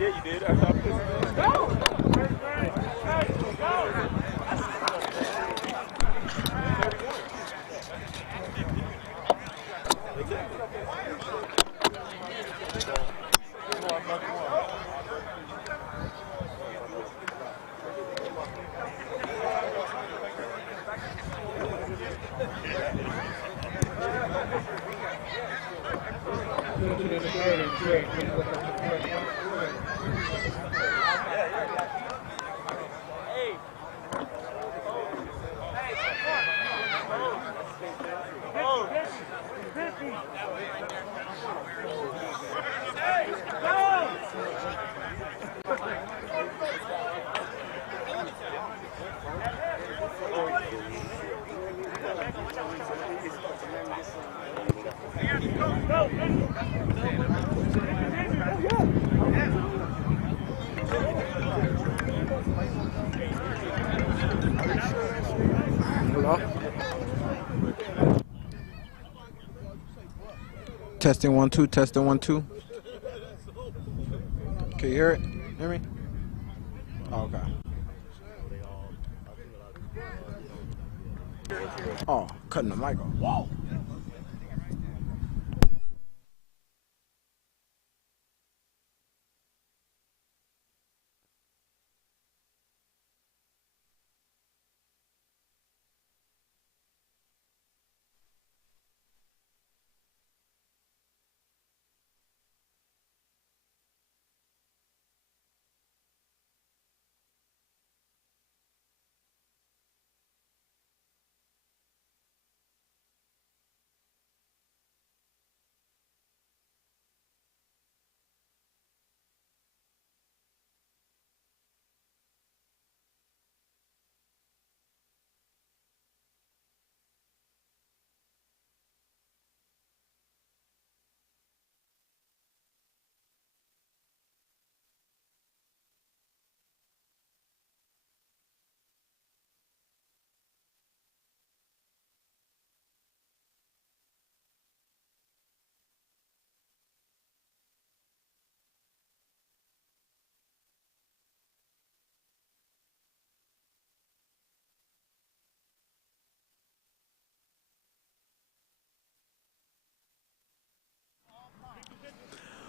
Yeah, you did. Go! Testing 1 2, testing 1 2. Can you hear it? Hear me? Oh, okay. Oh, cutting the mic off. Wow.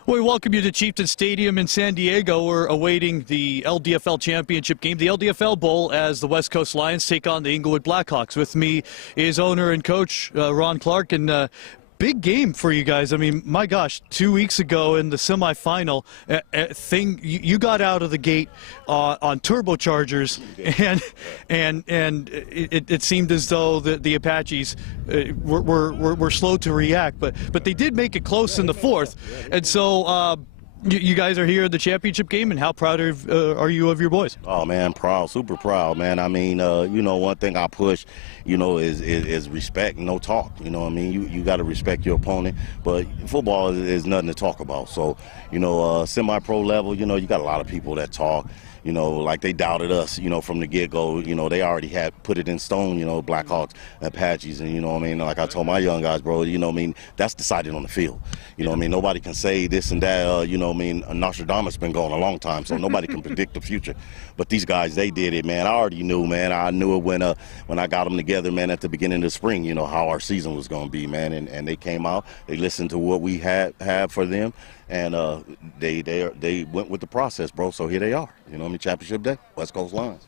We welcome you to Chieftain Stadium in San Diego. We're awaiting the Ldfl championship game, the Ldfl Bowl, as the West Coast Lions take on the Inglewood Blackhawks. With me is owner and coach Ron Clark, and big game for you guys. I mean, my gosh, 2 weeks ago in the semifinal, you got out of the gate on turbochargers, and it seemed as though the Apaches were slow to react, but they did make it close in the fourth, and so. You guys are here at the championship game, and how proud are you of your boys? Oh man, proud, super proud, man. I mean, you know, one thing I push, you know, is respect, no talk. You know what I mean? You got to respect your opponent, but football is nothing to talk about. So, you know, semi-pro level, you know, you got a lot of people that talk. You know, like they doubted us, you know, from the get-go. You know, they already had put it in stone, you know, Blackhawks, Apaches, and, you know what I mean, like I told my young guys, bro, you know what I mean, that's decided on the field. You know what I mean, nobody can say this and that, you know what I mean, Nostradamus been going a long time, so nobody can predict the future. But these guys, they did it, man. I already knew, man. I knew it when I got them together, man, at the beginning of the spring, you know, how our season was going to be, man, and they came out, they listened to what we had for them, and they went with the process, bro. So here they are. You know what I mean? Championship day, West Coast Lions.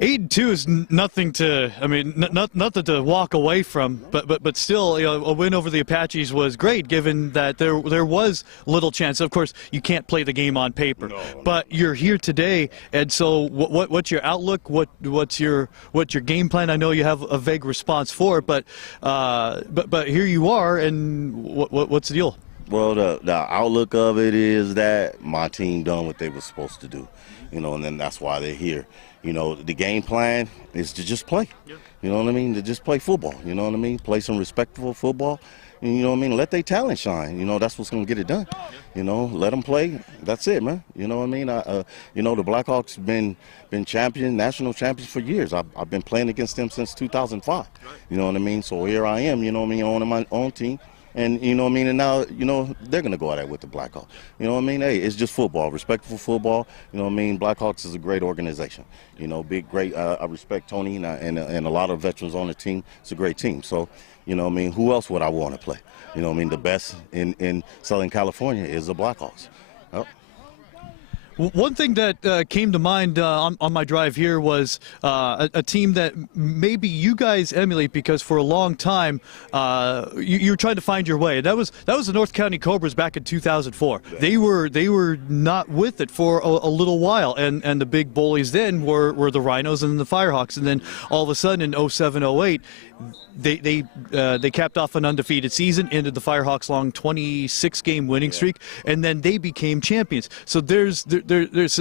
8-2 is nothing to, I mean, nothing to walk away from. But still, you know, a win over the Apaches was great, given that there was little chance. Of course, you can't play the game on paper, but you're here today, and so what's your outlook? What's your game plan? I know you have a vague response for it, but here you are, and what's the deal? Well, the outlook of it is that my team done what they were supposed to do, you know, and then that's why they're here. You know, the game plan is to just play. Yeah. You know what I mean? To just play football. You know what I mean? Play some respectful football. And, you know what I mean? Let their talent shine. You know, that's what's going to get it done. You know, let them play. That's it, man. You know what I mean? You know, the Blackhawks been national champions for years. I've been playing against them since 2005. You know what I mean? So here I am, you know what I mean, owning my own team. And you know what I mean, and now they're gonna go at it with the Blackhawks. You know what I mean? Hey, it's just football, respectful football. You know what I mean? Blackhawks is a great organization. Big, great. I respect Tony and a lot of veterans on the team. It's a great team. So, you know what I mean? Who else would I want to play? You know what I mean? The best in Southern California is the Blackhawks. Yep. One thing that came to mind on my drive here was a team that maybe you guys emulate, because for a long time you were trying to find your way. That was the North County Cobras back in 2004. They were not with it for a little while, and the big bullies then were the Rhinos and the Firehawks, and then all of a sudden in 07, 08, they capped off an undefeated season, ended the Firehawks' long 26-game winning streak, and then they became champions. So there's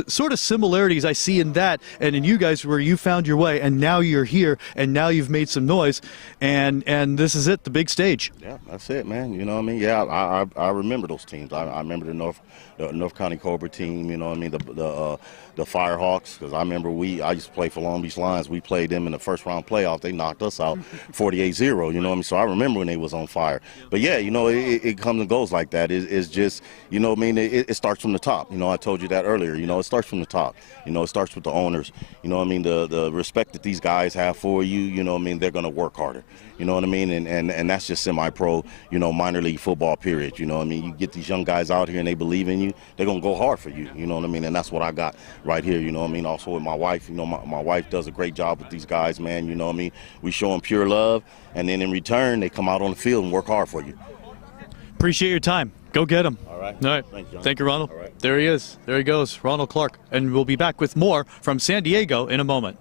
sort of similarities I see in that and in you guys, where you found your way, and now you're here, and now you've made some noise, and this is it, the big stage. Yeah, that's it, man. You know what I mean? Yeah, I remember those teams. I remember the North County Cobra team. You know what I mean? The Firehawks, because I remember I used to play for Long Beach Lions. We played them in the first round playoff. They knocked us out 48-0. You know what I mean? So I remember when they was on fire. But yeah, it comes and goes like that. It's just, you know what I mean? It starts from the top. I told you that earlier. It starts from the top. It starts with the owners. You know what I mean? The respect that these guys have for you. You know what I mean? They're gonna work harder. You know what I mean? And that's just semi-pro, minor league football, period. You know what I mean? You get these young guys out here and they believe in you, they're going to go hard for you. You know what I mean? And that's what I got right here. You know what I mean? Also with my wife, my wife does a great job with these guys, man. You know what I mean? We show them pure love, and then in return, they come out on the field and work hard for you. Appreciate your time. Go get them. All right. All right. Thank you, Ronald. All right. There he is. There he goes, Ronald Clark. And we'll be back with more from San Diego in a moment.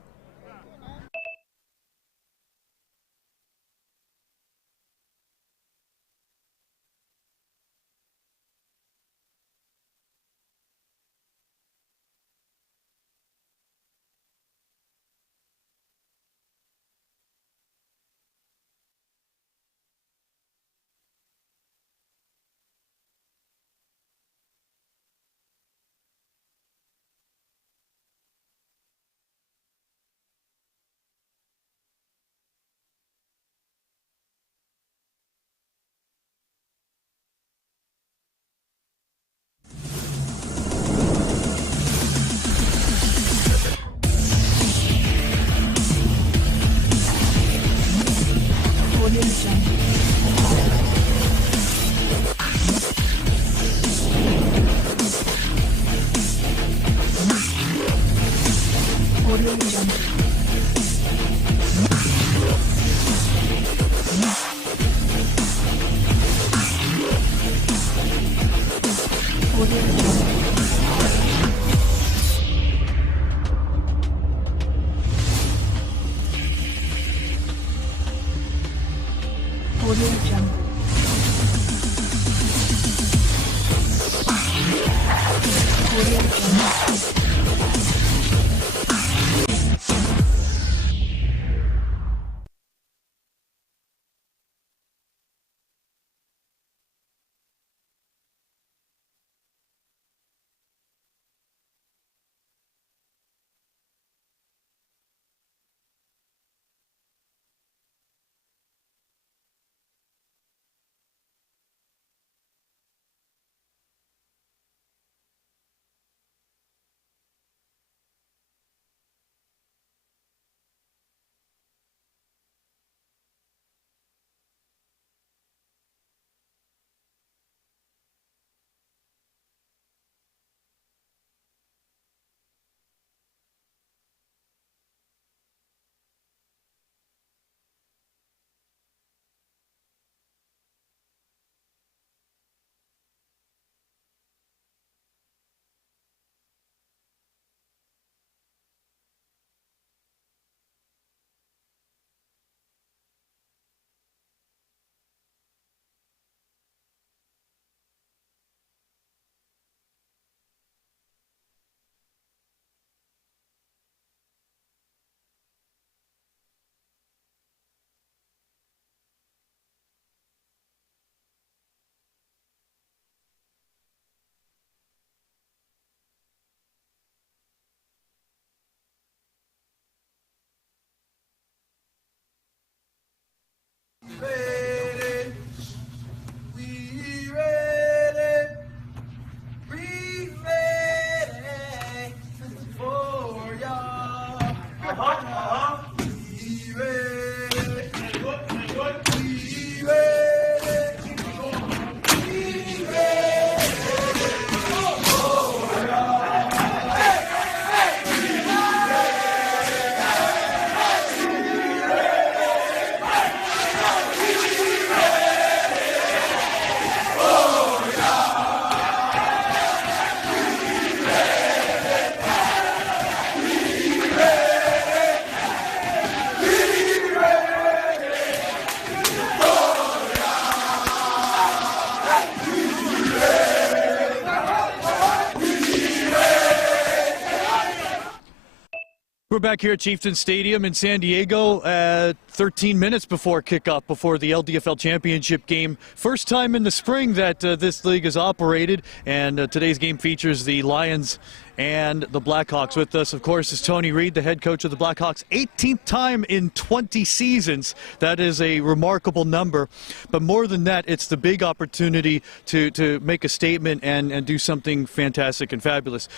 We're back here at Chieftain Stadium in San Diego at 13 minutes before kickoff, before the LDFL Championship game. First time in the spring that this league has operated, and today's game features the Lions and the Blackhawks. With us, of course, is Tony Reed, the head coach of the Blackhawks. 18th time in 20 seasons. That is a remarkable number. But more than that, it's the big opportunity to make a statement and do something fantastic and fabulous.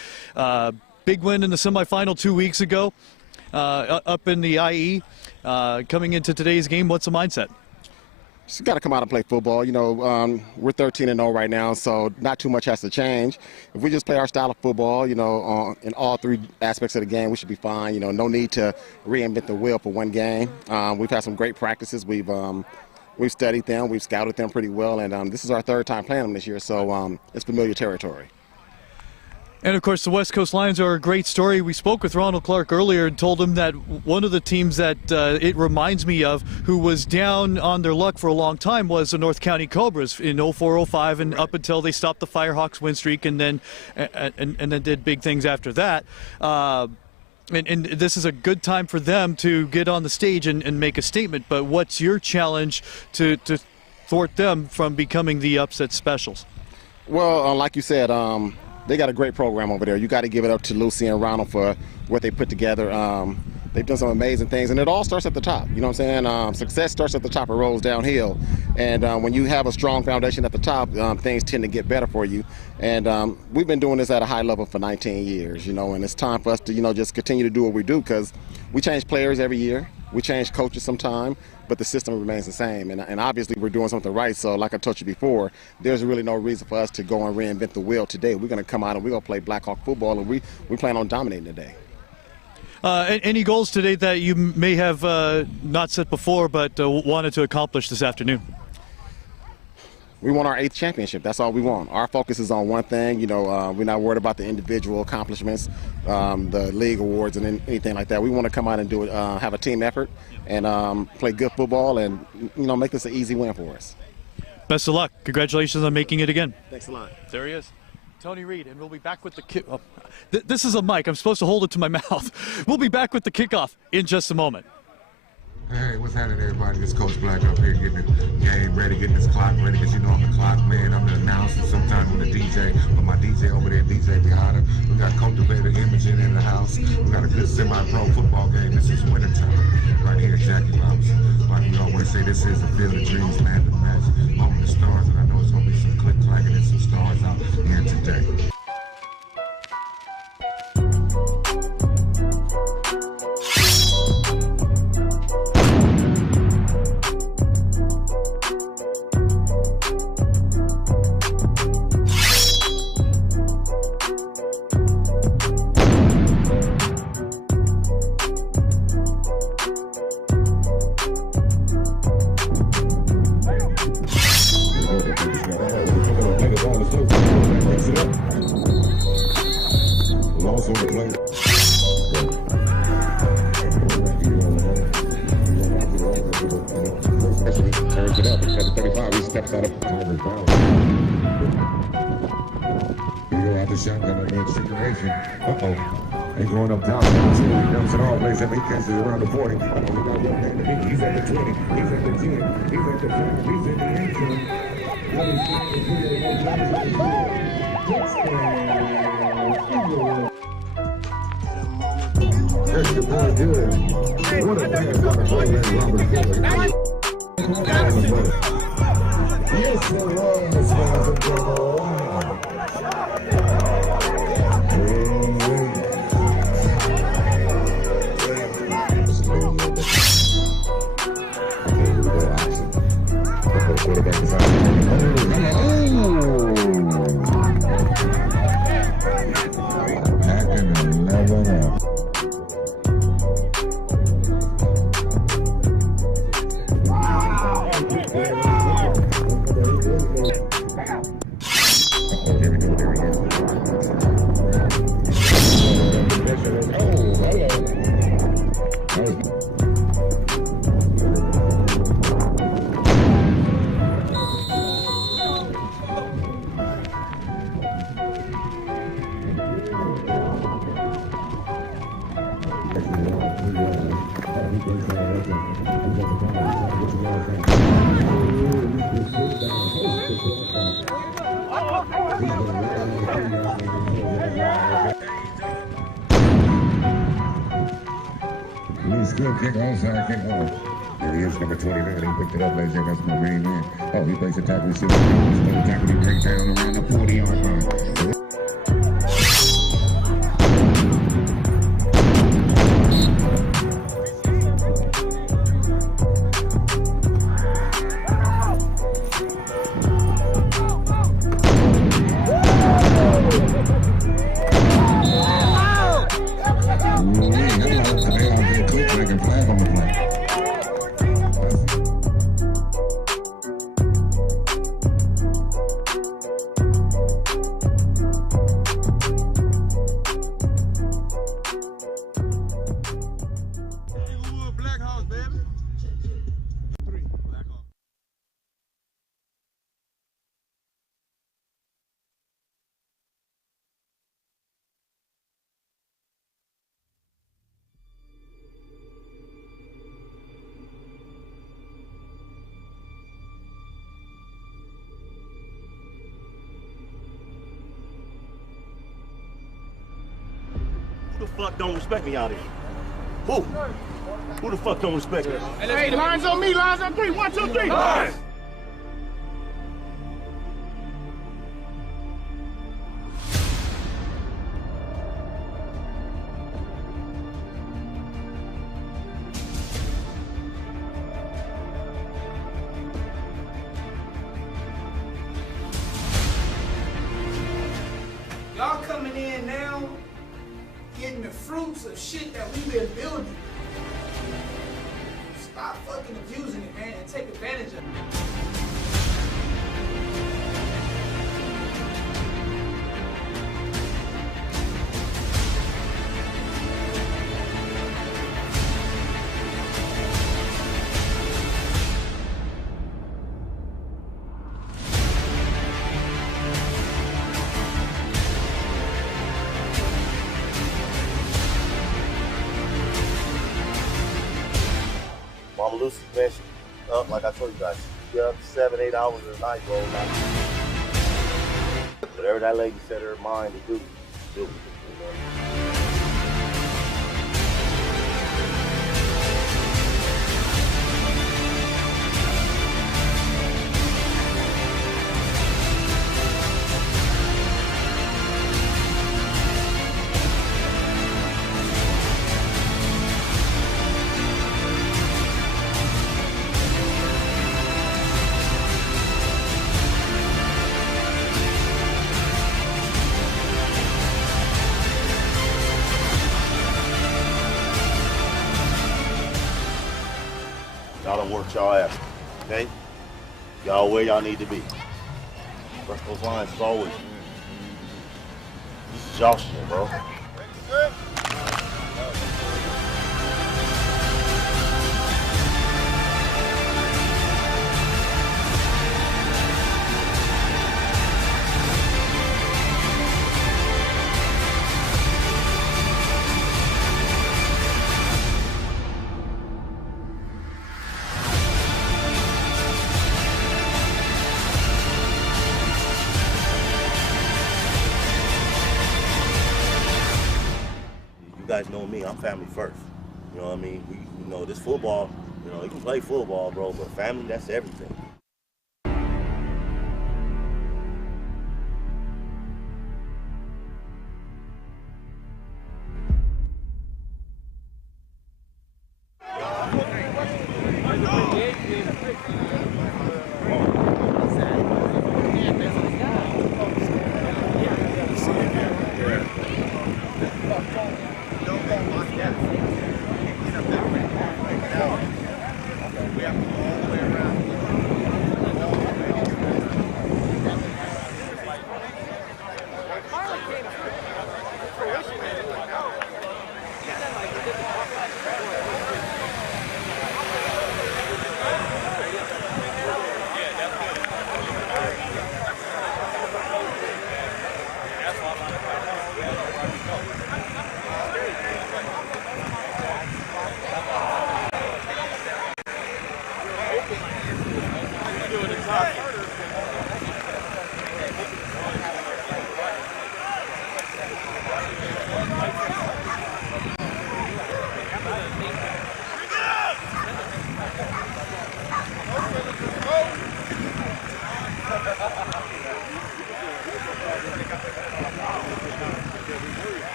Big win in the semifinal 2 weeks ago up in the IE. Coming into today's game, what's the mindset? Just got to come out and play football. You know, we're 13-0 right now, so not too much has to change. If we just play our style of football, you know, in all three aspects of the game, we should be fine. You know, no need to reinvent the wheel for one game. We've had some great practices. We've studied them. We've scouted them pretty well, and this is our third time playing them this year, so it's familiar territory. And, of course, the West Coast Lions are a great story. We spoke with Ronald Clark earlier and told him that one of the teams that it reminds me of who was down on their luck for a long time was the North County Cobras in 04-05 and up until they stopped the Firehawks win streak and then did big things after that. And this is a good time for them to get on the stage and make a statement. But what's your challenge to thwart them from becoming the upset specials? Well, like you said, they got a great program over there. You got to give it up to Lucy and Ronald for what they put together. They've done some amazing things, and it all starts at the top. You know what I'm saying? Success starts at the top and rolls downhill. And when you have a strong foundation at the top, things tend to get better for you. And we've been doing this at a high level for 19 years, you know, and it's time for us to, you know, just continue to do what we do, because we change players every year. We change coaches sometime, but the system remains the same. And obviously we're doing something right. So like I told you before, there's really no reason for us to go and reinvent the wheel today. We're going to come out and we're going to play Blackhawk football, and we plan on dominating today. Any goals today that you may have not set before but wanted to accomplish this afternoon? We want our 8th championship. That's all we want. Our focus is on one thing. You know, we're not worried about the individual accomplishments, the league awards, and anything like that. We want to come out and do it, have a team effort, and play good football, and you know, make this an easy win for us. Best of luck. Congratulations on making it again. Thanks a lot. There he is. Tony Reed, and we'll be back with the kick. Oh, this is a mic. I'm supposed to hold it to my mouth. We'll be back with the kickoff in just a moment. Hey, what's happening, everybody? This Coach Black up here getting the game ready, getting this clock ready, because you know I'm the clock man. I'm the announcer, sometimes I'm the DJ, but my DJ over there, DJ behind him. We got cultivator imaging in the house. We got a good semi-pro football game. This is wintertime right here at Jackie Robinson. Like we always say, this is the field of dreams, man, the match, home of the stars, and I know it's going to be some click-clacking and some stars out here today. Turns it up at 35. He steps out of the bounds. You go out the shotgun in the situation. They're going up down. He dumps it all place. He catches it around the 40. He's at the 20. He's at the 10. He's at the 5. He's in the end zone. That's the boy good. What a pass by the play, Robert. Yes, it was. Packing 11 up. Little skill kick, onside kick. Oh, there he is, number 29. He picked it up, ladies and gentlemen. That's my main man. Oh, he plays the tackle. He shoots the tackle. He breaks down around the 40-yard line. Inglewood Blackhawks, baby. 3 Blackhawks. Who the fuck don't respect me out here? Who? Who the fuck don't respect me? Hey, lines on me, lines on 3. 1, 2, 3. Lines. Y'all coming in now, getting the fruits of shit that we've been building. Stop fucking abusing it, man, and take advantage of it. Mama Lucy, man, she up, like I told you guys, she up 7-8 hours a night, bro. Whatever that lady set her mind to do, do it. You know? Y'all done worked y'all ass, okay? Y'all where y'all need to be. First those lines is always exhaustion, bro. You guys know me, I'm family first. You know what I mean? You know, this football, you know, you can play football, bro, but family, that's everything.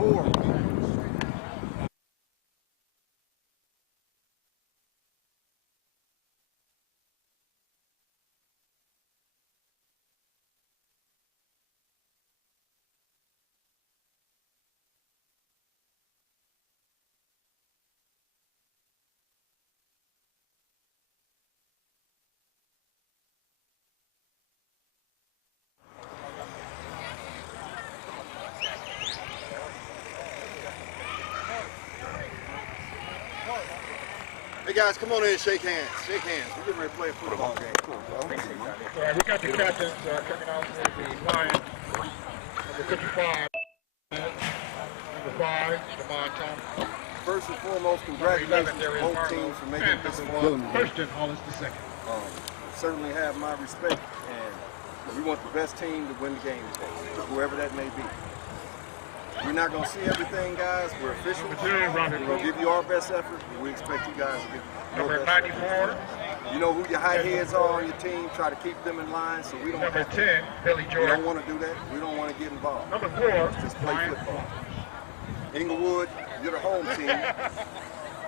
4. Hey guys, come on in, shake hands. Shake hands. We're getting ready to play a football game. Cool, bro. All right, we got the captains coming out for the Lions. Number 55. Number 5, Lamont Thomas. First and foremost, congratulations to both teams for making it this far. Thurston Hollis II. Certainly have my respect, and we want the best team to win the game today, whoever that may be. We're not going to see everything, guys. We're official. We're going to give you our best effort, and we expect you guys to give your Number best 94. effort. You know who your high heads are on your team. Try to keep them in line so we don't Number have 10, Billy We Jordan. don't want to do that. We don't want to get involved. Number 4, Just play Ryan football. Inglewood, you're the home team.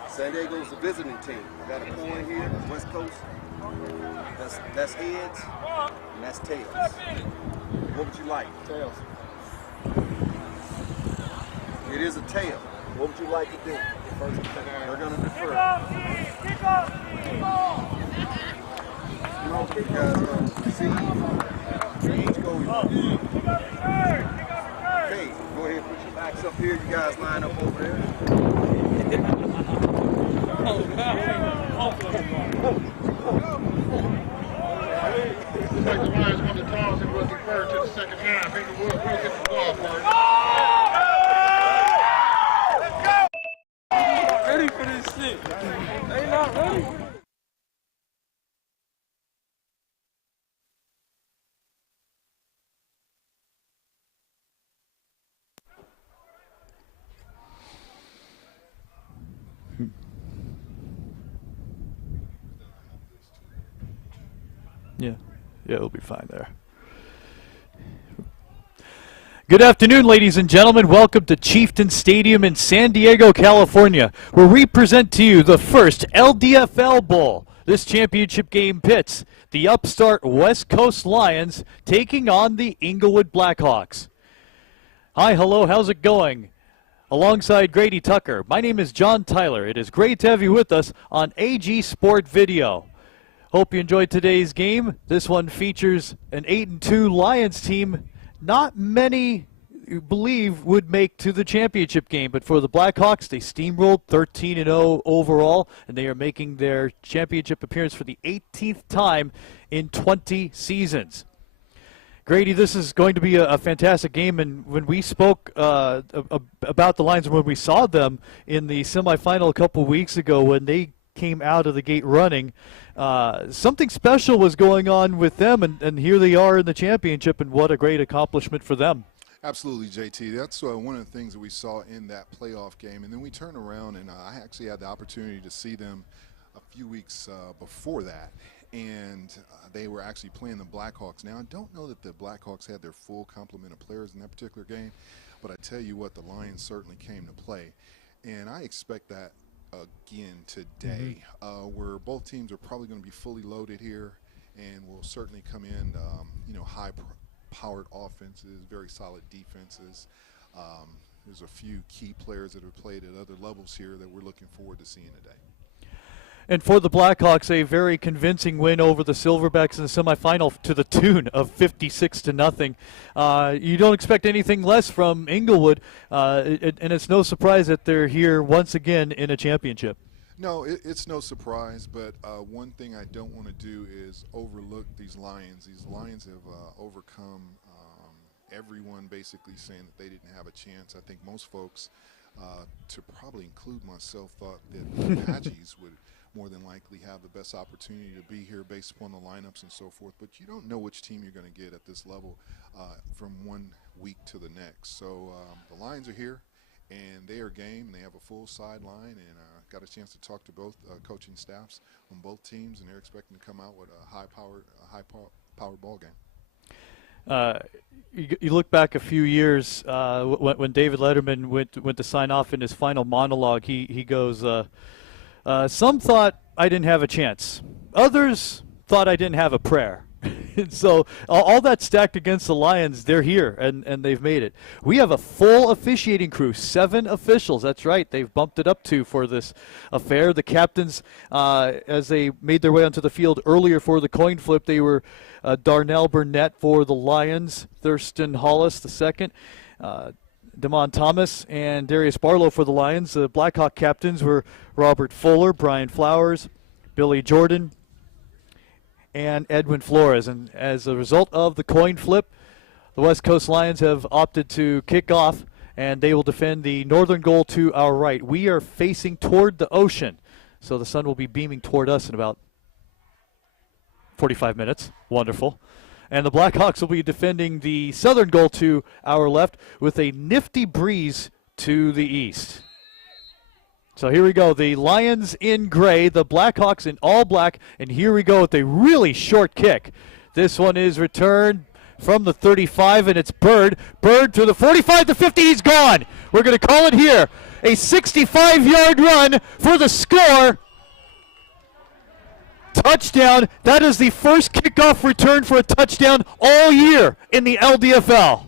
San Diego's the visiting team. We got a corner here, West Coast. That's heads, and that's tails. What would you like? Tails. It is a tail. What would you like to do? They're going to defer. You know, you guys going to receive. Each go. Okay, go ahead, put your backs up here. You guys line up over there. The Lions come to toss and will defer to the second half. Inglewood will get the ball first. Ready for this shit. They not ready. Yeah, it'll be fine there. Good afternoon, ladies and gentlemen. Welcome to Chieftain Stadium in San Diego, California, where we present to you the first LDFL Bowl. This championship game pits the upstart West Coast Lions taking on the Inglewood Blackhawks. Hi, hello, how's it going? Alongside Grady Tucker, my name is John Tyler. It is great to have you with us on AG Sport Video. Hope you enjoyed today's game. This one features an 8-2 Lions team not many believe would make to the championship game, but for the Blackhawks, they steamrolled 13-0 overall, and they are making their championship appearance for the 18th time in 20 seasons. Grady, this is going to be a fantastic game, and when we spoke about the Lions, when we saw them in the semifinal a couple weeks ago, when they came out of the gate running, something special was going on with them, and here they are in the championship, and what a great accomplishment for them. Absolutely, JT. That's one of the things that we saw in that playoff game. And then we turned around, and I actually had the opportunity to see them a few weeks before that. And they were actually playing the Blackhawks. Now, I don't know that the Blackhawks had their full complement of players in that particular game, but I tell you what, the Lions certainly came to play. And I expect that again today, where both teams are probably going to be fully loaded here, and will certainly come in, high-powered offenses, very solid defenses. There's a few key players that have played at other levels here that we're looking forward to seeing today. And for the Blackhawks, a very convincing win over the Silverbacks in the semifinal to the tune of 56-0. You don't expect anything less from Inglewood, and it's no surprise that they're here once again in a championship. No, it's no surprise, but one thing I don't want to do is overlook these Lions. These Lions have overcome everyone basically saying that they didn't have a chance. I think most folks, to probably include myself, thought that the Apaches would more than likely have the best opportunity to be here based upon the lineups and so forth. But you don't know which team you're going to get at this level from 1 week to the next. So the Lions are here, and they are game, and they have a full sideline, and got a chance to talk to both coaching staffs on both teams, and they're expecting to come out with a high-powered ball game. You look back a few years when David Letterman went to sign off in his final monologue. He goes, "Some thought I didn't have a chance. Others thought I didn't have a prayer." And so all that stacked against the Lions, they're here, and they've made it. We have a full officiating crew, 7 officials. That's right. They've bumped it up to for this affair. The captains, as they made their way onto the field earlier for the coin flip, they were Darnell Burnett for the Lions, Thurston Hollis the second, Damon Thomas, and Darius Barlow for the Lions. The Blackhawk captains were Robert Fuller, Brian Flowers, Billy Jordan, and Edwin Flores. And as a result of the coin flip, the West Coast Lions have opted to kick off, and they will defend the northern goal to our right. We are facing toward the ocean, so the sun will be beaming toward us in about 45 minutes. Wonderful. And the Blackhawks will be defending the southern goal to our left with a nifty breeze to the east. So here we go. The Lions in gray, the Blackhawks in all black, and here we go with a really short kick. This one is returned from the 35, and it's Bird. Bird to the 45, the 50, he's gone. We're going to call it here. A 65-yard run for the score. Touchdown. That is the first kickoff return for a touchdown all year in the LDFL.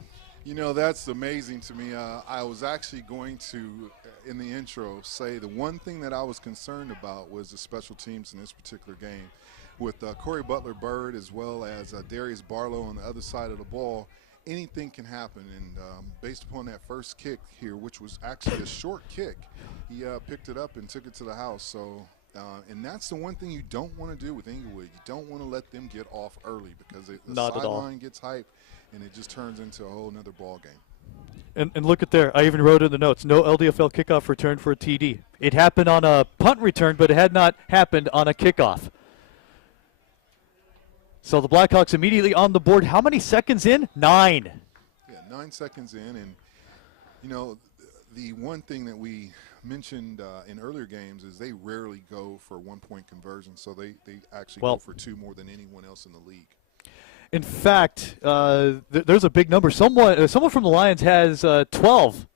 You know, that's amazing to me. I was actually going to, in the intro, say the one thing that I was concerned about was the special teams in this particular game. With Corey Butler-Bird as well as Darius Barlow on the other side of the ball, anything can happen. And based upon that first kick here, which was actually a short kick, he picked it up and took it to the house. So, and that's the one thing you don't want to do with Inglewood. You don't want to let them get off early because the sideline gets hyped and it just turns into a whole nother ball game. And look at there. I even wrote in the notes, no LDFL kickoff return for a TD. It happened on a punt return, but it had not happened on a kickoff. So the Blackhawks immediately on the board. How many seconds in? 9. Yeah, 9 seconds in. And, you know, the one thing that we mentioned in earlier games is they rarely go for 1-point conversion. So they actually go for 2 more than anyone else in the league. In fact, there's a big number. Someone from the Lions has 12.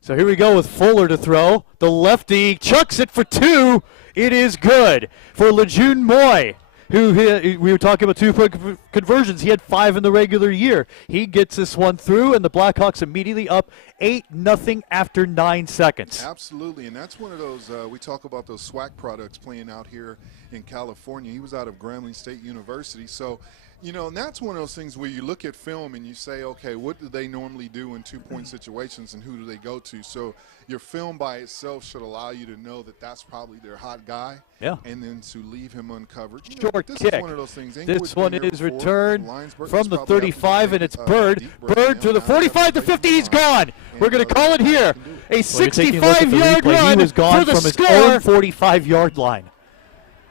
So here we go with Fuller to throw. The lefty chucks it for 2. It is good for Lejeune Moy, who we were talking about 2-point conversions. He had 5 in the regular year. He gets this one through, and the Blackhawks immediately up 8-0 after 9 seconds. Absolutely, and that's one of those, we talk about those SWAC products playing out here in California. He was out of Grambling State University, so you know, and that's one of those things where you look at film and you say, okay, what do they normally do in 2-point situations and who do they go to? So your film by itself should allow you to know that that's probably their hot guy. Yeah. And then to leave him uncovered. Short this kick. Is one of those things. This one is returned from the 35, and it's Bird. Bird to the 45, the 50, he's gone. We're going to call it here. A 65-yard run he was gone for the from score. His own 45-yard line.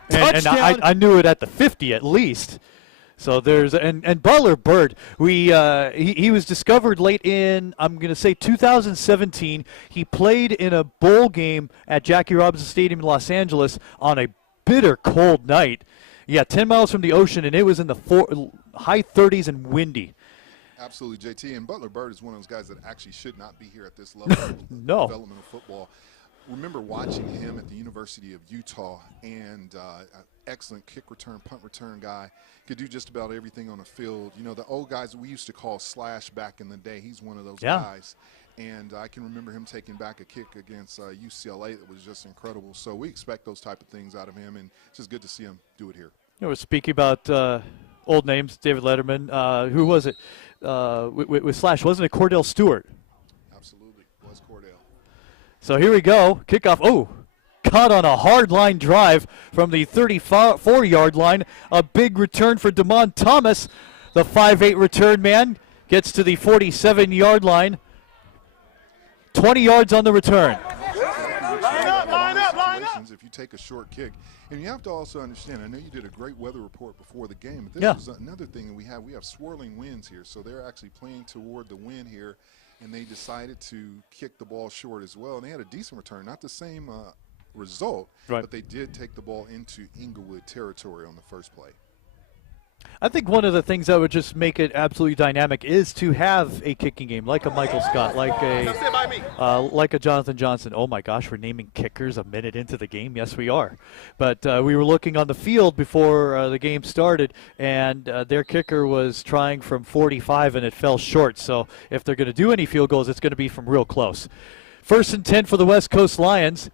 And I knew it at the 50 at least. So there's and Butler Bird, he was discovered late in, I'm going to say 2017. He played in a bowl game at Jackie Robinson Stadium in Los Angeles on a bitter cold night. Yeah, 10 miles from the ocean, and it was in the high 30s and windy. Absolutely, JT. And Butler Bird is one of those guys that actually should not be here at this level of developmental football. Remember watching him at the University of Utah, and excellent kick return, punt return guy. Could do just about everything on the field. You know, the old guys we used to call slash back in the day. He's one of those guys. And I can remember him taking back a kick against UCLA that was just incredible. So we expect those type of things out of him, and it's just good to see him do it here. You know, we're speaking about old names, David Letterman. Who was it with slash? Wasn't it Cordell Stewart? Absolutely, it was Cordell. So here we go. Kickoff. Oh, caught on a hard line drive from the 34-yard line. A big return for Damon Thomas. The 5'8 return man gets to the 47-yard line. 20 yards on the return. Line up. If you take a short kick. And you have to also understand, I know you did a great weather report before the game, but this is another thing that we have. We have swirling winds here, so they're actually playing toward the wind here, and they decided to kick the ball short as well. And they had a decent return, not the same result, but they did take the ball into Inglewood territory on the first play. I think one of the things that would just make it absolutely dynamic is to have a kicking game like a Michael Scott, like a Jonathan Johnson. Oh my gosh, we're naming kickers a minute into the game. Yes, we are. But we were looking on the field before the game started, and their kicker was trying from 45, and it fell short. So if they're going to do any field goals, it's going to be from real close. 1st and 10 for the West Coast Lions.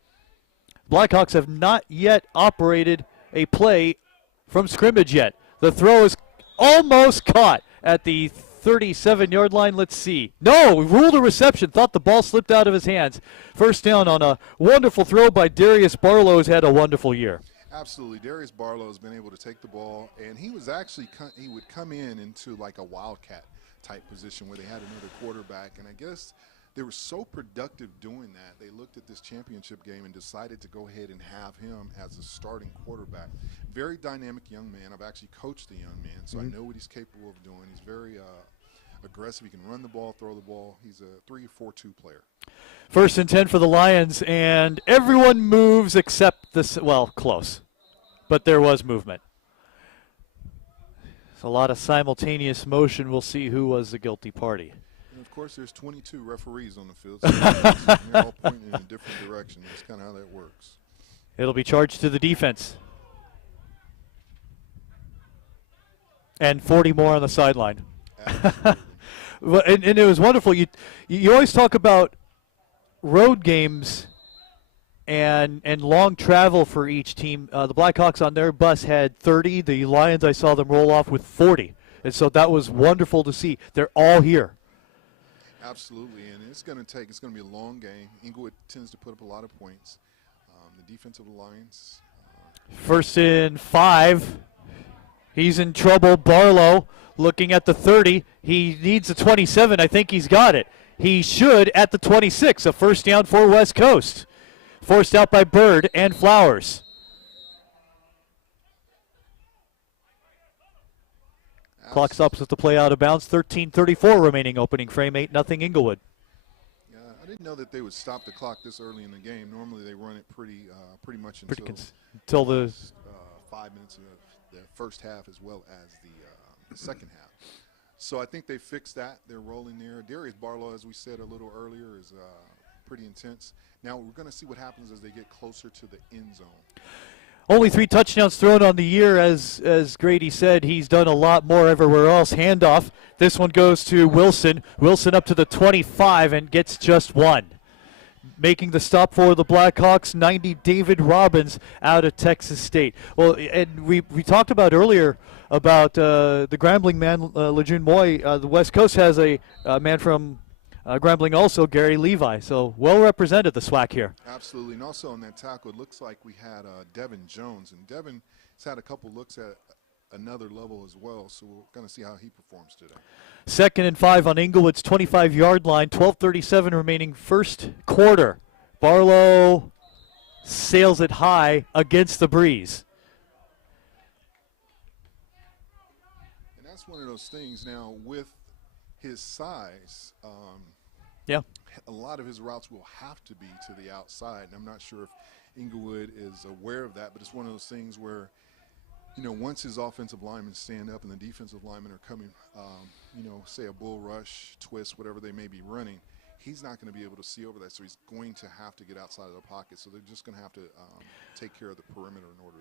Blackhawks have not yet operated a play from scrimmage yet. The throw is almost caught at the 37-yard line. Let's see. No, ruled a reception. Thought the ball slipped out of his hands. 1st down on a wonderful throw by Darius Barlow, who's had a wonderful year. Absolutely. Darius Barlow has been able to take the ball, and he was actually he would come into like a wildcat type position where they had another quarterback, and I guess they were so productive doing that, they looked at this championship game and decided to go ahead and have him as a starting quarterback. Very dynamic young man. I've actually coached the young man, so I know what he's capable of doing. He's very aggressive. He can run the ball, throw the ball. He's a 3-4-2 player. 1st and 10 for the Lions, and everyone moves except this, well, close. But there was movement. It's a lot of simultaneous motion. We'll see who was the guilty party. And of course, there's 22 referees on the field, so they're all pointing in a different direction. That's kind of how that works. It'll be charged to the defense. And 40 more on the sideline. Well, and it was wonderful. You always talk about road games and long travel for each team. The Blackhawks on their bus had 30. The Lions, I saw them roll off with 40. And so that was wonderful to see. They're all here. Absolutely, and it's going to be a long game. Inglewood tends to put up a lot of points. The defensive lines. 1st and 5. He's in trouble. Barlow looking at the 30. He needs a 27. I think he's got it. He should at the 26. A 1st down for West Coast. Forced out by Bird and Flowers. Clock stops with the play out of bounds. 13:34 remaining opening frame. 8-0 Inglewood. Yeah, I didn't know that they would stop the clock this early in the game. Normally they run it pretty much until the 5 minutes of the first half as well as the second half. So I think they fixed that. They're rolling there. Darius Barlow, as we said a little earlier, is pretty intense. Now we're going to see what happens as they get closer to the end zone. Only 3 touchdowns thrown on the year, as Grady said. He's done a lot more everywhere else. Handoff. This one goes to Wilson. Wilson up to the 25 and gets just 1. Making the stop for the Blackhawks, 90, David Robbins out of Texas State. Well, and we talked about earlier about the Grambling man, Lejeune Moy. The West Coast has a man from Grambling also, Gary Levi. So well represented, the SWAC here. Absolutely. And also on that tackle, it looks like we had Devin Jones. And Devin has had a couple looks at another level as well. So we're going to see how he performs today. 2nd and 5 on Inglewood's 25-yard line. 12:37 remaining first quarter. Barlow sails it high against the breeze. And that's one of those things now with his size. A lot of his routes will have to be to the outside, and I'm not sure if Inglewood is aware of that, but it's one of those things where, you know, once his offensive linemen stand up and the defensive linemen are coming, say a bull rush, twist, whatever they may be running, he's not going to be able to see over that, so he's going to have to get outside of the pocket. So they're just going to have to take care of the perimeter in order.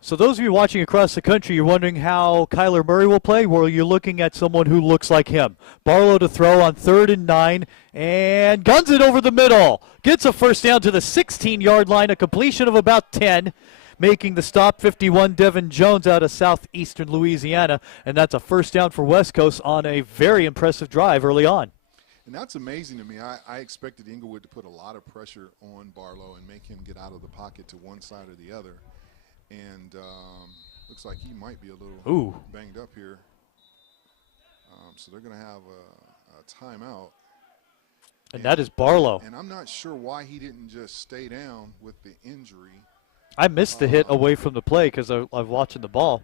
So those of you watching across the country, you're wondering how Kyler Murray will play. Well, you're looking at someone who looks like him. Barlow to throw on 3rd and 9, and guns it over the middle. Gets a 1st down to the 16-yard line, a completion of about 10. Making the stop, 51, Devin Jones out of southeastern Louisiana, and that's a 1st down for West Coast on a very impressive drive early on. And that's amazing to me. I expected Inglewood to put a lot of pressure on Barlow and make him get out of the pocket to one side or the other. And looks like he might be a little banged up here. So they're going to have a timeout. And that is Barlow. And I'm not sure why he didn't just stay down with the injury. I missed the hit away from the play because I was watching the ball.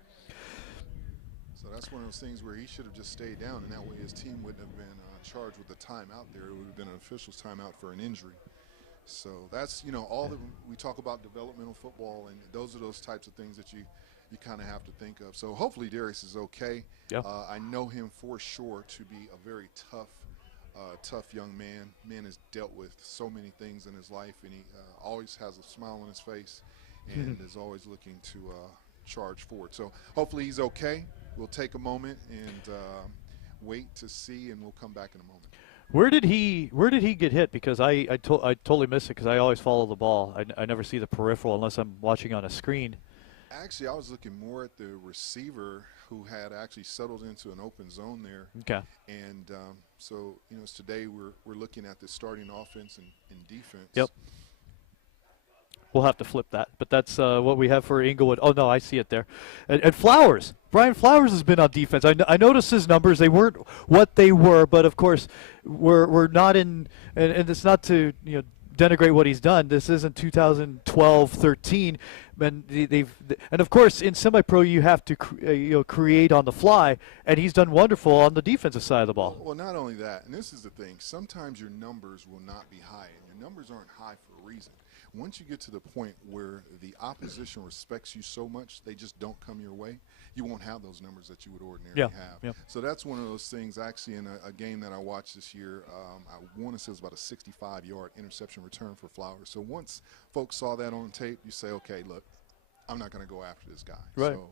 So that's one of those things where he should have just stayed down, and that way his team wouldn't have been charged with a timeout there. It would have been an official's timeout for an injury. So that's, all that we talk about developmental football, and those are those types of things that you you kind of have to think of. So hopefully Darius is okay. Yep. I know him for sure to be a very tough young man. Man has dealt with so many things in his life, and he always has a smile on his face and is always looking to charge forward. So hopefully he's okay. We'll take a moment and wait to see, and we'll come back in a moment. Where did he get hit? Because I totally missed it because I always follow the ball. I never see the peripheral unless I'm watching on a screen. Actually, I was looking more at the receiver who had actually settled into an open zone there. Okay. And so, you know, today we're looking at the starting offense and defense. Yep. We'll have to flip that, but that's what we have for Inglewood. Oh, no, I see it there. And Flowers. Brian Flowers has been on defense. I noticed his numbers. They weren't what they were, but, of course, we're not in – and it's not to, you know, denigrate what he's done. This isn't 2012-13. And of course, in semi-pro, you have to create on the fly, and he's done wonderful on the defensive side of the ball. Well, not only that, and this is the thing, sometimes your numbers will not be high, and your numbers aren't high for a reason. Once you get to the point where the opposition respects you so much, they just don't come your way, you won't have those numbers that you would ordinarily have. Yep. So that's one of those things, actually, in a game that I watched this year, I want to say it was about a 65-yard interception return for Flowers. So once folks saw that on tape, you say, okay, look, I'm not going to go after this guy. Right. So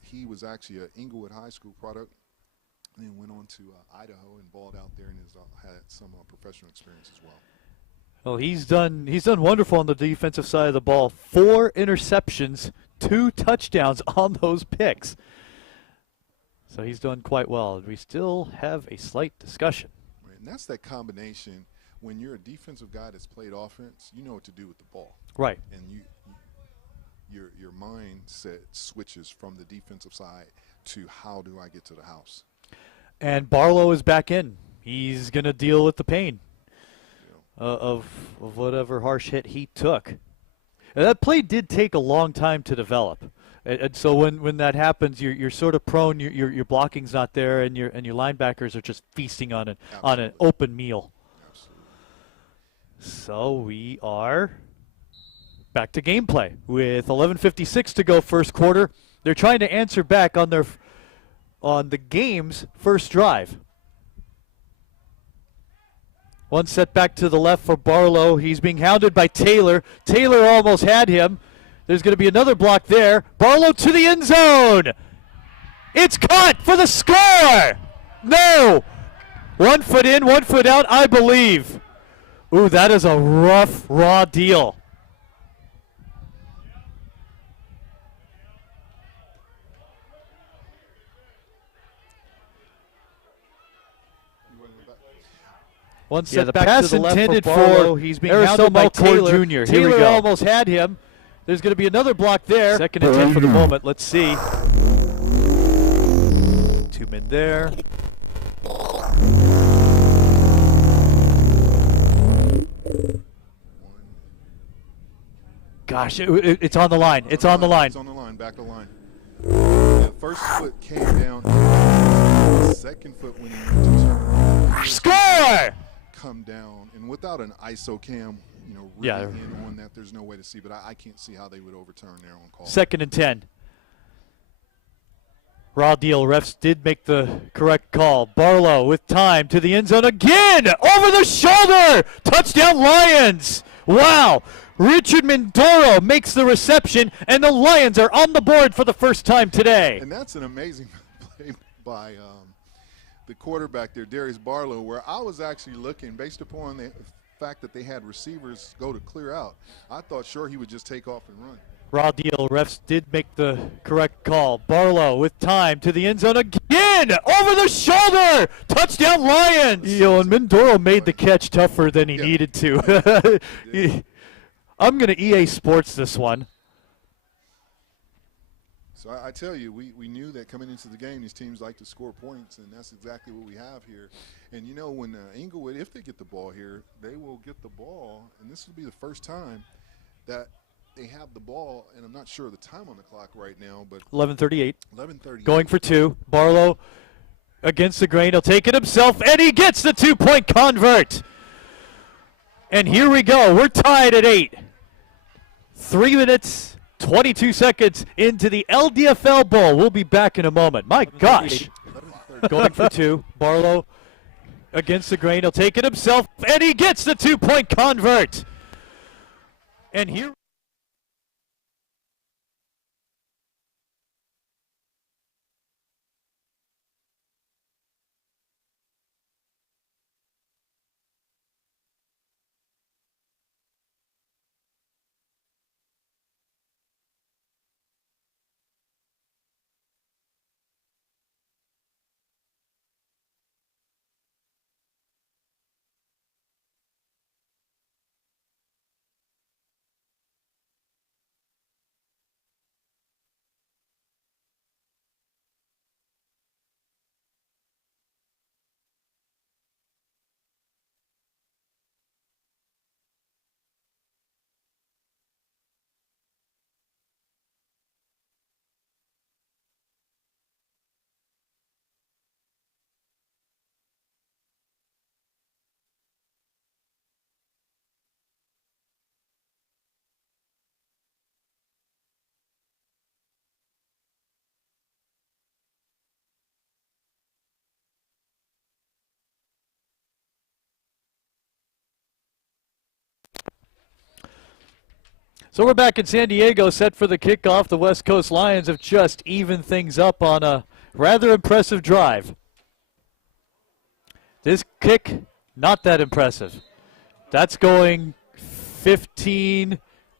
he was actually an Inglewood High School product, and then went on to Idaho and balled out there, and has had some professional experience as well. Well, he's done wonderful on the defensive side of the ball. 4 interceptions, 2 touchdowns on those picks. So he's done quite well. We still have a slight discussion. Right, and that's that combination. When you're a defensive guy that's played offense, you know what to do with the ball. Right. And your mindset switches from the defensive side to how do I get to the house. And Barlow is back in. He's going to deal with the pain of whatever harsh hit he took. And that play did take a long time to develop, and so when that happens, you're sort of prone. Your blocking's not there, and your linebackers are just feasting on an open meal. Absolutely. So we are back to gameplay with 11:56 to go, first quarter. They're trying to answer back on the game's first drive. One set back to the left for Barlow. He's being hounded by Taylor. Taylor almost had him. There's going to be another block there. Barlow to the end zone. It's caught for the score. No. 1 foot in, 1 foot out, I believe. Ooh, that is a rough, raw deal. One set the back pass to the left intended for Barlow. for He's being Arisel hounded by Malcour Taylor. Jr. Here we Taylor go. almost had him. There's going to be another block there. 2nd and 10 for the moment. Let's see. 2 men there. Gosh, it's on the line. It's on the line. It's on the line, back the line. The first foot came down. The second foot when he went to turn. Score! Come down. And without an ISO cam, really in on that, there's no way to see. But I can't see how they would overturn their own call. 2nd and 10. Raw deal. Refs did make the correct call. Barlow with time to the end zone again. Over the shoulder. Touchdown Lions. Wow. Richard Mindoro makes the reception, and the Lions are on the board for the first time today. And that's an amazing play by the quarterback there, Darius Barlow, where I was actually looking, based upon the fact that they had receivers go to clear out, I thought sure he would just take off and run. Raw deal. Refs did make the correct call. Barlow with time to the end zone again. Over the shoulder. Touchdown Lions. And Mindoro made the catch tougher than he needed to. I'm going to EA Sports this one. So I tell you, we knew that coming into the game, these teams like to score points, and that's exactly what we have here. And when Inglewood, if they get the ball here, they will get the ball, and this will be the first time that they have the ball, and I'm not sure the time on the clock right now, but 11:38. 11:38. Going for 2. Barlow against the grain. He'll take it himself, and he gets the 2-point convert. And here we go. We're tied at 8. 3 minutes 22 seconds into the LDFL Bowl. We'll be back in a moment. My gosh. Going for two. Barlow against the grain. He'll take it himself, and he gets the two-point convert. And here. So we're back in San Diego, set for the kickoff. The West Coast Lions have just evened things up on a rather impressive drive. This kick, not that impressive. That's going 15.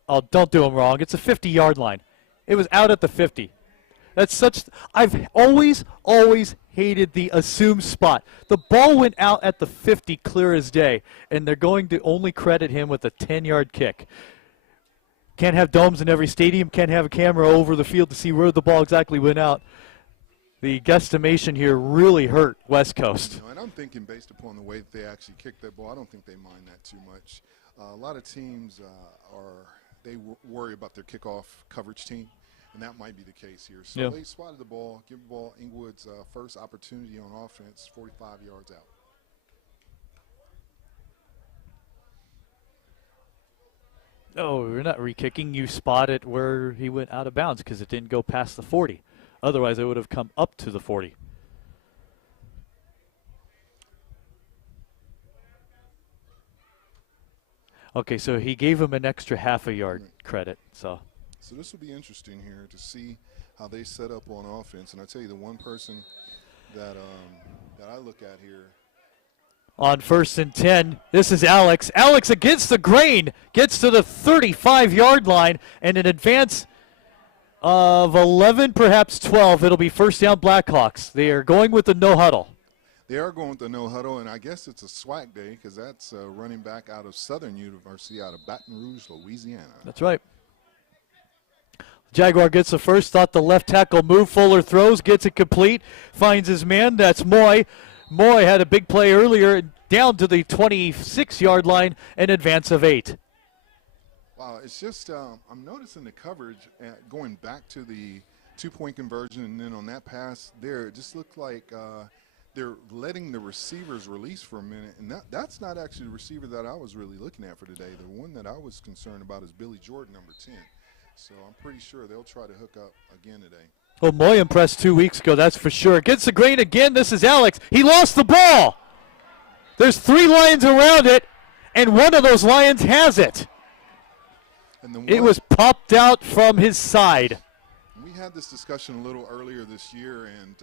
Oh, don't do them wrong. It's a 50-yard line. It was out at the 50. That's such. I've always hated the assumed spot. The ball went out at the 50 clear as day, and they're going to only credit him with a 10-yard kick. Can't have domes in every stadium. Can't have a camera over the field to see where the ball exactly went out. The guesstimation here really hurt West Coast. And I'm thinking based upon the way that they actually kicked that ball, I don't think they mind that too much. A lot of teams worry about their kickoff coverage team, and that might be the case here. So they swatted the ball, give the ball Inglewood's first opportunity on offense, 45 yards out. Oh, we're not re-kicking. You spot it where he went out of bounds because it didn't go past the 40. Otherwise, it would have come up to the 40. Okay, so he gave him an extra half a yard credit. So this will be interesting here to see how they set up on offense. And I tell you, the one person that I look at here. On 1st and 10, this is Alex. Alex against the grain, gets to the 35-yard line, and an advance of 11, perhaps 12. It'll be first down Blackhawks. They are going with the no huddle. They are going with the no huddle, and I guess it's a swag day because that's running back out of Southern University out of Baton Rouge, Louisiana. That's right. Jaguar gets the first, thought the left tackle move. Fuller throws, gets it complete, finds his man. That's Moy. Moy had a big play earlier, down to the 26-yard line, an advance of 8. Wow, it's just I'm noticing the coverage going back to the two-point conversion, and then on that pass there, it just looked like they're letting the receivers release for a minute, and that's not actually the receiver that I was really looking at for today. The one that I was concerned about is Billy Jordan, number 10. So I'm pretty sure they'll try to hook up again today. Well, Moy impressed 2 weeks ago, that's for sure. Gets the grain again. This is Alex. He lost the ball. There's 3 Lions around it, and one of those Lions has it. And it was popped out from his side. We had this discussion a little earlier this year, and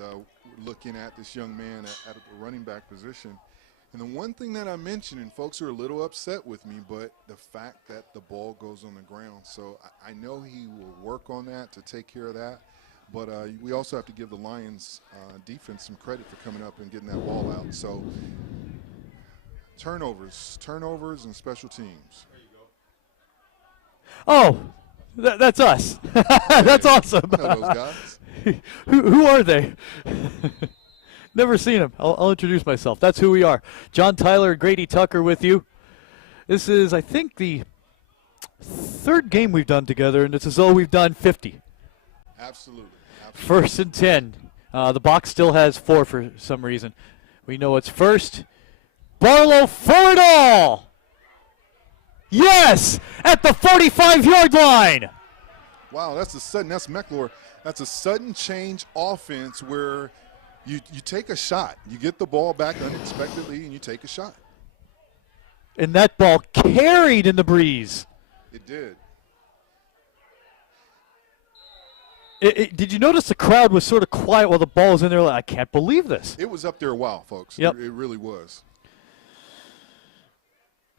looking at this young man at the running back position. And the one thing that I mentioned, and folks are a little upset with me, but the fact that the ball goes on the ground. So I know he will work on that to take care of that. But we also have to give the Lions defense some credit for coming up and getting that ball out. So turnovers, and special teams. Oh, that's us. That's awesome. You know those guys. Who are they? Never seen them. I'll introduce myself. That's who we are. John Tyler, Grady Tucker with you. This is, I think, the 3rd game we've done together, and it's as though we've done 50. Absolutely. 1st and 10. The box still has 4 for some reason. We know it's first. Barlow for it all. Yes, at the 45-yard line. Wow, that's McClure. That's a sudden change offense where you take a shot. You get the ball back unexpectedly and you take a shot. And that ball carried in the breeze. It did. Did you notice the crowd was sort of quiet while the ball was in there? Like, I can't believe this. It was up there a while, folks. Yep. It really was.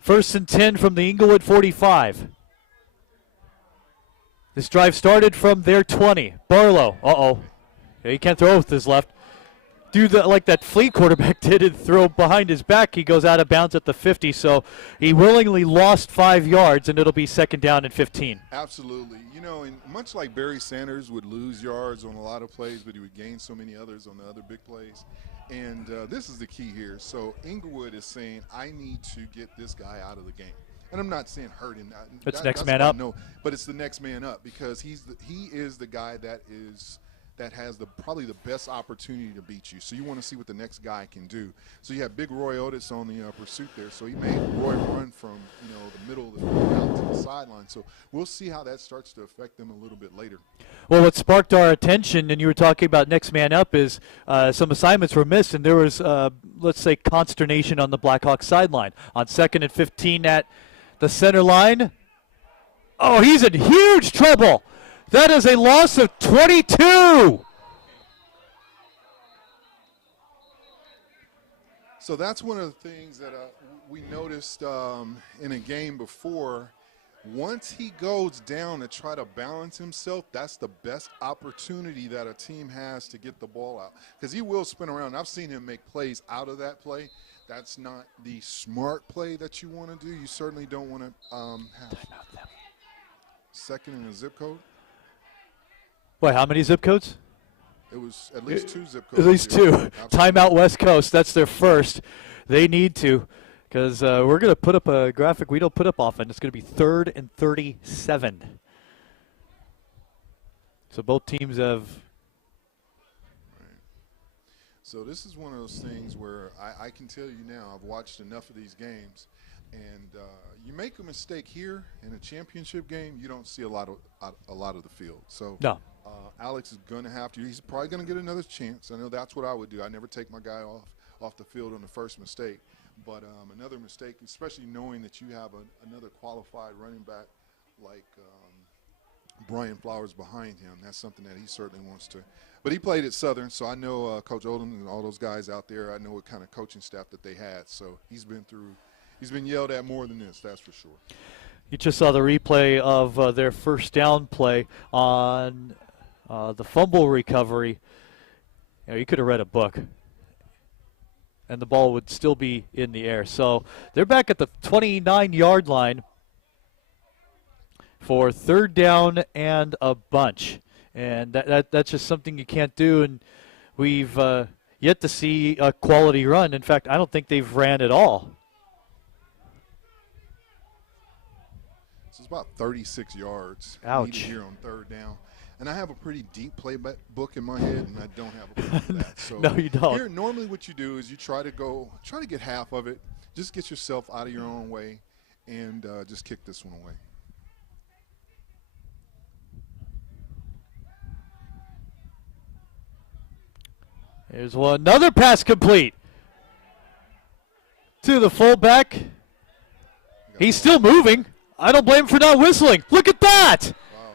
1st and 10 from the Inglewood 45. This drive started from their 20. Barlow, he can't throw with his left. Do like that Fleet quarterback did and throw behind his back. He goes out of bounds at the 50, so he willingly lost 5 yards, and it'll be 2nd down and 15. Absolutely. You know, and much like Barry Sanders would lose yards on a lot of plays, but he would gain so many others on the other big plays. And this is the key here. So Inglewood is saying, I need to get this guy out of the game. And I'm not saying hurt him. It's next man up. No, but it's the next man up because he is the guy that has probably the best opportunity to beat you. So you want to see what the next guy can do. So you have big Roy Otis on the pursuit there. So he made Roy run from the middle of the field out to the sideline. So we'll see how that starts to affect them a little bit later. Well, what sparked our attention, and you were talking about next man up, is some assignments were missed, and there was, let's say, consternation on the Blackhawks sideline. On 2nd and 15 at the center line. Oh, he's in huge trouble. That is a loss of 22. So that's one of the things that we noticed in a game before. Once he goes down to try to balance himself, that's the best opportunity that a team has to get the ball out. Because he will spin around. I've seen him make plays out of that play. That's not the smart play that you want to do. You certainly don't want to have 2nd and a zip code. Wait, how many zip codes? It was at least 2 zip codes. At least 2. Absolutely. Timeout West Coast. That's their first. They need to, because we're going to put up a graphic we don't put up often. It's going to be 3rd and 37. So both teams have. So this is one of those things where I can tell you now, I've watched enough of these games, and you make a mistake here in a championship game, you don't see a lot of the field. So no. Alex is going to have to. He's probably going to get another chance. I know that's what I would do. I never take my guy off the field on the first mistake. But another mistake, especially knowing that you have another qualified running back like Brian Flowers behind him, that's something that he certainly wants to. But he played at Southern, so I know Coach Odom and all those guys out there, I know what kind of coaching staff that they had. So he's been yelled at more than this, that's for sure. You just saw the replay of their first down play on the fumble recovery. You could have read a book, and the ball would still be in the air. So they're back at the 29-yard line for 3rd down and a bunch. And that's just something you can't do, and we've yet to see a quality run. In fact, I don't think they've ran at all. So it's about 36 yards. Ouch. Here on 3rd down. And I have a pretty deep playbook in my head, and I don't have a plan for that. So no, you don't. Here, normally what you do is you try to get half of it, just get yourself out of your own way, and just kick this one away. Here's another pass complete to the fullback. He's still moving. I don't blame him for not whistling. Look at that. Wow.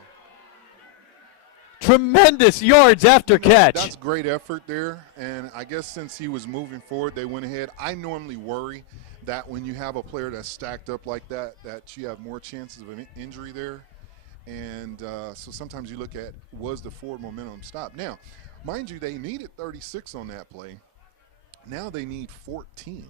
Tremendous yards after catch. That's great effort there, and I guess since he was moving forward, they went ahead. I normally worry that when you have a player that's stacked up like that you have more chances of an injury there. And so sometimes you look at, was the forward momentum stopped? Now, mind you, they needed 36 on that play. Now they need 14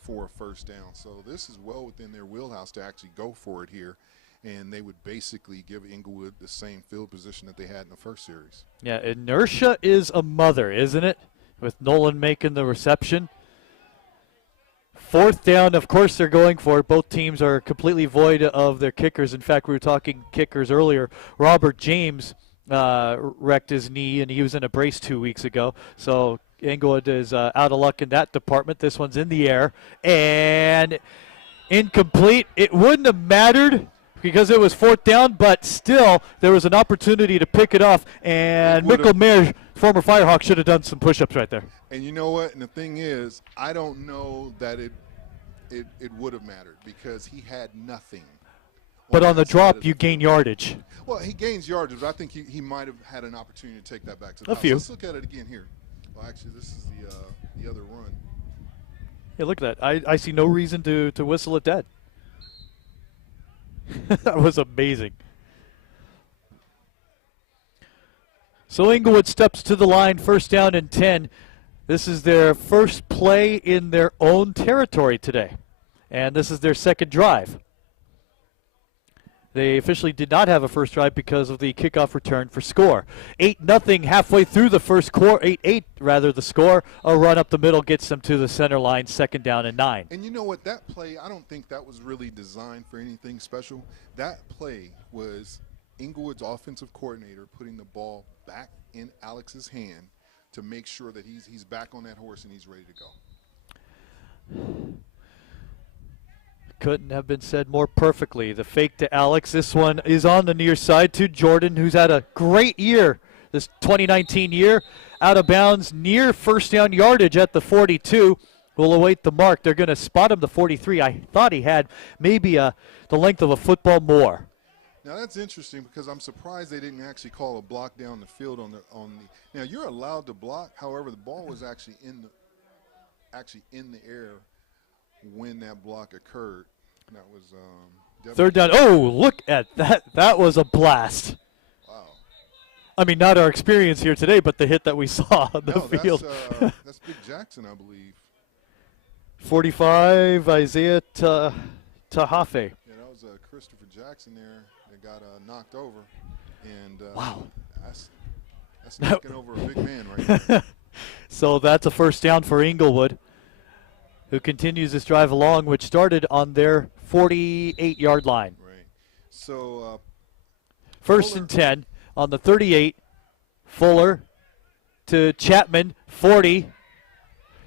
for a 1st down. So this is well within their wheelhouse to actually go for it here. And they would basically give Inglewood the same field position that they had in the first series. Yeah, inertia is a mother, isn't it? With Nolan making the reception. 4th down, of course they're going for it. Both teams are completely void of their kickers. In fact, we were talking kickers earlier. Robert James wrecked his knee, and he was in a brace 2 weeks ago. So Inglewood is out of luck in that department. This one's in the air and incomplete. It wouldn't have mattered because it was 4th down, but still there was an opportunity to pick it off, and Mikkel Meyer, former Firehawk, should have done some push-ups right there. And you know what? And the thing is, I don't know that it would have mattered because he had nothing. But on the drop, you gain yardage. Well, he gains yardage, but I think he might have had an opportunity to take that back to the house. Few. Let's look at it again here. Well, actually, this is the other run. Yeah, look at that. I see no reason to whistle it dead. That was amazing. So Inglewood steps to the line, 1st down and 10. This is their first play in their own territory today, and this is their 2nd drive. They officially did not have a first drive because of the kickoff return for score. 8-0 halfway through the first quarter. 8-8 rather the score. A run up the middle gets them to the center line, 2nd down and 9. And you know what? That play, I don't think that was really designed for anything special. That play was Inglewood's offensive coordinator putting the ball back in Alex's hand to make sure that he's back on that horse and he's ready to go. Couldn't have been said more perfectly. The fake to Alex. This one is on the near side to Jordan, who's had a great year this 2019 year. Out of bounds, near 1st down yardage at the 42. Will await the mark. They're going to spot him the 43. I thought he had maybe the length of a football more. Now that's interesting because I'm surprised they didn't actually call a block down the field on the. Now you're allowed to block. However, the ball was actually in the air when that block occurred. That was 3rd down. Oh, look at that. That was a blast. Wow. I mean, not our experience here today, but the hit that we saw on the field. That's Big Jackson, I believe. 45, Isaiah Tahafe. Yeah, that was Christopher Jackson there that got knocked over. And wow. That's knocking over a big man right now. So that's a 1st down for Inglewood, who continues this drive along, which started on their 48-yard line. Right. So 1st and 10 on the 38. Fuller to Chapman, 40.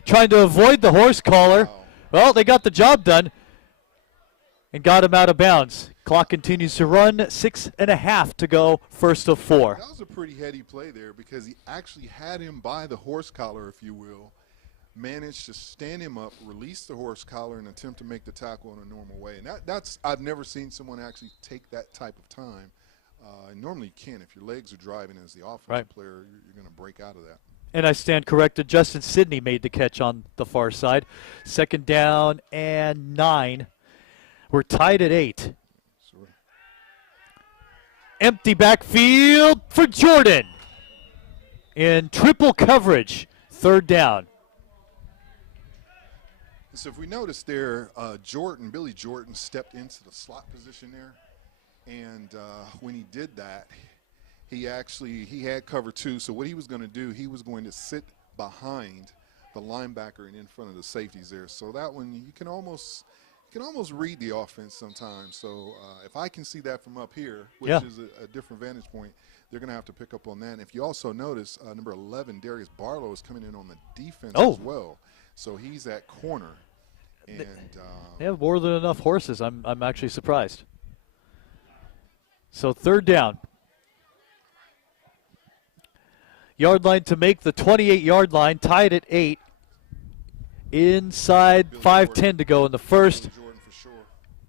Trying to avoid the horse collar. Wow. Well, they got the job done and got him out of bounds. Clock continues to run, 6.5 to go, 1st of 4. That was a pretty heady play there because he actually had him by the horse collar, if you will. Managed to stand him up, release the horse collar, and attempt to make the tackle in a normal way. And that's I've never seen someone actually take that type of time. Normally you can. If your legs are driving as the offensive player, you're going to break out of that. And I stand corrected. Justin Sidney made the catch on the far side. 2nd down and 9. We're tied at 8. Sure. Empty backfield for Jordan. In triple coverage, 3rd down. So if we notice there, Billy Jordan stepped into the slot position there. And when he did that, he had cover 2. So what he was going to do, he was going to sit behind the linebacker and in front of the safeties there. So that one, you can almost read the offense sometimes. So if I can see that from up here, which is a different vantage point, they're going to have to pick up on that. And if you also notice, number 11, Darius Barlow, is coming in on the defense as well. So he's at corner. And they have more than enough horses. I'm actually surprised. So 3rd down. Yard line to make the 28-yard line, tied at 8. Inside 5:10 to go in the 1st.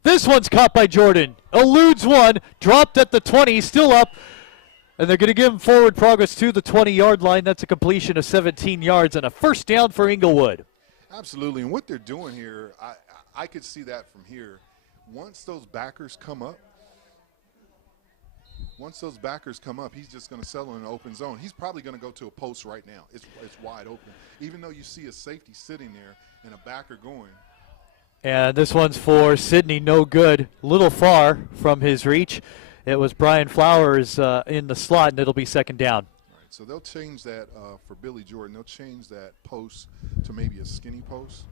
This one's caught by Jordan. Eludes one, dropped at the 20, still up. And they're going to give him forward progress to the 20-yard line. That's a completion of 17 yards and a 1st down for Inglewood. Absolutely, and what they're doing here, I could see that from here. Once those backers come up, he's just going to settle in an open zone. He's probably going to go to a post right now. It's wide open. Even though you see a safety sitting there and a backer going. And this one's for Sidney, no good. Little far from his reach. It was Brian Flowers in the slot, and it'll be 2nd down. Right, so they'll change that for Billy Jordan. They'll change that post to maybe a skinny post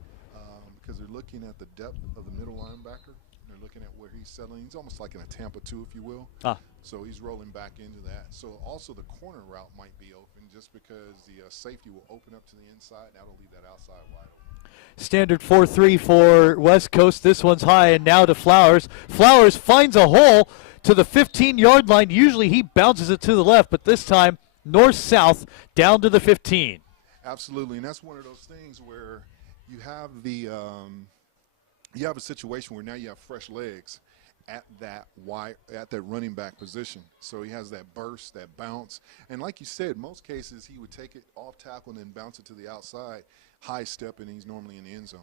because they're looking at the depth of the middle linebacker. They're looking at where he's settling. He's almost like in a Tampa 2, if you will. So he's rolling back into that. So also the corner route might be open just because the safety will open up to the inside. That'll leave that outside wide open. Standard 4-3 for West Coast. This one's high, and now to Flowers. Flowers finds a hole to the 15-yard line. Usually he bounces it to the left, but this time north-south down to the 15. Absolutely, and that's one of those things where you have the you have a situation where now you have fresh legs at that running back position. So he has that burst, that bounce, and like you said, most cases he would take it off tackle and then bounce it to the outside, high step, and he's normally in the end zone.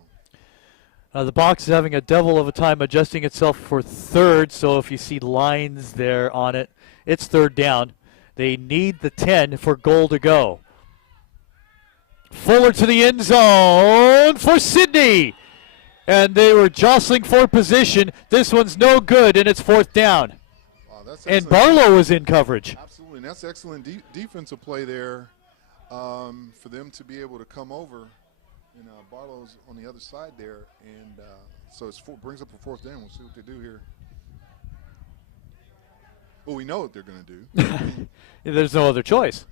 The box is having a devil of a time adjusting itself for third, so if you see lines there on it, it's third down. They need the 10 for goal to go. Fuller to the end zone for Sydney. And they were jostling for position. This one's no good, and it's fourth down. Wow, and Barlow was in coverage. Absolutely, and that's excellent defensive play there for them to be able to come over. And Barlow's on the other side there, and so it brings up a fourth down. We'll see what they do here. Well, we know what they're going to do. There's no other choice.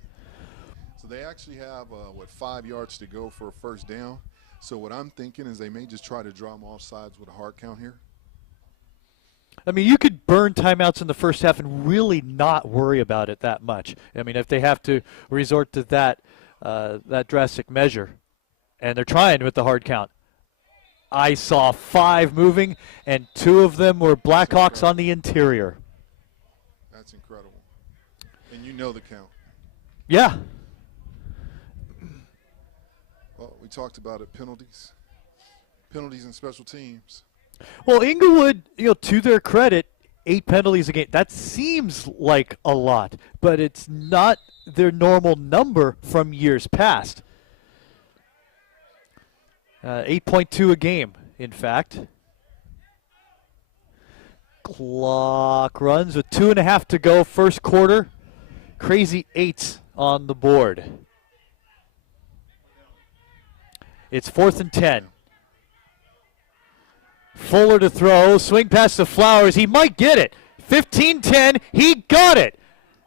So they actually have, 5 yards to go for a first down. So what I'm thinking is they may just try to draw them off sides with a hard count here. I mean, you could burn timeouts in the first half and really not worry about it that much. I mean, if they have to resort to that drastic measure. And they're trying with the hard count. I saw 5 moving, and 2 of them were Blackhawks on the interior. That's incredible. And you know the count. Yeah. Well, we talked about it, penalties. Penalties and special teams. Well, Inglewood, to their credit, 8 penalties a game. That seems like a lot, but it's not their normal number from years past. 8.2 a game, in fact. Clock runs with 2.5 to go, first quarter. Crazy 8s on the board. It's 4th and 10. Fuller to throw, swing pass to Flowers. He might get it. 15-10, he got it.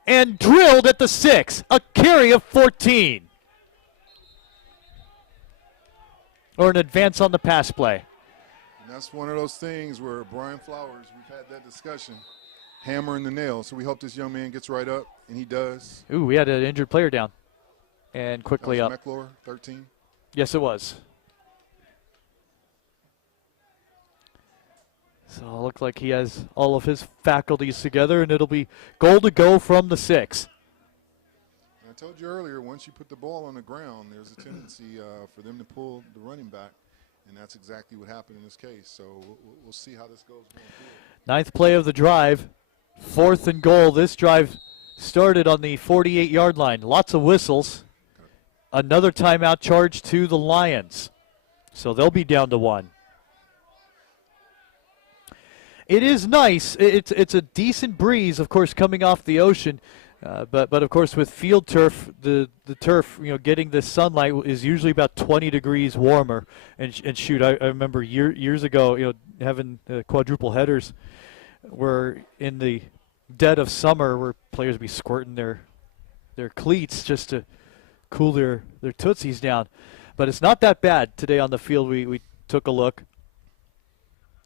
And drilled at the 6, a carry of 14. Or an advance on the pass play. And that's one of those things where Brian Flowers, we've had that discussion, hammering the nail. So we hope this young man gets right up, and he does. Ooh, we had an injured player down. And quickly up. McClure, 13. Yes, it was. So it looks like he has all of his faculties together, and it'll be goal to go from the 6. I told you earlier, once you put the ball on the ground, there's a tendency for them to pull the running back, and that's exactly what happened in this case. So we'll see how this goes going forward. 9th play of the drive, 4th and goal. This drive started on the 48-yard line. Lots of whistles. Another timeout charge to the Lions. So they'll be down to 1. It is nice. It's a decent breeze, of course, coming off the ocean. But of course, with field turf, the turf, getting the sunlight is usually about 20 degrees warmer. And shoot, I remember years ago, having quadruple headers, where in the dead of summer, where players would be squirting their cleats just to cool their tootsies down. But it's not that bad today on the field. We took a look,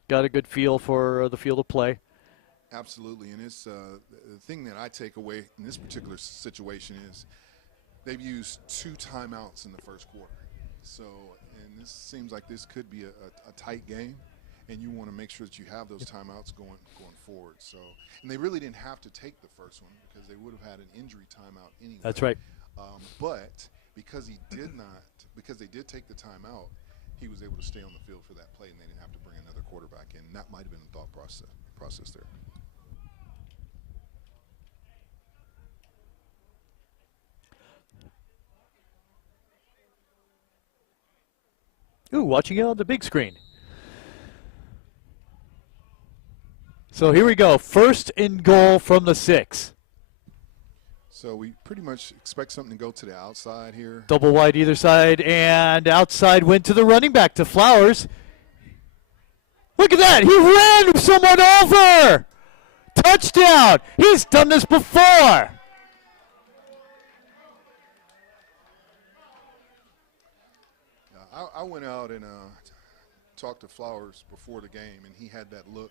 got a good feel for the field of play. Absolutely, and it's the thing that I take away in this particular situation is they've used 2 timeouts in the first quarter. So, and this seems like this could be a tight game, and you want to make sure that you have those timeouts going forward. So, and they really didn't have to take the first one because they would have had an injury timeout anyway. That's right. But because they did take the timeout, he was able to stay on the field for that play, and they didn't have to bring another quarterback in. And that might have been the thought process there. Ooh, watching it on the big screen. So here we go. 1st and goal from the 6. So we pretty much expect something to go to the outside here. Double wide either side, and outside went to the running back, to Flowers. Look at that. He ran someone over. Touchdown. He's done this before. I went out and talked to Flowers before the game, and he had that look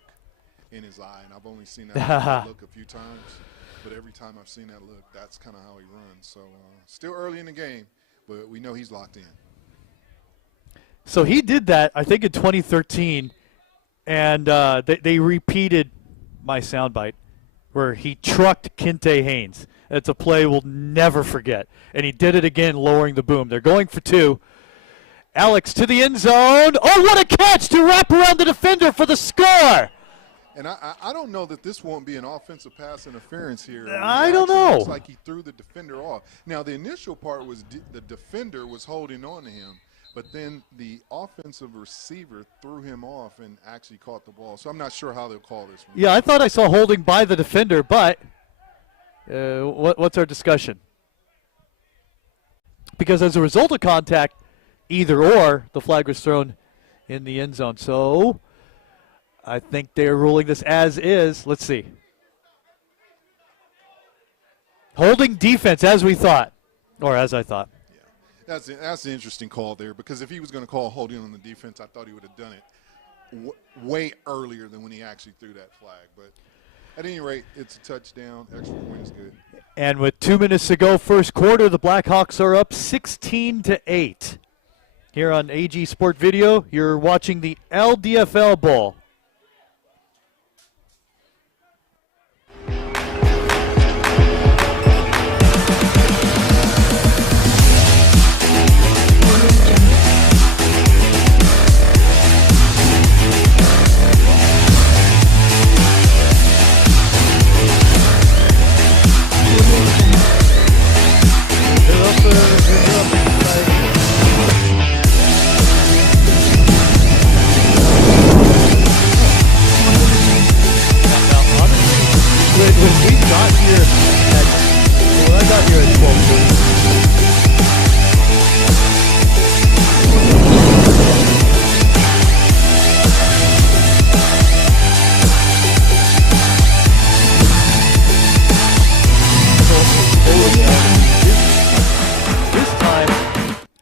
in his eye, and I've only seen that look a few times, but every time I've seen that look, that's kind of how he runs. So still early in the game, but we know he's locked in. So he did that, I think, in 2013, and they repeated my soundbite where he trucked Kinte Haynes. It's a play we'll never forget, and he did it again, lowering the boom. They're going for two. Alex to the end zone. Oh, what a catch to wrap around the defender for the score. And I don't know that this won't be an offensive pass interference here. I don't know. Looks like he threw the defender off. Now, the initial part was the defender was holding on to him, but then the offensive receiver threw him off and actually caught the ball. So I'm not sure how they'll call this one. Yeah, I thought I saw holding by the defender, but what's our discussion? Because as a result of contact, either or, the flag was thrown in the end zone. So I think they're ruling this as is. Let's see. Holding defense, as we thought, or as I thought. Yeah, that's an interesting call there, because if he was going to call holding on the defense, I thought he would have done it way earlier than when he actually threw that flag. But at any rate, it's a touchdown. Extra point is good. And with 2 minutes to go, first quarter, the Blackhawks are up 16-8. Here on AG Sport Video, you're watching the Ldfl Bowl.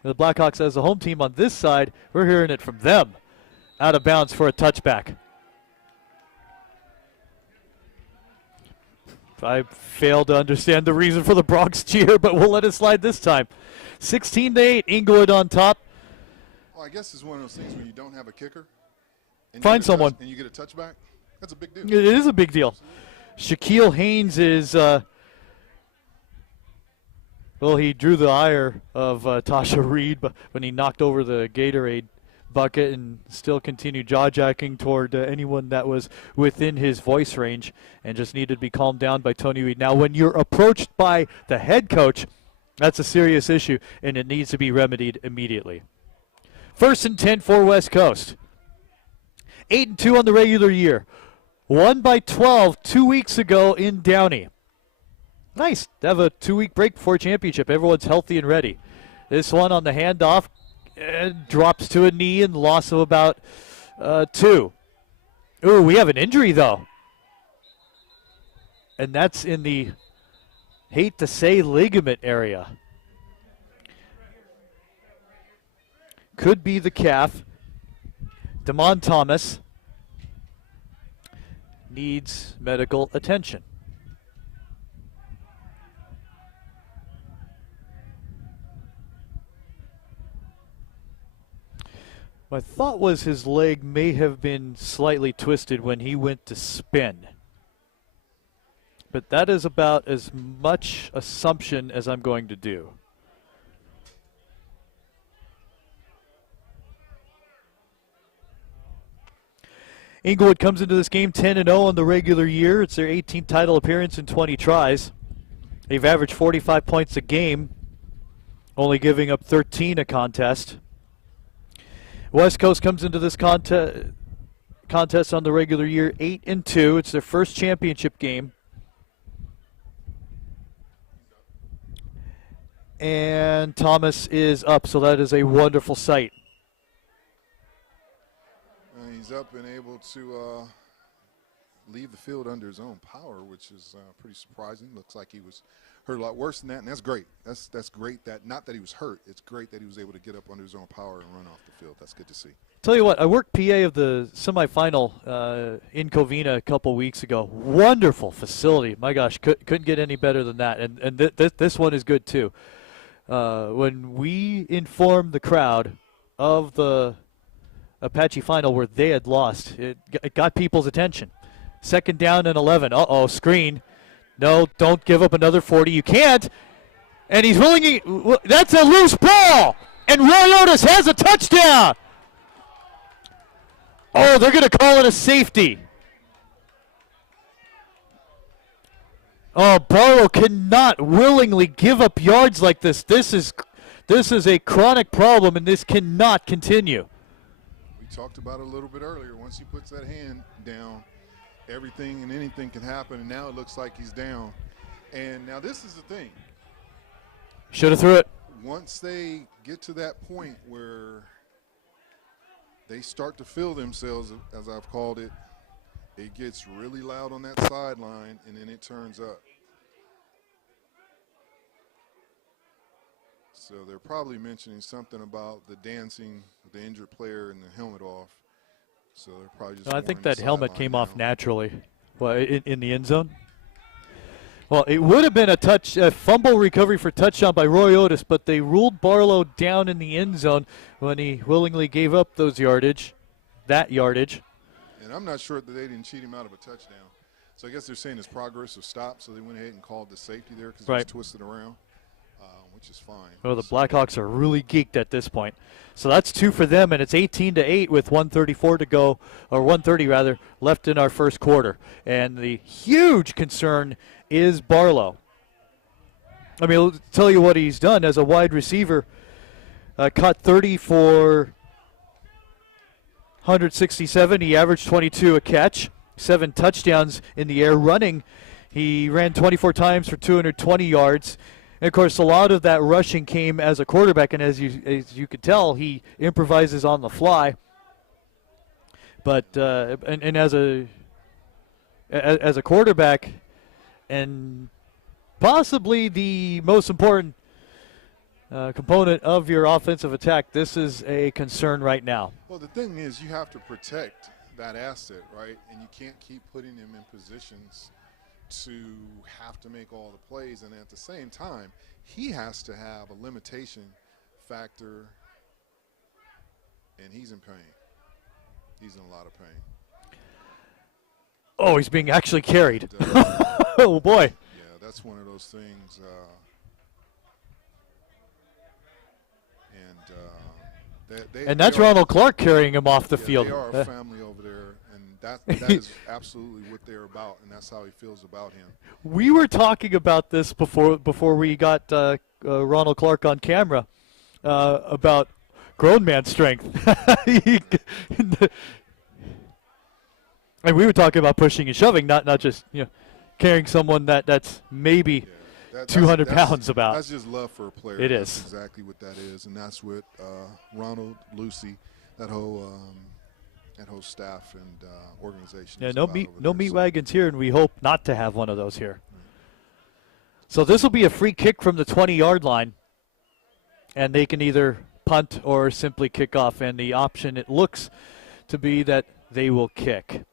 The Blackhawks as a home team on this side, we're hearing it from them. Out of bounds for a touchback. I failed to understand the reason for the Bronx cheer, but we'll let it slide this time. 16-8, Inglewood on top. Well, I guess it's one of those things when you don't have a kicker. And Find someone. And you get a touchback. That's a big deal. It is a big deal. Shaquille Haynes is, well, he drew the ire of Tasha Reed when he knocked over the Gatorade bucket and still continued jaw-jacking toward anyone that was within his voice range and just needed to be calmed down by Tony Reed. Now, when you're approached by the head coach, that's a serious issue, and it needs to be remedied immediately. 1st and 10 for West Coast. 8-2 on the regular year. Won by 12 2 weeks ago in Downey. Nice to have a 2-week break before championship. Everyone's healthy and ready. This one on the handoff drops to a knee and loss of about 2. Ooh, we have an injury, though. And that's in the, hate to say, ligament area. Could be the calf. Damon Thomas needs medical attention. My thought was his leg may have been slightly twisted when he went to spin. But that is about as much assumption as I'm going to do. Inglewood comes into this game 10-0 on the regular year. It's their 18th title appearance in 20 tries. They've averaged 45 points a game, only giving up 13 a contest. West Coast comes into this contest on the regular year 8-2. It's their first championship game. And Thomas is up, so that is a wonderful sight. He's up and able to leave the field under his own power, which is pretty surprising. Looks like he was hurt a lot worse than that, and that's great. That's great that, not that he was hurt, it's great that he was able to get up under his own power and run off the field. That's good to see. Tell you what, I worked PA of the semifinal in Covina a couple weeks ago. Wonderful facility. My gosh, couldn't get any better than that. And this one is good too. When we informed the crowd of the Apache final where they had lost, it got people's attention. 2nd down and 11. Uh-oh, screen. No, don't give up another 40. You can't. And he's willing. That's a loose ball. And Roy Otis has a touchdown. Oh, they're going to call it a safety. Oh, Barlow cannot willingly give up yards like this. This is a chronic problem, and this cannot continue. We talked about it a little bit earlier. Once he puts that hand down, everything and anything can happen, and now it looks like he's down. And now this is the thing. Should have threw it. Once they get to that point where they start to feel themselves, as I've called it, it gets really loud on that sideline, and then it turns up. So they're probably mentioning something about the dancing with the injured player and the helmet off. So they're probably just. No, I think that helmet came off naturally. Well, in the end zone. Well, it would have been a fumble recovery for touchdown by Roy Otis, but they ruled Barlow down in the end zone when he willingly gave up that yardage. And I'm not sure that they didn't cheat him out of a touchdown. So I guess they're saying his progress was stopped, so they went ahead and called the safety there because he was twisted around, which is fine. Well, the Blackhawks are really geeked at this point. So that's 2 for them, and it's 18-8 with 1:34 to go, or 1:30 rather, left in our first quarter. And the huge concern is Barlow. I mean, I'll tell you what he's done as a wide receiver. Caught 30 for 167. He averaged 22 a catch, 7 touchdowns in the air. Running, he ran 24 times for 220 yards. And, of course, a lot of that rushing came as a quarterback, and as you could tell, he improvises on the fly. But and as a quarterback, and possibly the most important component of your offensive attack, this is a concern right now. Well, the thing is, you have to protect that asset, right? And you can't keep putting him in positions to have to make all the plays, and at the same time, he has to have a limitation factor, and he's in pain. He's in a lot of pain. Oh, he's being actually carried. Oh, boy. Yeah, that's one of those things. And that's Ronald Clark carrying him off the field. They are a family over there, and that is absolutely what they're about, and that's how he feels about him. We were talking about this before we got Ronald Clark on camera about grown man strength. And we were talking about pushing and shoving, not just carrying someone that's maybe 200 pounds about. That's just love for a player. It that's is exactly what that is, and that's what Ronald, Lucy, that whole staff and organization. Yeah, no meat wagons here, and we hope not to have one of those here. So this will be a free kick from the 20-yard line, and they can either punt or simply kick off. And the option, it looks to be that they will kick.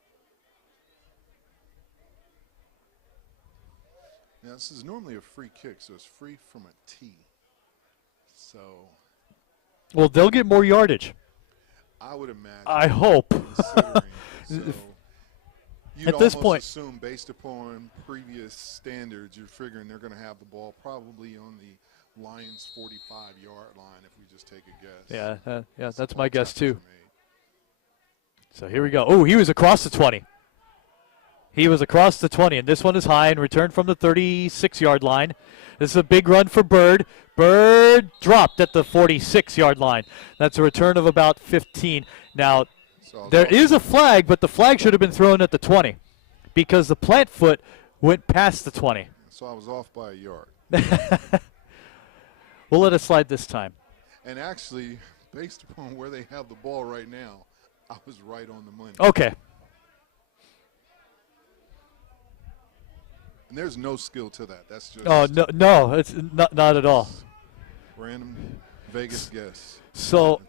Now, this is normally a free kick, so it's free from a tee. So. Well, they'll get more yardage. I would imagine. I hope. You'd at this almost point, assume based upon previous standards, you're figuring they're going to have the ball probably on the Lions' 45-yard line if we just take a guess. Yeah, that's my guess too. So here we go. Oh, he was across the 20. He was across the 20, and this one is high and returned from the 36-yard line. This is a big run for Bird. Bird dropped at the 46-yard line. That's a return of about 15. Now, there is a flag, but the flag should have been thrown at the 20 because the plant foot went past the 20. So I was off by a yard. We'll let it slide this time. And actually, based upon where they have the ball right now, I was right on the money. Okay. And there's no skill to that. That's just no, it's not at all. Random Vegas guess. So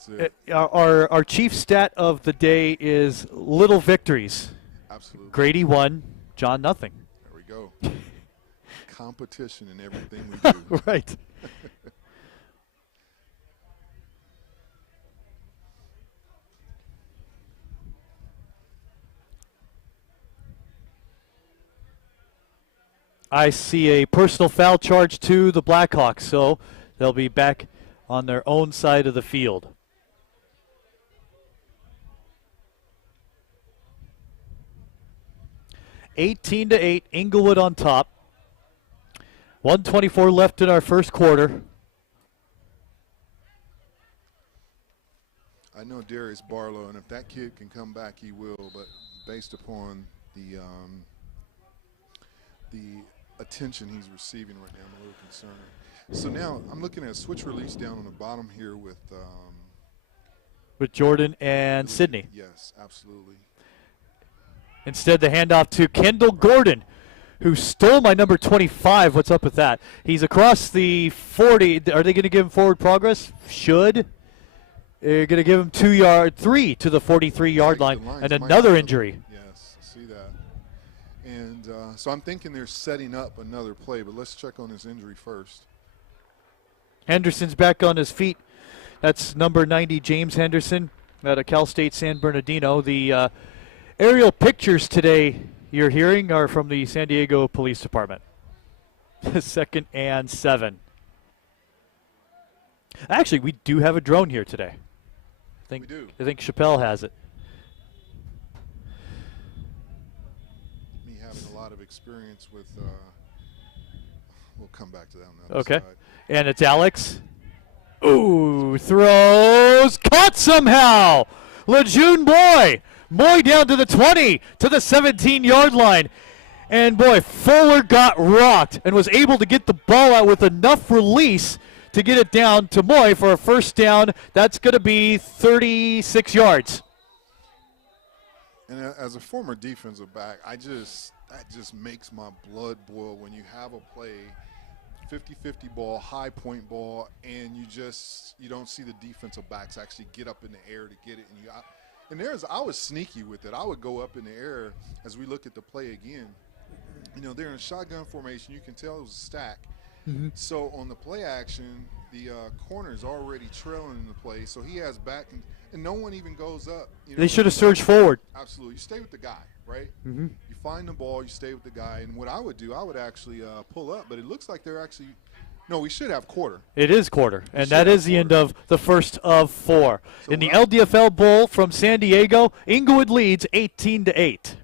our chief stat of the day is little victories. Absolutely. Grady 1, John nothing. There we go. Competition in everything we do. Right. I see a personal foul charge to the Blackhawks, so they'll be back on their own side of the field. (18-8), Inglewood on top. 1:24 left in our first quarter. I know Darius Barlow, and if that kid can come back, he will. But based upon the attention he's receiving right now, I'm a little concerned. So now I'm looking at a switch release down on the bottom here with Jordan and Sydney. Yes, absolutely. Instead, the handoff to Kendall Gordon, who stole my number 25. What's up with that? He's across the 40. Are they going to give him forward progress? Should. They're going to give him 3 to the 43-yard line, and another injury. Yes, I see that. And so I'm thinking they're setting up another play, but let's check on his injury first. Henderson's back on his feet. That's number 90, James Henderson, out of Cal State San Bernardino. The aerial pictures today you're hearing are from the San Diego Police Department. 2nd and 7. Actually, we do have a drone here today. We do. I think Chappelle has it. Me having a lot of experience with, we'll come back to that on the other Okay. side. And it's Alex. Ooh, throws, caught somehow. Lejeune Moy down to the 20, to the 17-yard line. And boy, Fuller got rocked and was able to get the ball out with enough release to get it down to Moy for a first down. That's going to be 36 yards. And as a former defensive back, that just makes my blood boil when you have a play, 50-50 ball, high point ball, and you don't see the defensive backs actually get up in the air to get it. And I was sneaky with it. I would go up in the air as we look at the play again. They're in shotgun formation. You can tell it was a stack. Mm-hmm. So on the play action, the corner is already trailing in the play. So he has back, and no one even goes up. They should have surged forward. Absolutely. You stay with the guy, right? Mm-hmm. You find the ball, you stay with the guy. And what I would do, I would actually pull up. But it looks like they're actually – no, we should have quarter. It is quarter, and that is the end of the first of 4. So in the LDFL Bowl from San Diego, Inglewood leads 18-8.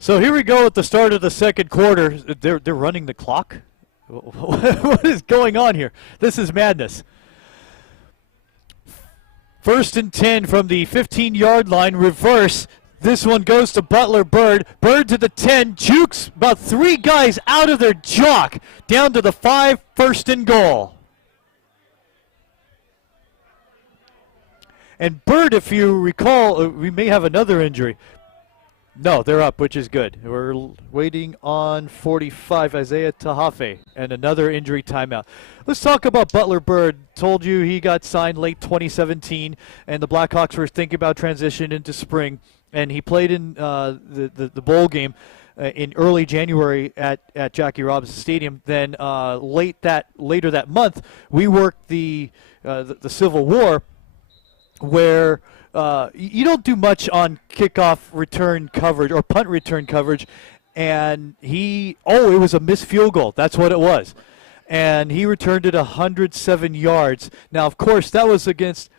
So here we go at the start of the second quarter. They're running the clock? What is going on here? This is madness. 1st and 10 from the 15-yard line, reverse. This one goes to Butler Bird. Bird to the 10, jukes about 3 guys out of their jock, down to the 5, 1st and goal. And Bird, if you recall, we may have another injury. No, they're up, which is good. We're waiting on 45, Isaiah Tahafe, and another injury timeout. Let's talk about Butler Bird. Told you he got signed late 2017, and the Blackhawks were thinking about transition into spring, and he played in the bowl game in early January at Jackie Robinson Stadium. Then later that month, we worked the Civil War, where you don't do much on kickoff return coverage or punt return coverage, and it was a missed field goal. That's what it was. And he returned it 107 yards. Now, of course, that was against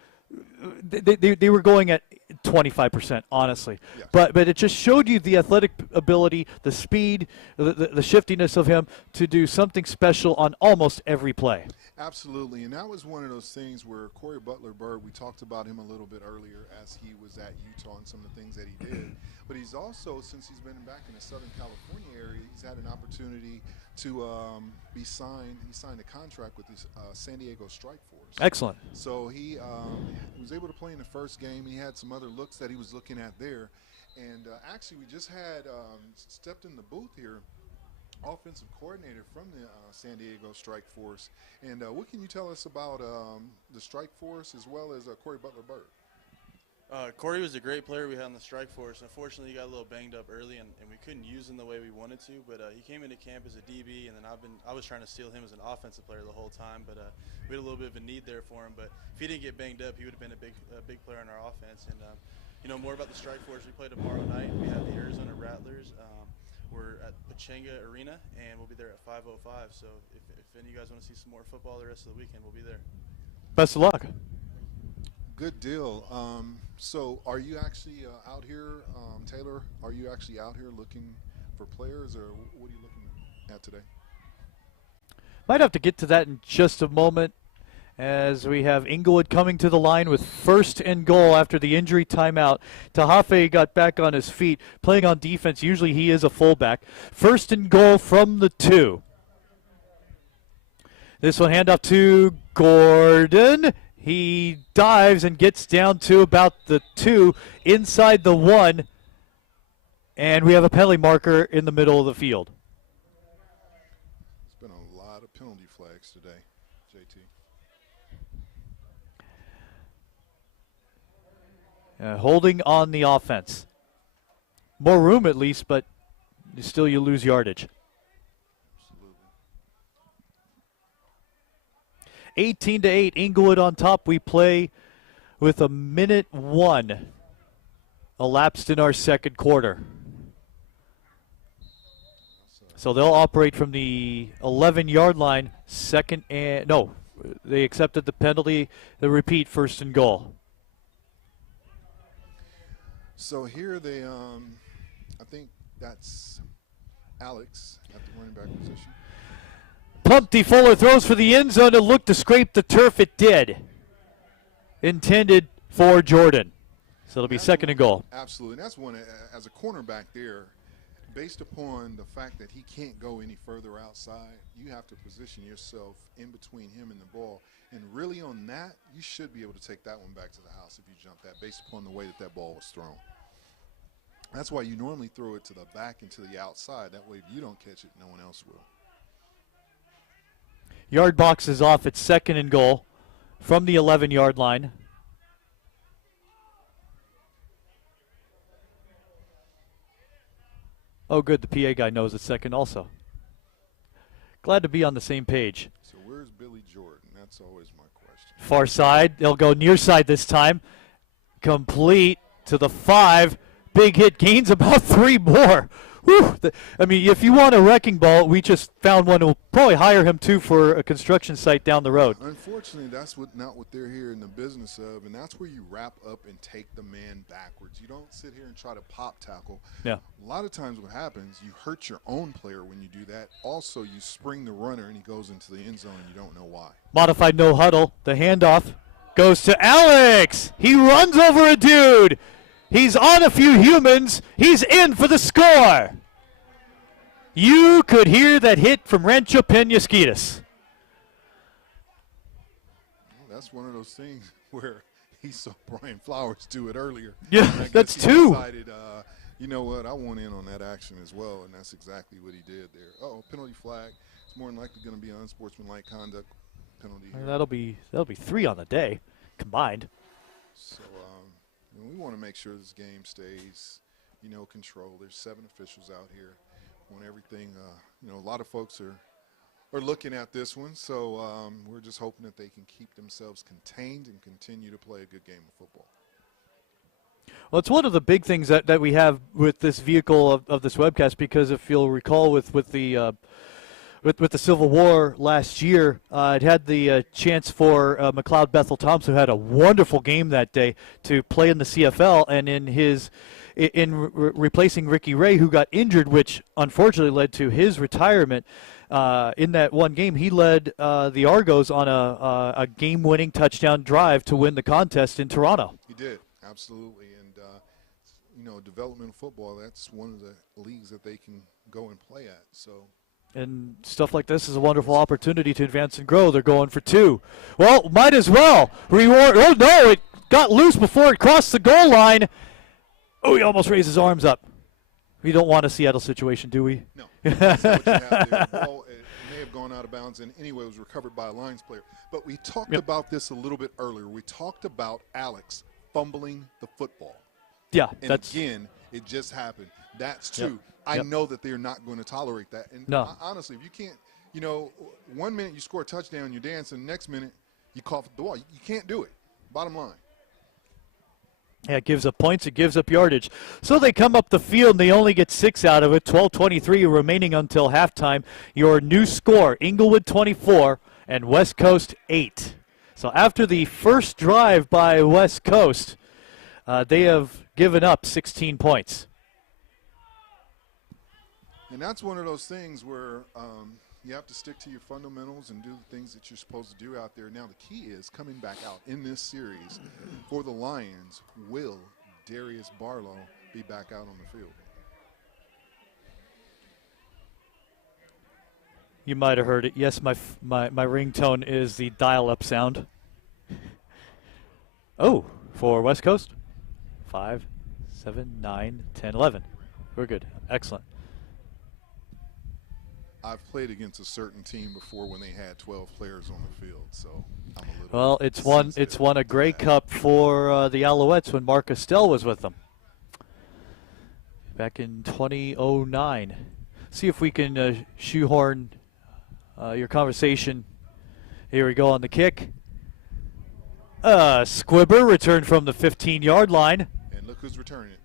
they were going at 25%, honestly. Yes. But it just showed you the athletic ability, the speed, the shiftiness of him to do something special on almost every play. Absolutely, and that was one of those things where Corey Butler-Bird, we talked about him a little bit earlier as he was at Utah and some of the things that he did. But he's also, since he's been back in the Southern California area, he's had an opportunity to be signed. He signed a contract with the San Diego Strike Force. Excellent. So he was able to play in the first game. He had some other looks that he was looking at there. And actually, we just had stepped in the booth here, offensive coordinator from the San Diego Strike Force. And what can you tell us about the Strike Force as well as Corey Butler-Bird? Corey was a great player we had on the Strike Force. Unfortunately, he got a little banged up early, and we couldn't use him the way we wanted to. But he came into camp as a DB, and then I was trying to steal him as an offensive player the whole time. But we had a little bit of a need there for him. But if he didn't get banged up, he would have been a big player in our offense. And more about the Strike Force. We play tomorrow night. We have the Arizona Rattlers. We're at Pechanga Arena, and we'll be there at 5:05. So if any of you guys want to see some more football the rest of the weekend, we'll be there. Best of luck. Good deal. So are you actually out here, Taylor, are you actually out here looking for players, or what are you looking at today? Might have to get to that in just a moment, as we have Inglewood coming to the line with 1st and goal after the injury timeout. Tahafe got back on his feet, playing on defense. Usually he is a fullback. 1st and goal from the 2. This one handoff to Gordon. He dives and gets down to about the 2, inside the 1, and we have a penalty marker in the middle of the field. There's been a lot of penalty flags today, JT. Holding on the offense. More room at least, but still you lose yardage. 18-8, Inglewood on top. We play with 1:01 elapsed in our second quarter. So they'll operate from the 11-yard line. They accepted the penalty. The repeat, 1st and goal. So here they, I think that's Alex at the running back position. Pumpty Fuller throws for the end zone. It looked to scrape the turf. It did. Intended for Jordan. So it'll be 2nd and goal. Absolutely. And that's one, as a cornerback there, based upon the fact that he can't go any further outside, you have to position yourself in between him and the ball. And really on that, you should be able to take that one back to the house if you jump that, based upon the way that ball was thrown. That's why you normally throw it to the back and to the outside. That way if you don't catch it, no one else will. Yard box is off. It's 2nd and goal from the 11-yard line. Oh, good. The PA guy knows it's 2nd also. Glad to be on the same page. So where's Billy Jordan? That's always my question. Far side. They'll go near side this time. Complete to the 5. Big hit. Gains about 3 more. Whew. I mean, if you want a wrecking ball, we just found one. We'll probably hire him, too, for a construction site down the road. Unfortunately, that's not what they're here in the business of, and that's where you wrap up and take the man backwards. You don't sit here and try to pop tackle. Yeah. A lot of times what happens, you hurt your own player when you do that. Also, you spring the runner, and he goes into the end zone, and you don't know why. Modified no huddle. The handoff goes to Alex. He runs over a dude. He's on a few humans. He's in for the score. You could hear that hit from Rancho Penasquitos. Well, that's one of those things where he saw Brian Flowers do it earlier. Yeah, that's 2. Decided, you know what, I want in on that action as well, and that's exactly what he did there. Uh-oh, penalty flag. It's more than likely going to be an unsportsmanlike conduct penalty here. That'll be 3 on the day combined. So we want to make sure this game stays, controlled. There's 7 officials out here. Want everything, a lot of folks are looking at this one, so we're just hoping that they can keep themselves contained and continue to play a good game of football. Well, it's one of the big things that we have with this vehicle of this webcast, because if you'll recall with the Civil War last year, it had the chance for McLeod Bethel Thompson, who had a wonderful game that day, to play in the CFL, and replacing Ricky Ray, who got injured, which unfortunately led to his retirement. In that one game, he led the Argos on a game-winning touchdown drive to win the contest in Toronto. He did, absolutely. And, developmental football, that's one of the leagues that they can go and play at. So. And stuff like this is a wonderful opportunity to advance and grow. They're going for 2. Well, might as well. Reward. Oh, no, it got loose before it crossed the goal line. Oh, he almost raised his arms up. We don't want a Seattle situation, do we? No. That's not what you have there. The ball, it may have gone out of bounds, and anyway, it was recovered by a Lions player. But we talked about this a little bit earlier. We talked about Alex fumbling the football. Yeah. And again, it just happened. That's true. Yep. I know that they're not going to tolerate that. And honestly, if you can't, 1 minute you score a touchdown, you're dancing, next minute you cough at the wall. You can't do it. Bottom line. Yeah, it gives up points, it gives up yardage. So they come up the field and they only get 6 out of it. 12:23 remaining until halftime. Your new score, Inglewood 24 and West Coast 8. So after the first drive by West Coast, they have given up 16 points. And that's one of those things where you have to stick to your fundamentals and do the things that you're supposed to do out there. Now the key is coming back out in this series for the Lions. Will Darius Barlow be back out on the field? You might have heard it. Yes, my ringtone is the dial-up sound. Oh, for West Coast? 5, 7, 9, 10, 11. We're good. Excellent. I've played against a certain team before when they had 12 players on the field, so I'm a little. Well, it's won a Grey Cup for the Alouettes when Mark Estelle was with them back in 2009. See if we can shoehorn your conversation. Here we go on the kick. Squibber returned from the 15-yard line. And look who's returning it.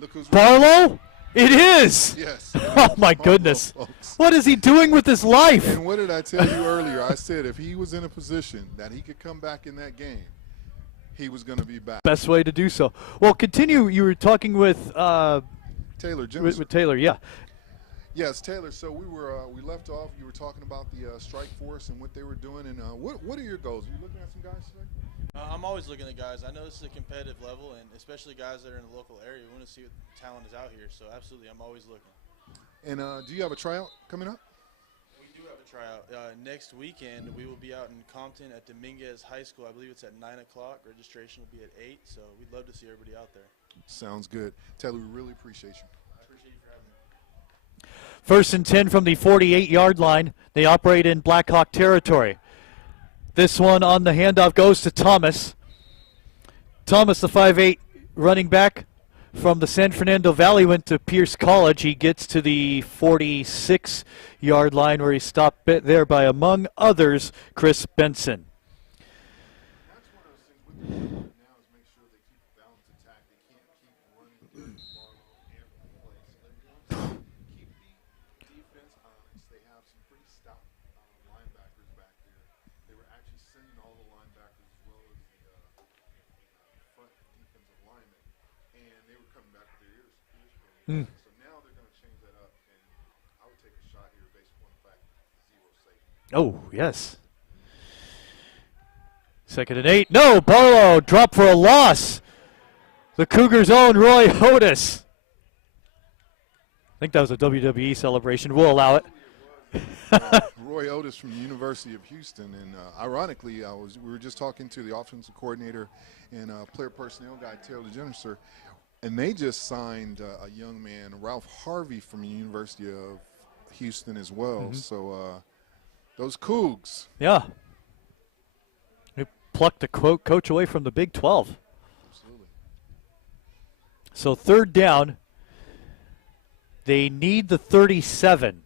Look who's Barlow? It is! Yes. Oh, my goodness. What is he doing with his life? And what did I tell you earlier? I said if he was in a position that he could come back in that game, he was going to be back. Best way to do so. Well, continue. You were talking with Taylor Jimson. With Taylor, yeah. Yes, Taylor. So we left off. You were talking about the strike force and what they were doing. And what are your goals? Are you looking at some guys today? I'm always looking at guys. I know this is a competitive level, and especially guys that are in the local area. We want to see what talent is out here. So absolutely, I'm always looking. And do you have a tryout coming up? We do have a tryout. Next weekend, we will be out in Compton at Dominguez High School. I believe it's at 9 o'clock. Registration will be at 8, so we'd love to see everybody out there. Sounds good. Taylor, we really appreciate you. I appreciate you for having me. 1st and 10 from the 48-yard line. They operate in Blackhawk territory. This one on the handoff goes to Thomas. Thomas, the 5'8" running back from the San Fernando Valley, went to Pierce College. He gets to the 46-yard line where he stopped there by, among others, Chris Benson. That's one of those things with the now is make sure they keep a balanced attack. They can't keep running the ball every play. So they want to keep the defense honest. They have some pretty stout linebackers back there. They were actually sending all the linebackers as well as the front defensive linemen, and they were coming back with their ears burning. So now they're going to change that up, and I would take a shot here based on the fact zero safety. Oh, yes. 2nd and 8. No, Barlow dropped for a loss. The Cougars' own Roy Otis. I think that was a WWE celebration. We'll allow it. Roy Otis from the University of Houston, and ironically, we were just talking to the offensive coordinator and player personnel guy, Taylor Jennifer, and they just signed a young man, Ralph Harvey, from the University of Houston as well. So those Cougs. Yeah. They plucked the coach away from the Big 12. Absolutely. So 3rd down. They need the 37.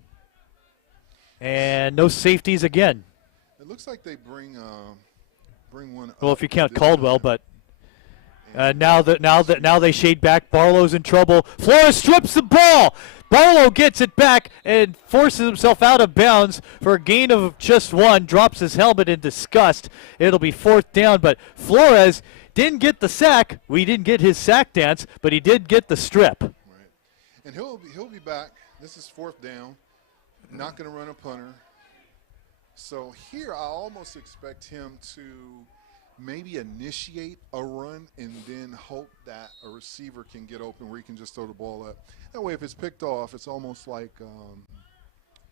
And no safeties again. It looks like they bring one. Well, if you count Caldwell, but Now they shade back. Barlow's in trouble. Flores strips the ball. Barlow gets it back and forces himself out of bounds for a gain of just one. Drops his helmet in disgust. It'll be 4th down, but Flores didn't get the sack. We didn't get his sack dance, but he did get the strip. Right. And he'll be back. This is 4th down. Not going to run a punter. So here I almost expect him to maybe initiate a run and then hope that a receiver can get open where he can just throw the ball up. That way if it's picked off, it's almost like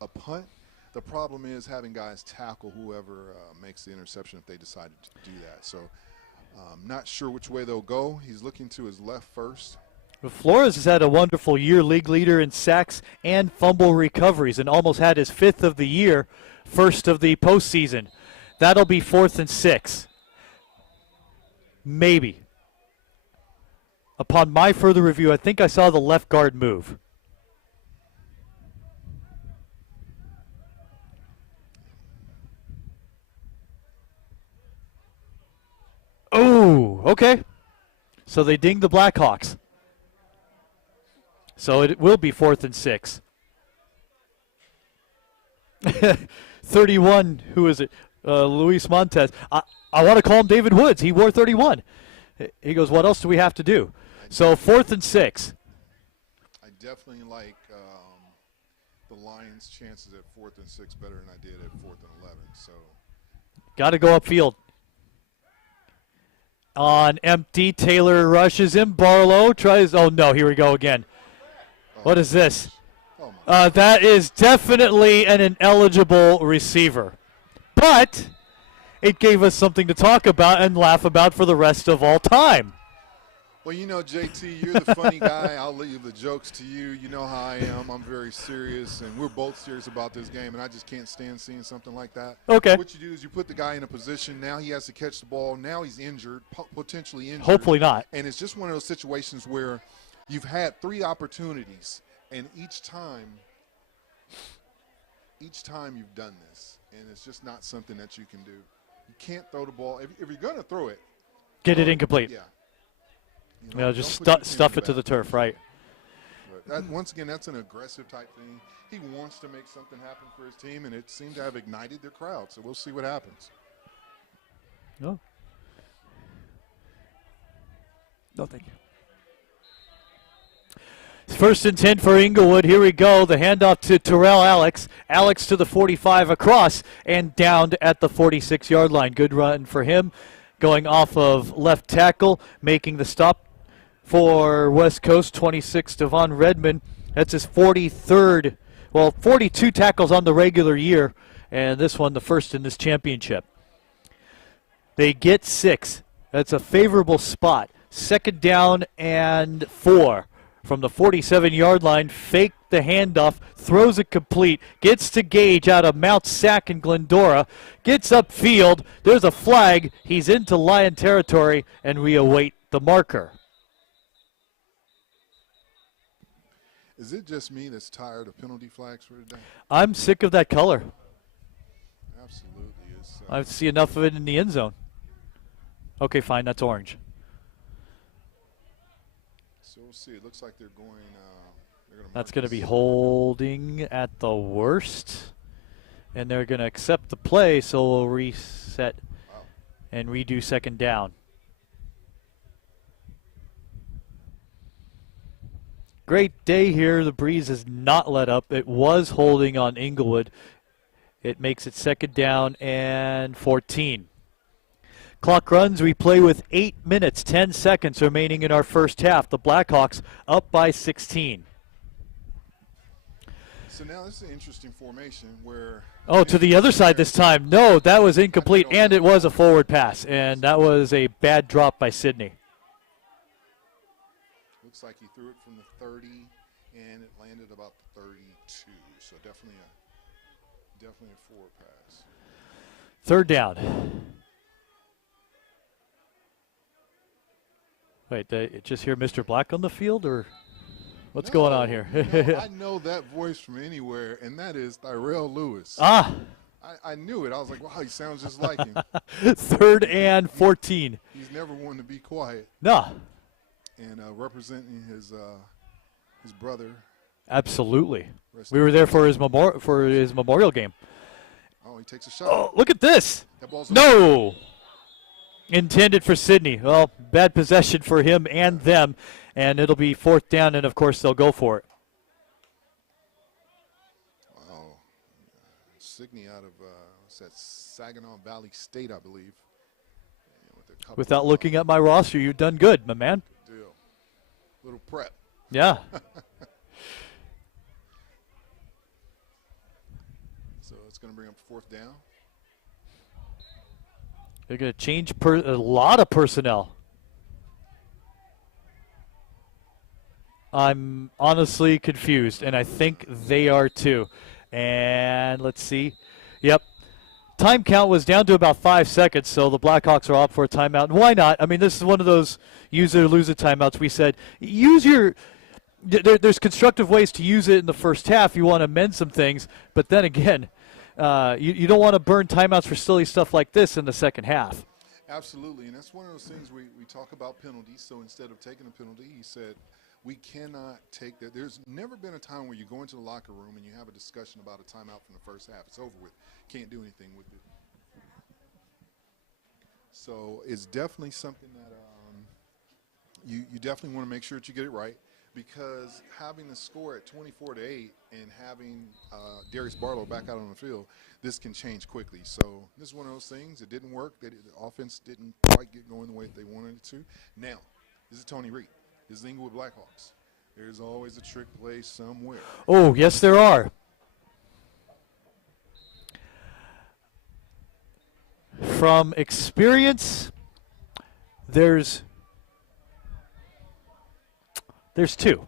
a punt. The problem is having guys tackle whoever makes the interception if they decided to do that. So not sure which way they'll go. He's looking to his left first. Flores has had a wonderful year, league leader in sacks and fumble recoveries, and almost had his 5th of the year, 1st of the postseason. That'll be 4th and 6. Maybe. Upon my further review, I think I saw the left guard move. Oh, okay. So they dinged the Blackhawks. So it will be 4th and 6. 31, who is it? Luis Montez. I want to call him David Woods. He wore 31. He goes, what else do we have to do? So 4th and 6. I definitely like the Lions' chances at 4th and 6 better than I did at 4th and 11. So got to go upfield. On empty, Taylor rushes him. Barlow tries. Oh, no, here we go again. What is this? That is definitely an ineligible receiver. But it gave us something to talk about and laugh about for the rest of all time. Well, you know, JT, you're the funny guy. I'll leave the jokes to you. You know how I am. I'm very serious, and we're both serious about this game, and I just can't stand seeing something like that. Okay. What you do is you put the guy in a position. Now he has to catch the ball. Now he's injured, potentially injured. Hopefully not. And it's just one of those situations where you've had 3 opportunities, and each time you've done this, and it's just not something that you can do. You can't throw the ball. If you're going to throw it, get it incomplete. Yeah. You know, just stuff it to the turf, right? But once again, that's an aggressive type thing. He wants to make something happen for his team, and it seemed to have ignited their crowd. So we'll see what happens. No. No, thank you. 1st and 10 for Inglewood. Here we go. The handoff to Terrell Alex. Alex to the 45 across and down at the 46-yard line. Good run for him. Going off of left tackle, making the stop for West Coast, 26, Devon Redmond. That's his 43rd, 42 tackles on the regular year, and this one the first in this championship. They get 6. That's a favorable spot. 2nd down and 4. From the 47-yard line, fake the handoff, throws it complete, gets to Gage out of Mount Sac in Glendora, gets upfield, there's a flag, he's into Lion territory, and we await the marker. Is it just me that's tired of penalty flags for today? I'm sick of that color. Absolutely. I see enough of it in the end zone. Okay, fine, that's orange. So we'll see. It looks like they're going. That's going to be holding at the worst, and they're going to accept the play. So we'll reset and redo 2nd down. Great day here. The breeze has not let up. It was holding on Inglewood. It makes it 2nd down and 14. Clock runs. We play with 8 minutes, 10 seconds remaining in our first half. The Blackhawks up by 16. So now this is an interesting formation where... Oh, to the other side this time. No, that was incomplete, and it was a forward pass, and that was a bad drop by Sidney. Looks like he threw it from the 30, and it landed about the 32. So definitely a forward pass. 3rd down. Wait, just hear Mr. Black on the field, or what's going on here? I know that voice from anywhere, and that is Tyrell Lewis. Ah. I knew it. I was like, wow, he sounds just like him. 3rd and 14. He's never one to be quiet. No. And representing his brother. Absolutely. We were there for his memorial game. Oh, he takes a shot. Oh, look at this. That ball's no. Intended for Sydney. Well, bad possession for him and them, and it'll be 4th down, and, of course, they'll go for it. Wow. Sydney out of Saginaw Valley State, I believe. Without looking at my roster, you've done good, my man. Good deal. Little prep. Yeah. So it's going to bring up 4th down. They're going to change a lot of personnel. I'm honestly confused, and I think they are too. And let's see. Yep. Time count was down to about 5 seconds, so the Blackhawks are up for a timeout. And why not? I mean, this is one of those use it or lose it timeouts. We said use your there's constructive ways to use it in the first half. You want to amend some things, but then again, you don't want to burn timeouts for silly stuff like this in the second half. Absolutely, and that's one of those things we talk about penalties. So instead of taking a penalty, he said, we cannot take that. There's never been a time where you go into the locker room and you have a discussion about a timeout from the first half. It's over with. Can't do anything with it. So it's definitely something that you definitely want to make sure that you get it right, because having the score at 24-8 and having Darius Barlow back out on the field, this can change quickly. So this is one of those things. It didn't work. The offense didn't quite get going the way that they wanted it to. Now, this is Tony Reed. This is the Inglewood Blackhawks. There's always a trick play somewhere. Oh, yes, there are. From experience, there's two.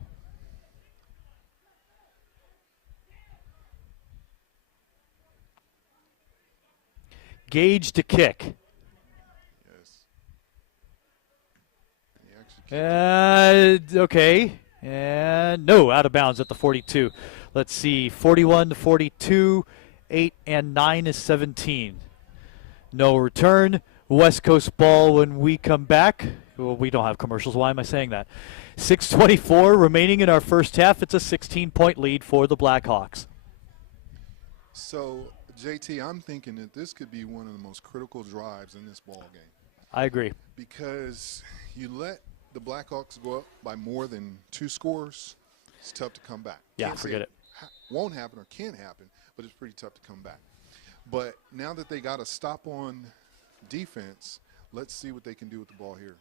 Gauge to kick. Okay. And no, out of bounds at the 42. Let's see, 41 to 42, 8 and 9 is 17. No return. West Coast ball when we come back. Well, we don't have commercials. Why am I saying that? 6:24 remaining in our first half. It's a 16-point lead for the Blackhawks. So, JT, I'm thinking that this could be one of the most critical drives in this ball game. I agree. Because you let the Blackhawks go up by more than 2 scores, it's tough to come back. Yeah, forget it. Won't happen or can't happen, but it's pretty tough to come back. But now that they got a stop on defense, let's see what they can do with the ball here.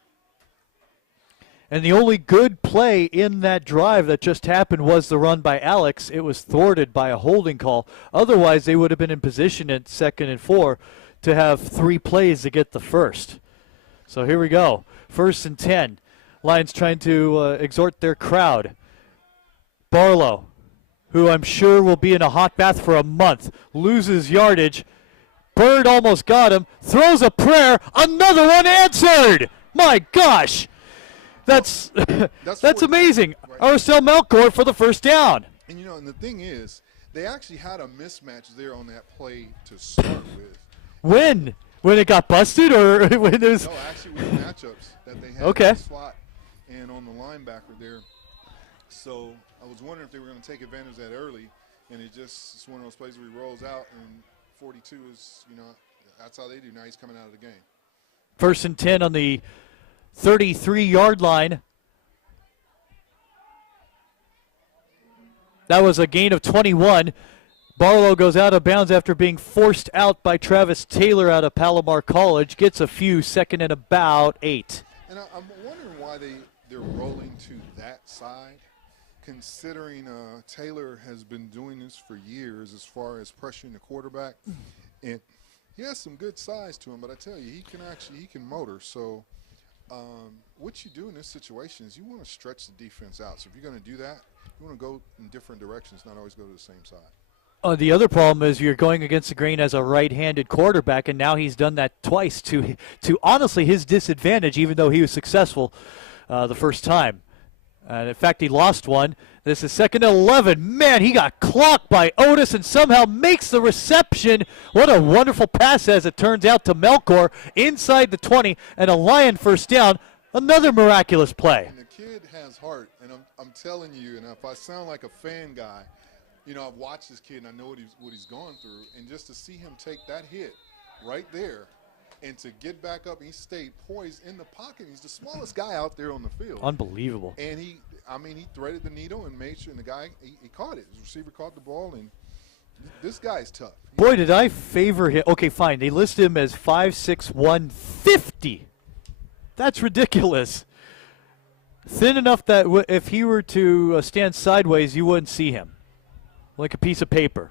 And the only good play in that drive that just happened was the run by Alex. It was thwarted by a holding call. Otherwise, they would have been in position at 2nd and 4 to have 3 plays to get the first. So here we go. 1st and 10. Lions trying to exhort their crowd. Barlow, who I'm sure will be in a hot bath for a month, loses yardage. Bird almost got him. Throws a prayer. Another one answered. My gosh. That's amazing. Right. Arcel Melkor for the 1st down. And, you know, and the thing is, they actually had a mismatch there on that play to start with. When? When it got busted, or when it was? No, actually with the matchups that they had okay. in the slot and on the linebacker there. So I was wondering if they were going to take advantage of that early, and it's one of those plays where he rolls out, and 42 is, you know, that's how they do. Now he's coming out of the game. 1st and 10 on the 33-yard line. That was a gain of 21. Barlow goes out of bounds after being forced out by Travis Taylor out of Palomar College. Gets a few, 2nd and about 8. And I'm wondering why they're rolling to that side, considering Taylor has been doing this for years as far as pressuring the quarterback. And he has some good size to him, but I tell you, he can motor. So what you do in this situation is you want to stretch the defense out. So if you're going to do that, you want to go in different directions, not always go to the same side. The other problem is you're going against the grain as a right-handed quarterback, and now he's done that twice to honestly his disadvantage, even though he was successful the first time. And in fact, he lost one. This is 2nd and 11. Man, he got clocked by Otis and somehow makes the reception. What a wonderful pass, as it turns out, to Melkor inside the 20, and a Lion first down. Another miraculous play. And the kid has heart, and I'm telling you, and if I sound like a fan guy, you know, I've watched this kid and I know what he's gone through, and just to see him take that hit right there and to get back up, and he stayed poised in the pocket. He's the smallest guy out there on the field. Unbelievable. And he threaded the needle and made sure, and the guy, he caught it. His receiver caught the ball, and this guy's tough. Boy, did I favor him. Okay, fine. They list him as 5'6", 150. That's ridiculous. Thin enough that if he were to stand sideways, you wouldn't see him. Like a piece of paper.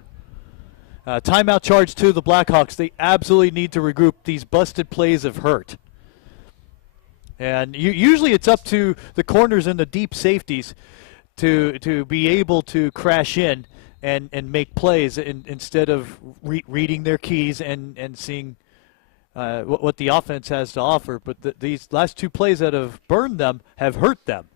Timeout charge to the Blackhawks. They absolutely need to regroup. These busted plays have hurt. And usually it's up to the corners and the deep safeties to be able to crash in and make plays instead of reading their keys and seeing what the offense has to offer. But these last two plays that have burned them have hurt them.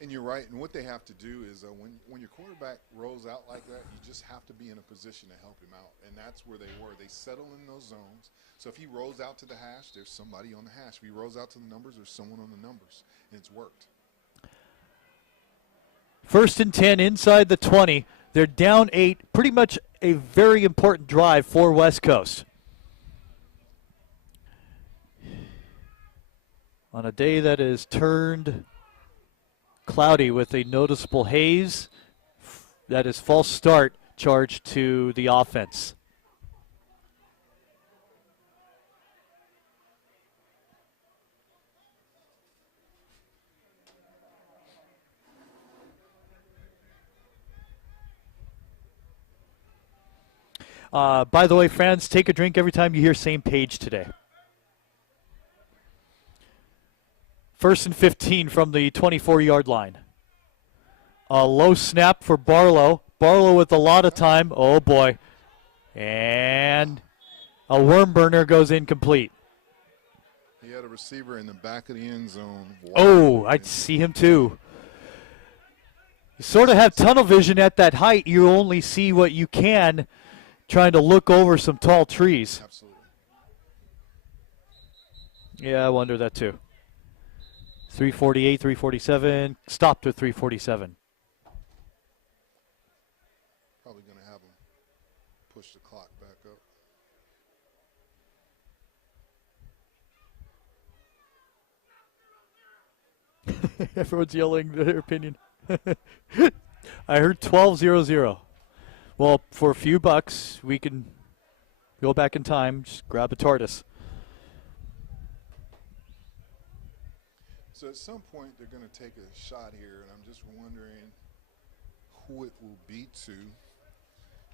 And you're right. And what they have to do is when your quarterback rolls out like that, you just have to be in a position to help him out. And that's where they were. They settle in those zones. So if he rolls out to the hash, there's somebody on the hash. If he rolls out to the numbers, there's someone on the numbers. And it's worked. 1st and 10 inside the 20. They're down 8. Pretty much a very important drive for West Coast. On a day that is turned cloudy with a noticeable haze, that is false start charged to the offense. By the way, fans, take a drink every time you hear same page today. 1st and 15 from the 24-yard line. A low snap for Barlow. Barlow with a lot of time. Oh, boy. And a worm burner goes incomplete. He had a receiver in the back of the end zone. Oh, I see him too. You sort of have tunnel vision at that height. You only see what you can trying to look over some tall trees. Absolutely. Yeah, I wonder that too. 348, 347, stopped with 347. Probably going to have him push the clock back up. Everyone's yelling their opinion. I heard 12-0-0. Well, for a few bucks, we can go back in time, just grab a TARDIS. So at some point, they're going to take a shot here, and I'm just wondering who it will be to.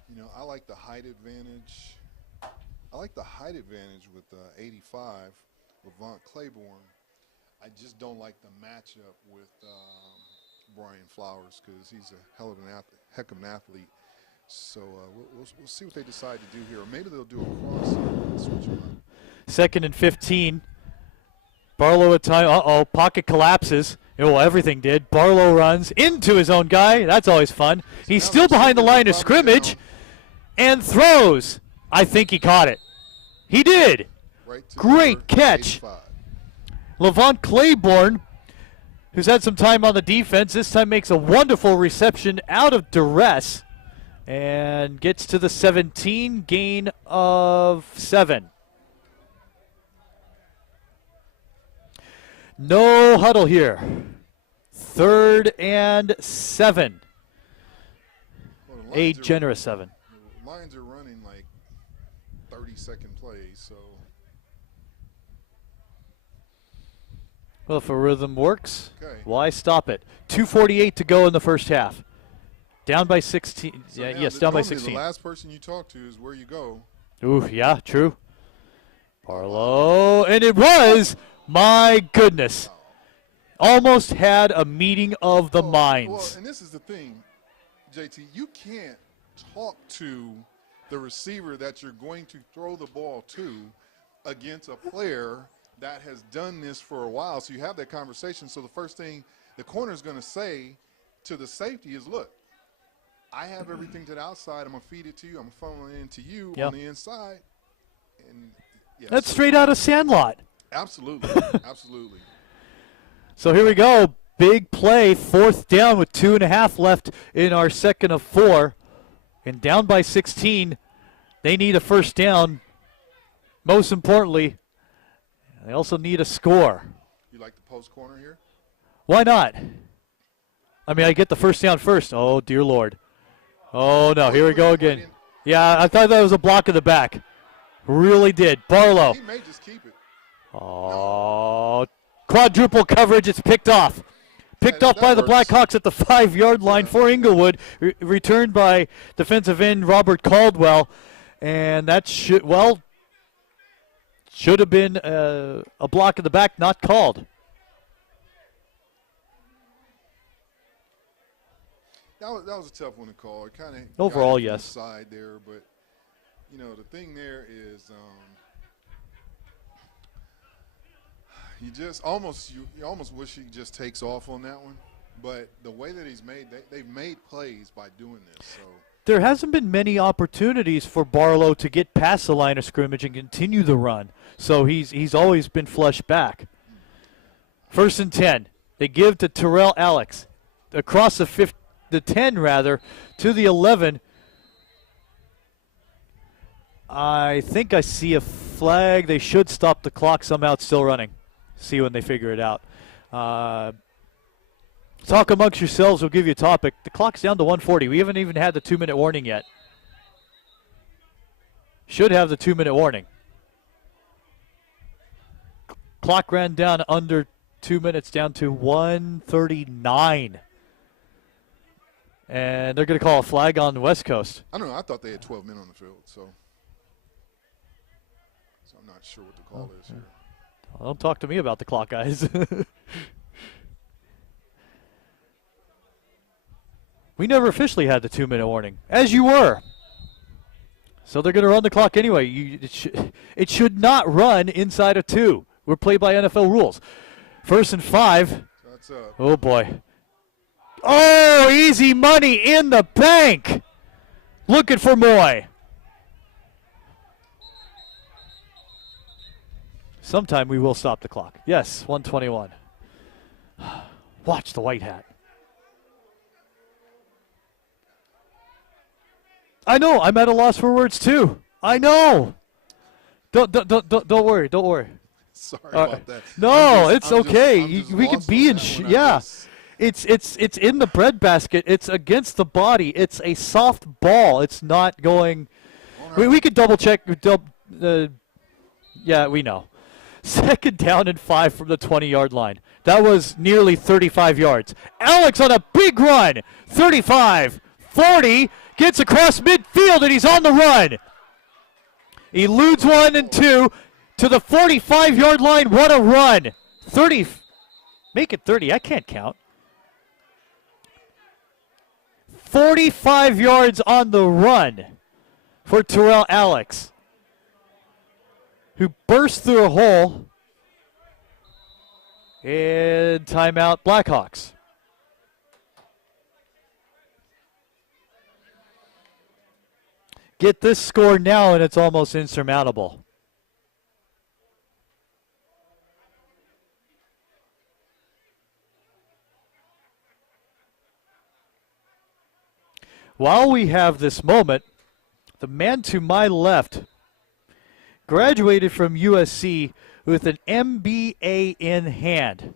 You know, I like the height advantage. I like the height advantage with 85, with Von Claiborne. I just don't like the matchup with Brian Flowers because he's a heck of an athlete. So we'll see what they decide to do here. Or maybe they'll do a cross and switch them up. 2nd and 15. Barlow at time. Uh-oh, pocket collapses. Oh, everything did. Barlow runs into his own guy. That's always fun. He's still behind the line of scrimmage and throws. I think he caught it. He did. Great catch. 85. Levon Claiborne, who's had some time on the defense, this time makes a wonderful reception out of duress and gets to the 17, gain of 7. No huddle here. 3rd and 7. Well, A generous 7. The Lions are running like 30-second plays, so. Well, if a rhythm works, Okay. why stop it? 2:48 to go in the first half. Down by 16. So Yeah, now yes, down by normally 16. The last person you talk to is where you go. Ooh, yeah, true. Barlow, and it was, my goodness. Almost had a meeting of the minds. Well, and this is the thing, JT, you can't talk to the receiver that you're going to throw the ball to against a player that has done this for a while. So you have that conversation. So the first thing the corner is going to say to the safety is, look, I have everything to the outside. I'm going to feed it to you. I'm funneling it into you on the inside. And yeah, That's straight out of Sandlot. Absolutely. Absolutely. So here we go. Big play, 4th down with 2.5 left in our second of 4. And down by 16. They need a first down. Most importantly, they also need a score. You like the post corner here? Why not? I mean, I get the first down first. Oh, dear Lord. Oh, no. Here we go again. Yeah, I thought that was a block in the back. Really did. Barlow. He may just keep it. Oh, quadruple coverage. It's picked off. Picked off by the Blackhawks at the 5-yard line for Inglewood. Returned by defensive end Robert Caldwell. And that should have been a block in the back, not called. That was a tough one to call. It kind of overall, yes. Side there, but you know the thing there is, you just almost wish he just takes off on that one. But the way that he's made, they've made plays by doing this. So there hasn't been many opportunities for Barlow to get past the line of scrimmage and continue the run. So he's always been flushed back. 1st and 10. They give to Terrell Alex across the 10 rather to the 11. I think I see a flag. They should stop the clock. Somehow it's still running. See when they figure it out. Talk amongst yourselves. We'll give you a topic. The clock's down to 1:40. We haven't even had the 2-minute warning yet. Should have the 2-minute warning. Clock ran down under 2 minutes, down to 1:39. And they're going to call a flag on the West Coast. I don't know. I thought they had 12 men on the field, so I'm not sure what the call is here. Well, don't talk to me about the clock, guys. We never officially had the 2-minute warning, as you were. So they're going to run the clock anyway. It should not run inside of 2. We're played by NFL rules. 1st and 5. Oh, boy. Oh, easy money in the bank. Looking for Moy. Sometime we will stop the clock. Yes, 1:21. Watch the white hat. I know. I'm at a loss for words too. I know. Don't worry. Don't worry. Sorry about that. No, it's okay. We could be in. Yeah, it's in the breadbasket. It's against the body. It's a soft ball. It's not going. We could double check. Yeah, we know. 2nd down and 5 from the 20-yard line. That was nearly 35 yards. Alex on a big run. 35, 40. Gets across midfield, and he's on the run. Eludes 1 and 2 to the 45-yard line. What a run. 30. Make it 30. I can't count. 45 yards on the run for Terrell Alex, who burst through a hole. And timeout, Blackhawks. Get this score now, and it's almost insurmountable. While we have this moment, the man to my left graduated from USC with an MBA in hand.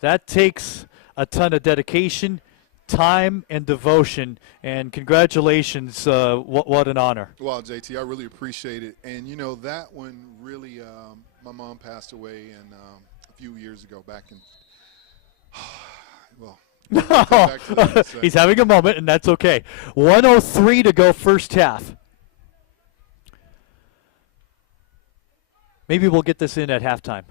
That takes a ton of dedication, time, and devotion, and congratulations. What an honor. Well, JT, I really appreciate it. And, you know, that one really, my mom passed away a few years ago back in, well. He's having a moment, and that's okay. 1:03 to go first half. Maybe we'll get this in at halftime.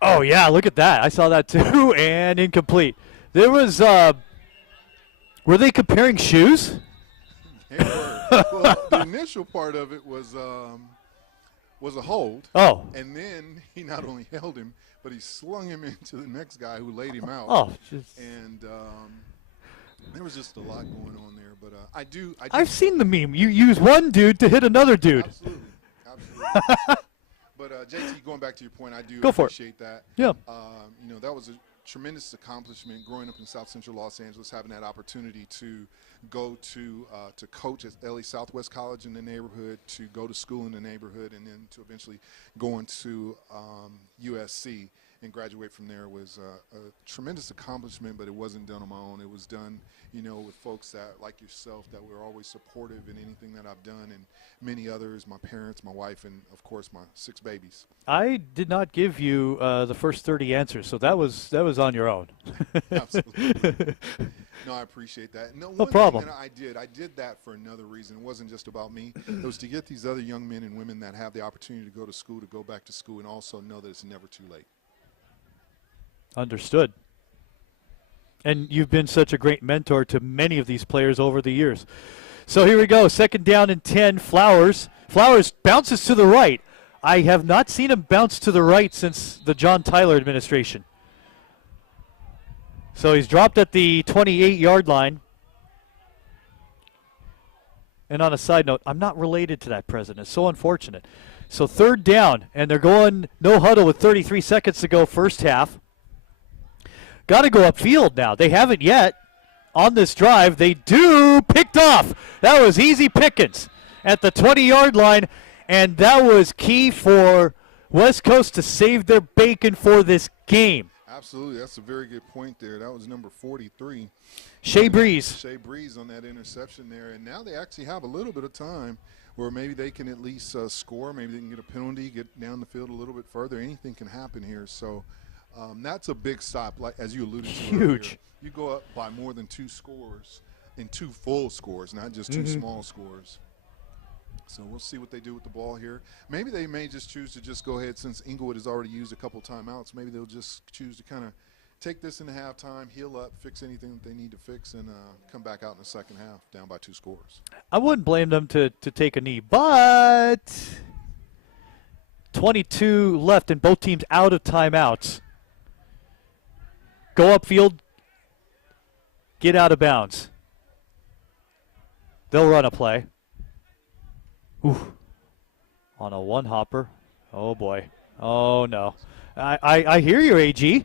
Oh, yeah, look at that. I saw that too, and incomplete. There was, were they comparing shoes? They were. Well, Well, the initial part of it was a hold. Oh. And then he not only held him, but he slung him into the next guy who laid him out. Oh. And there was just a lot going on there. But I've seen the meme. You use one dude to hit another dude. Absolutely. But JT, going back to your point, I do appreciate that. Yeah. You know, that was a tremendous accomplishment growing up in South Central Los Angeles, having that opportunity to go to coach at LA Southwest College in the neighborhood, to go to school in the neighborhood, and then to eventually go into USC and graduate from there was a tremendous accomplishment, but it wasn't done on my own. It was done, you know, with folks that, like yourself, that were always supportive in anything that I've done, and many others, my parents, my wife, and, of course, my 6 babies. I did not give you the first 30 answers, so that was on your own. Absolutely. No, I appreciate that. No problem. Thing that I did that for another reason. It wasn't just about me. It was to get these other young men and women that have the opportunity to go to school, to go back to school, and also know that it's never too late. Understood. And you've been such a great mentor to many of these players over the years. So here we go, 2nd down and 10, Flowers. Flowers bounces to the right. I have not seen him bounce to the right since the John Tyler administration. So he's dropped at the 28-yard line. And on a side note, I'm not related to that president. It's so unfortunate. So 3rd down, and they're going no huddle with 33 seconds to go, first half. Got to go upfield now. They haven't yet on this drive. They do. Picked off. That was easy pickings at the 20-yard line, and that was key for West Coast to save their bacon for this game. Absolutely. That's a very good point there. That was number 43. Shea Breeze. Shea Breeze on that interception there. And now they actually have a little bit of time where maybe they can at least score. Maybe they can get a penalty, get down the field a little bit further. Anything can happen here. So that's a big stop, like as you alluded to earlier. Huge. You go up by more than 2 scores, and 2 full scores, not just 2 small scores. So we'll see what they do with the ball here. Maybe they may just choose to just go ahead, since Inglewood has already used a couple timeouts. Maybe they'll just choose to kind of take this into halftime, heal up, fix anything that they need to fix, and come back out in the second half down by 2 scores. I wouldn't blame them to take a knee, but 22 left and both teams out of timeouts. Go upfield, get out of bounds. They'll run a play. Ooh. On a one-hopper. Oh, boy. Oh, no. I hear you, AG.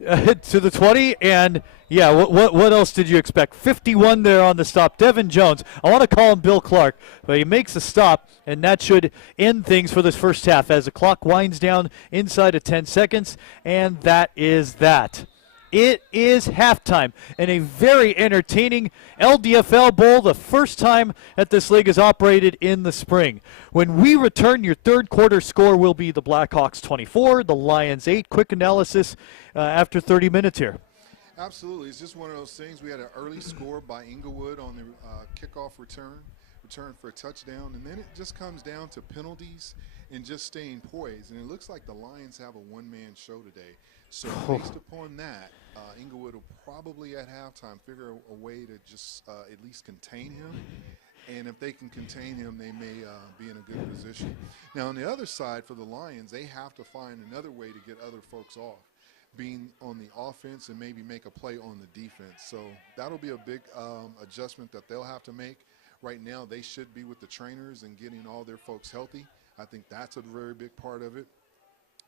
To the 20, and, yeah, what else did you expect? 51 there on the stop. Devin Jones. I want to call him Bill Clark, but he makes a stop, and that should end things for this first half as the clock winds down inside of 10 seconds, and that is that. It is halftime in a very entertaining LDFL Bowl, the first time that this league has operated in the spring. When we return, your third quarter score will be the Blackhawks 24, the Lions 8. Quick analysis after 30 minutes here. Absolutely. It's just one of those things. We had an early score by Inglewood on the kickoff return for a touchdown, and then it just comes down to penalties and just staying poised. And it looks like the Lions have a one-man show today. So based upon that, Inglewood will probably at halftime figure a way to just at least contain him. And if they can contain him, they may be in a good position. Now, on the other side, for the Lions, they have to find another way to get other folks off, being on the offense and maybe make a play on the defense. So that'll be a big adjustment that they'll have to make. Right now, they should be with the trainers and getting all their folks healthy. I think that's a very big part of it.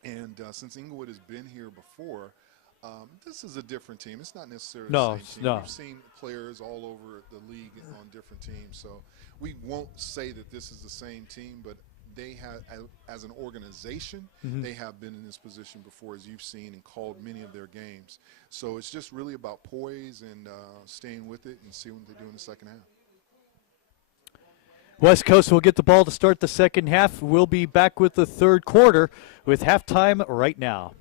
And since Inglewood has been here before, this is a different team. It's not necessarily the same team. No. We've seen players all over the league on different teams. So we won't say that this is the same team, but they have, as an organization, they have been in this position before, as you've seen, and called many of their games. So it's just really about poise and staying with it and seeing what they do in the second half. West Coast will get the ball to start the second half. We'll be back with the third quarter with halftime right now.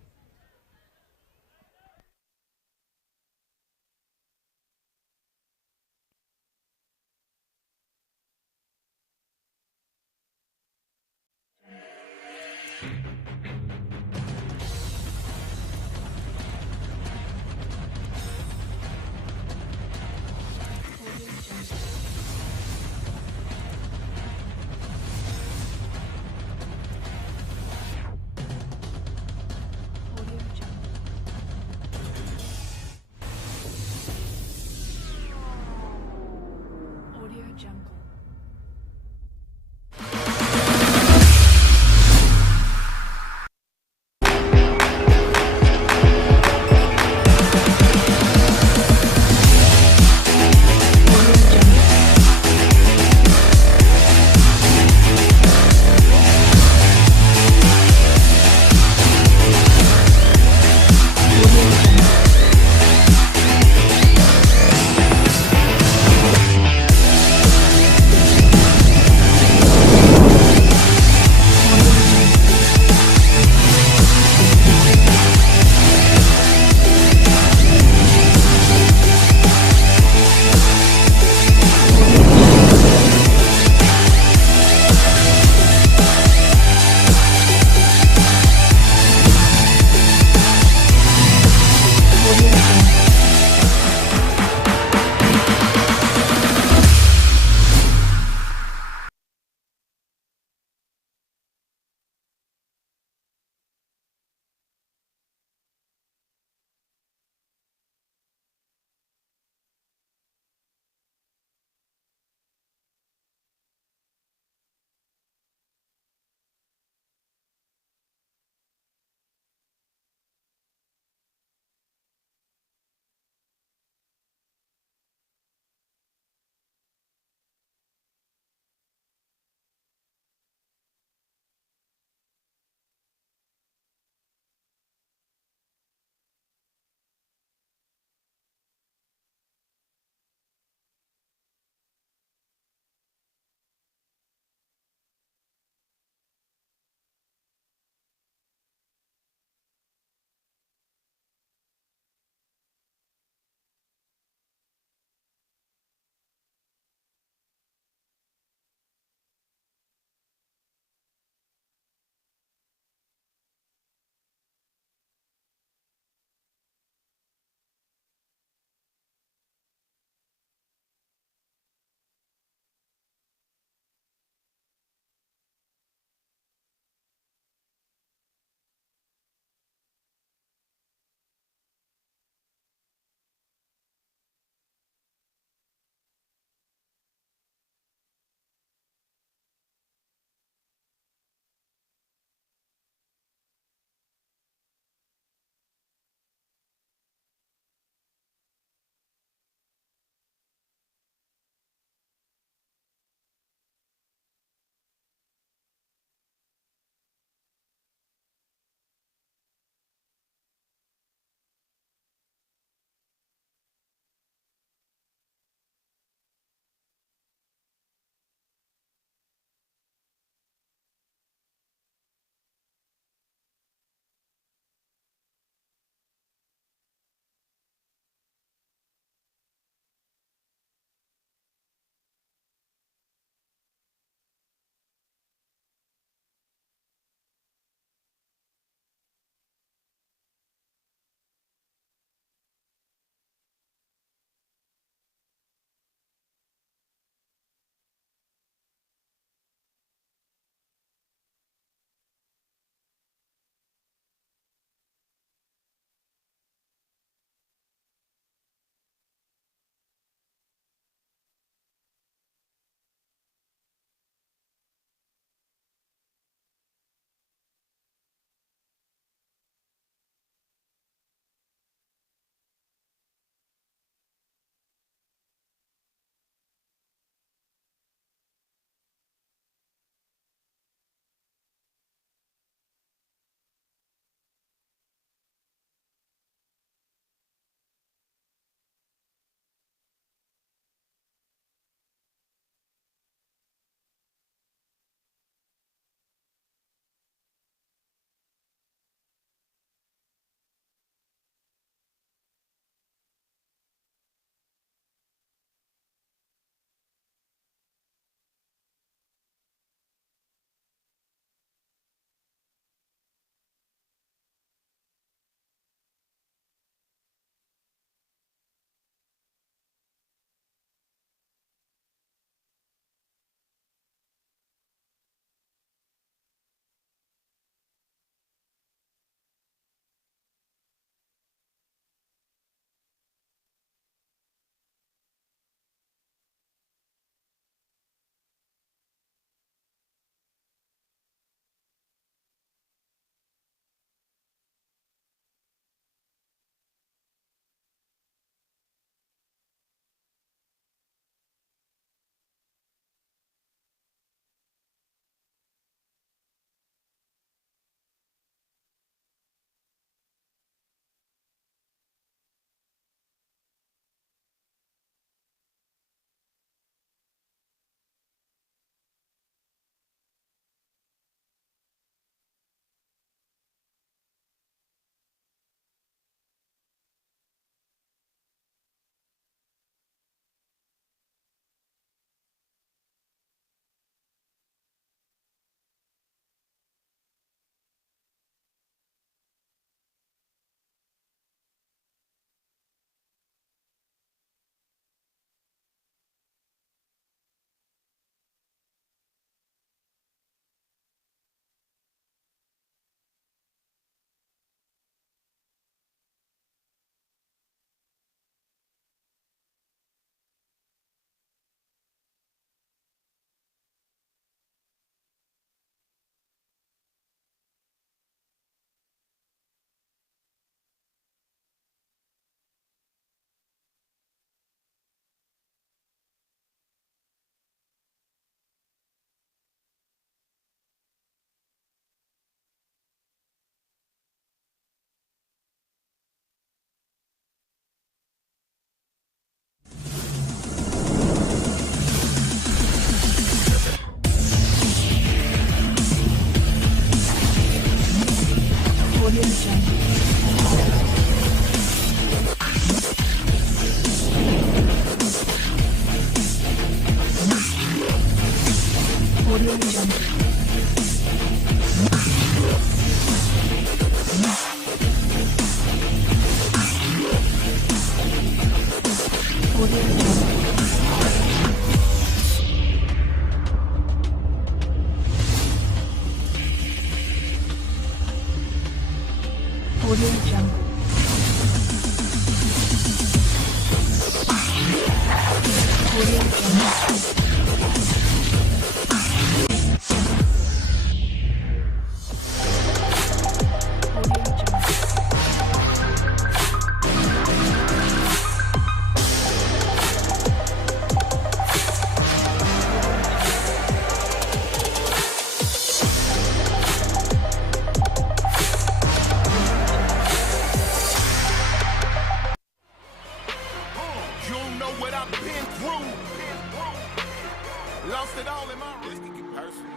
Lost it all in my wrist. This can get personal.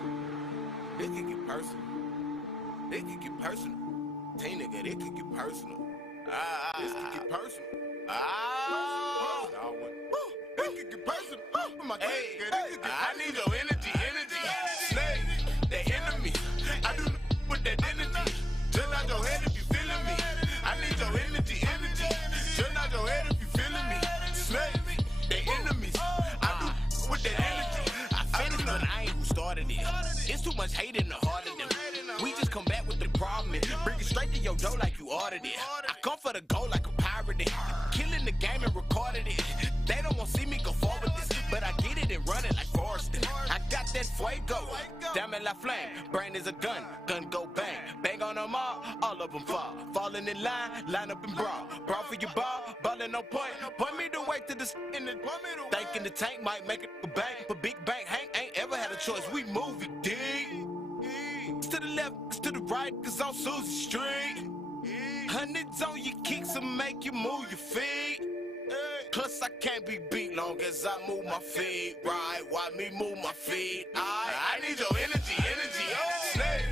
This can get personal. This can get personal. Hey nigga, this can get personal. This can get personal. This can get personal. I need your energy. Snake, the enemy. I do with that energy. Turn out your head if you feeling me. I need your energy. Turn out your head if you feeling me. Snake, the enemies. I do with that energy. I finished, but I ain't who started it. It's too much hate in the heart of them. We just come back with the problem and bring it straight to your door like you ordered it. I come for the goal like a pirate. Killing the game and recorded it. They don't want to see me go forward this, but I get it and run it like Forrest. I got that fuego. Damn it, Ldfl. Brain is a gun go bang. Bang on them all of them fall. Falling in line up and brawl. Brawl for your ballin' no point. Point me the way to the in the thinking the tank might make it a bang. But Big Bang Hank ain't ever had a choice. We move it deep. To the left, to the right, cause on Susie Street. Hundreds on your kicks and make you move your feet. Plus I can't be beat long as I move my feet. Right, why me move my feet? I need your energy. Oh, snake.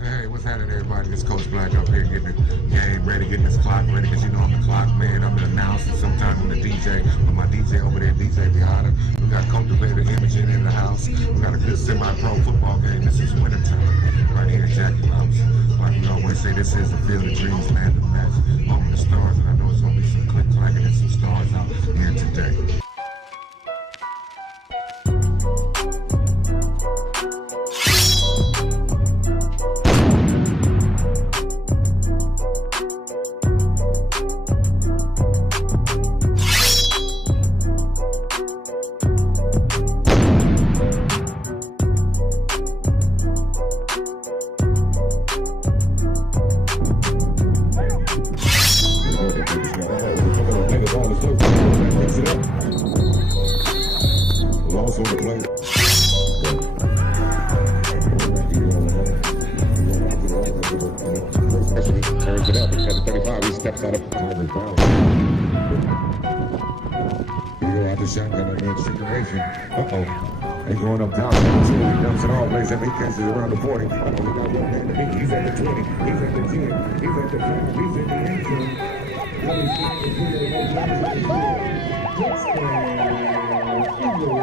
Hey, what's happening, everybody? It's Coach Black up here getting the game ready, getting this clock ready, because you know I'm the clock man. I'm the announcer, sometimes I'm the DJ, but my DJ over there, DJ Beata. We got cultivated imaging in the house. We got a good semi-pro football game. This is wintertime right here in Jackie House. Like we always say, this is the field of dreams, land of magic, home of the stars, and I know it's going to be some click-clacking and some stars out here today. Turns it up, he's at the 35, he steps out of the ground. He go out the shotgun in the situation. They going up top, he dumps it all, plays every catches around the 40. We got one man to beat, he's at the 20, he's at the 10, he's at the 5, he's at the end zone. Touchdown, Inglewood.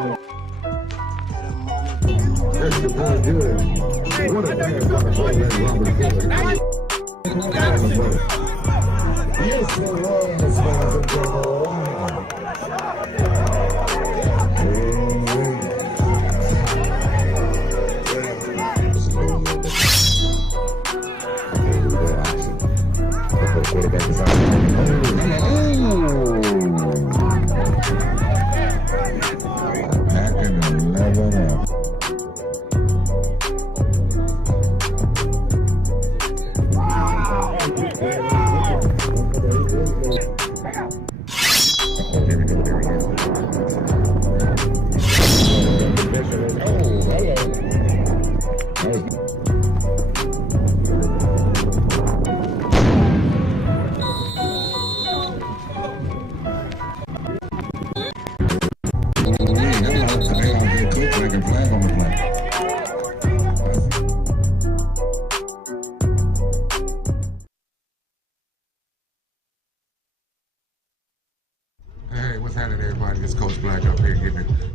Hey, what's happening, everybody? It's Coach Black up here getting it.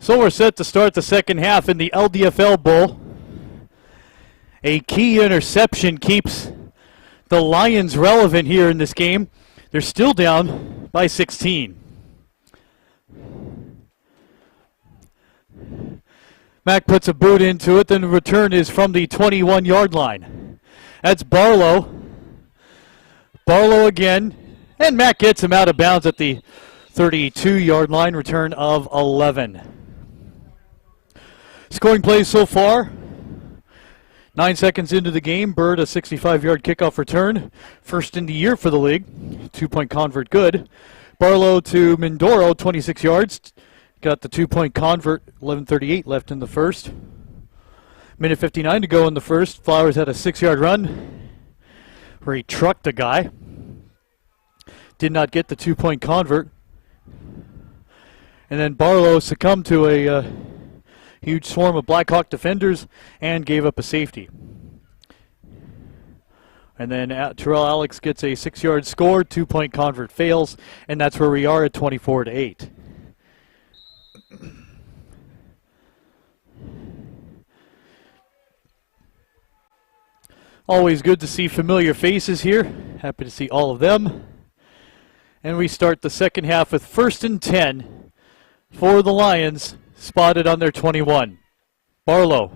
So we're set to start the second half in the LDFL Bowl. A key interception keeps the Lions relevant here in this game. They're still down by 16. Mack puts a boot into it, then the return is from the 21-yard line. That's Barlow. Barlow again, and Mack gets him out of bounds at the 32-yard line, return of 11. Scoring plays so far. 9 seconds into the game, Bird a 65-yard kickoff return. First in the year for the league. 2-point convert good. Barlow to Mindoro, 26 yards. Got the 2-point convert, 11:38 left in the first. Minute 59 to go in the first. Flowers had a 6-yard run where he trucked a guy. Did not get the 2-point convert. And then Barlow succumbed to a huge swarm of Blackhawk defenders and gave up a safety. And then Terrell Alex gets a 6-yard score, 2-point convert fails, and that's where we are at 24-8. Always good to see familiar faces here. Happy to see all of them. And we start the second half with 1st and 10 for the Lions, spotted on their 21. Barlow.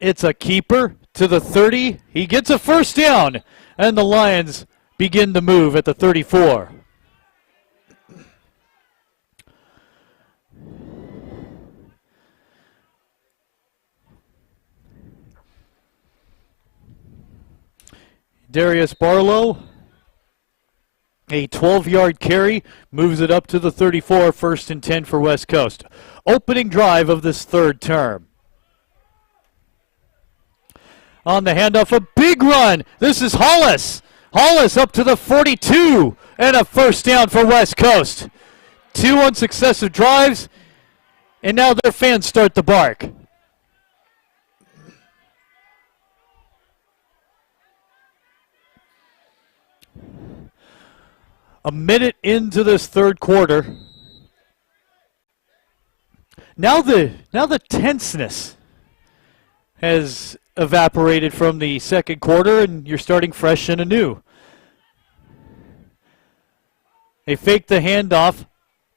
It's a keeper to the 30. He gets a first down, and the Lions begin to move at the 34. Darius Barlow, a 12-yard carry, moves it up to the 34, 1st and 10 for West Coast. Opening drive of this third term. On the handoff, a big run. This is Hollis. Hollis up to the 42, and a first down for West Coast. 2 unsuccessive drives, and now their fans start to bark. A minute into this third quarter. Now the tenseness has evaporated from the second quarter, and you're starting fresh and anew. They fake the handoff.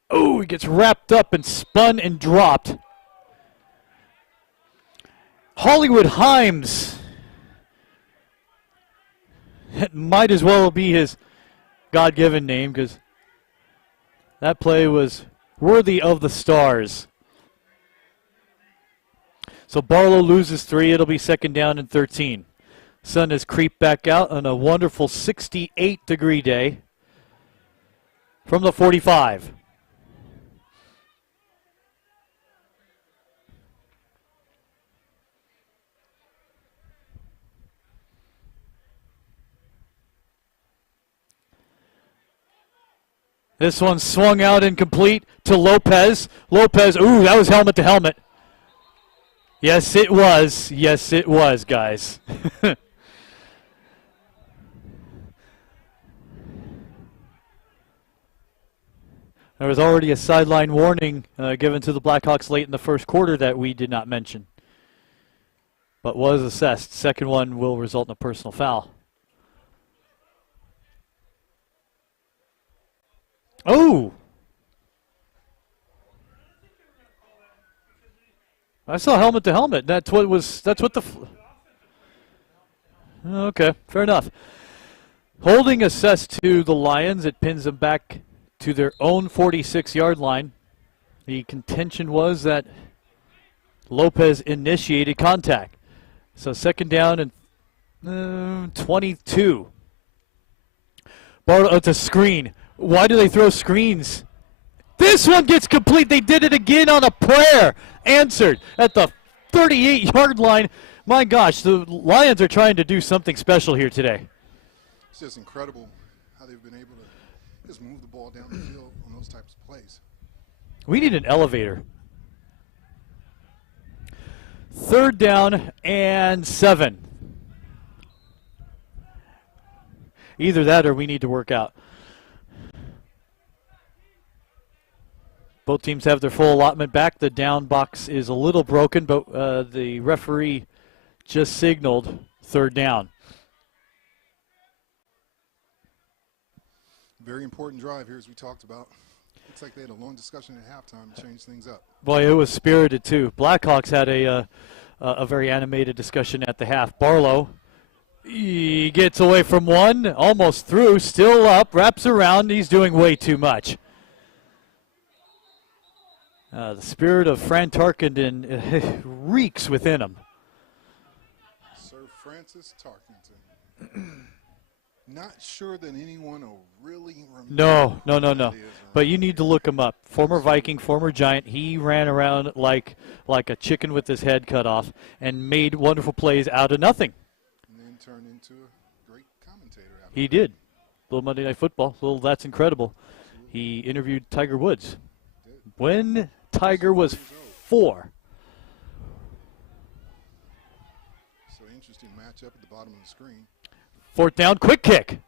Oh, he gets wrapped up and spun and dropped. Hollywood Himes. It might as well be his God-given name, because that play was worthy of the stars. So Barlow loses 3. It'll be 2nd down and 13. Sun has creeped back out on a wonderful 68-degree day from the 45. This one swung out incomplete to Lopez. Lopez, ooh, that was helmet to helmet. Yes, it was. Yes, it was, guys. There was already a sideline warning given to the Blackhawks late in the first quarter that we did not mention, but was assessed. Second one will result in a personal foul. Oh! I saw helmet to helmet. That's what the... Okay, fair enough. Holding assessed to the Lions. It pins them back to their own 46-yard line. The contention was that Lopez initiated contact. So 2nd down and 22. It's a screen. Why do they throw screens? This one gets complete. They did it again on a prayer. Answered at the 38-yard line. My gosh, the Lions are trying to do something special here today. It's just incredible how they've been able to just move the ball down the field on those types of plays. We need an elevator. 3rd down and 7. Either that or we need to work out. Both teams have their full allotment back. The down box is a little broken, but the referee just signaled 3rd down. Very important drive here, as we talked about. Looks like they had a long discussion at halftime to change things up. Boy, it was spirited, too. Blackhawks had a very animated discussion at the half. Barlow, he gets away from one, almost through, still up, wraps around. He's doing way too much. The spirit of Fran Tarkenton reeks within him. Sir Francis Tarkenton. Not sure that anyone will really remember. No. But you need to look him up. Former Viking, former Giant. He ran around like a chicken with his head cut off and made wonderful plays out of nothing. And then turned into a great commentator. He did. Little Monday Night Football. Little That's Incredible. He interviewed Tiger Woods when Tiger was 4. So interesting matchup at the bottom of the screen. 4th down, quick kick.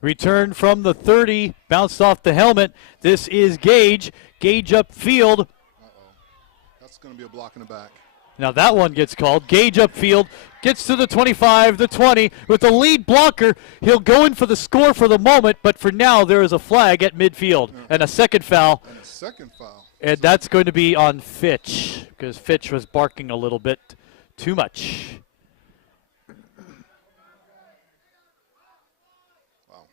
Return from the 30, bounced off the helmet. This is Gage. Gage upfield. Uh-oh. That's going to be a block in the back. Now that one gets called. Gage upfield, gets to the 25, the 20. With the lead blocker, he'll go in for the score for the moment, but for now there is a flag at midfield and a second foul. And a second foul. And that's going to be on Fitch, because Fitch was barking a little bit too much. Wow.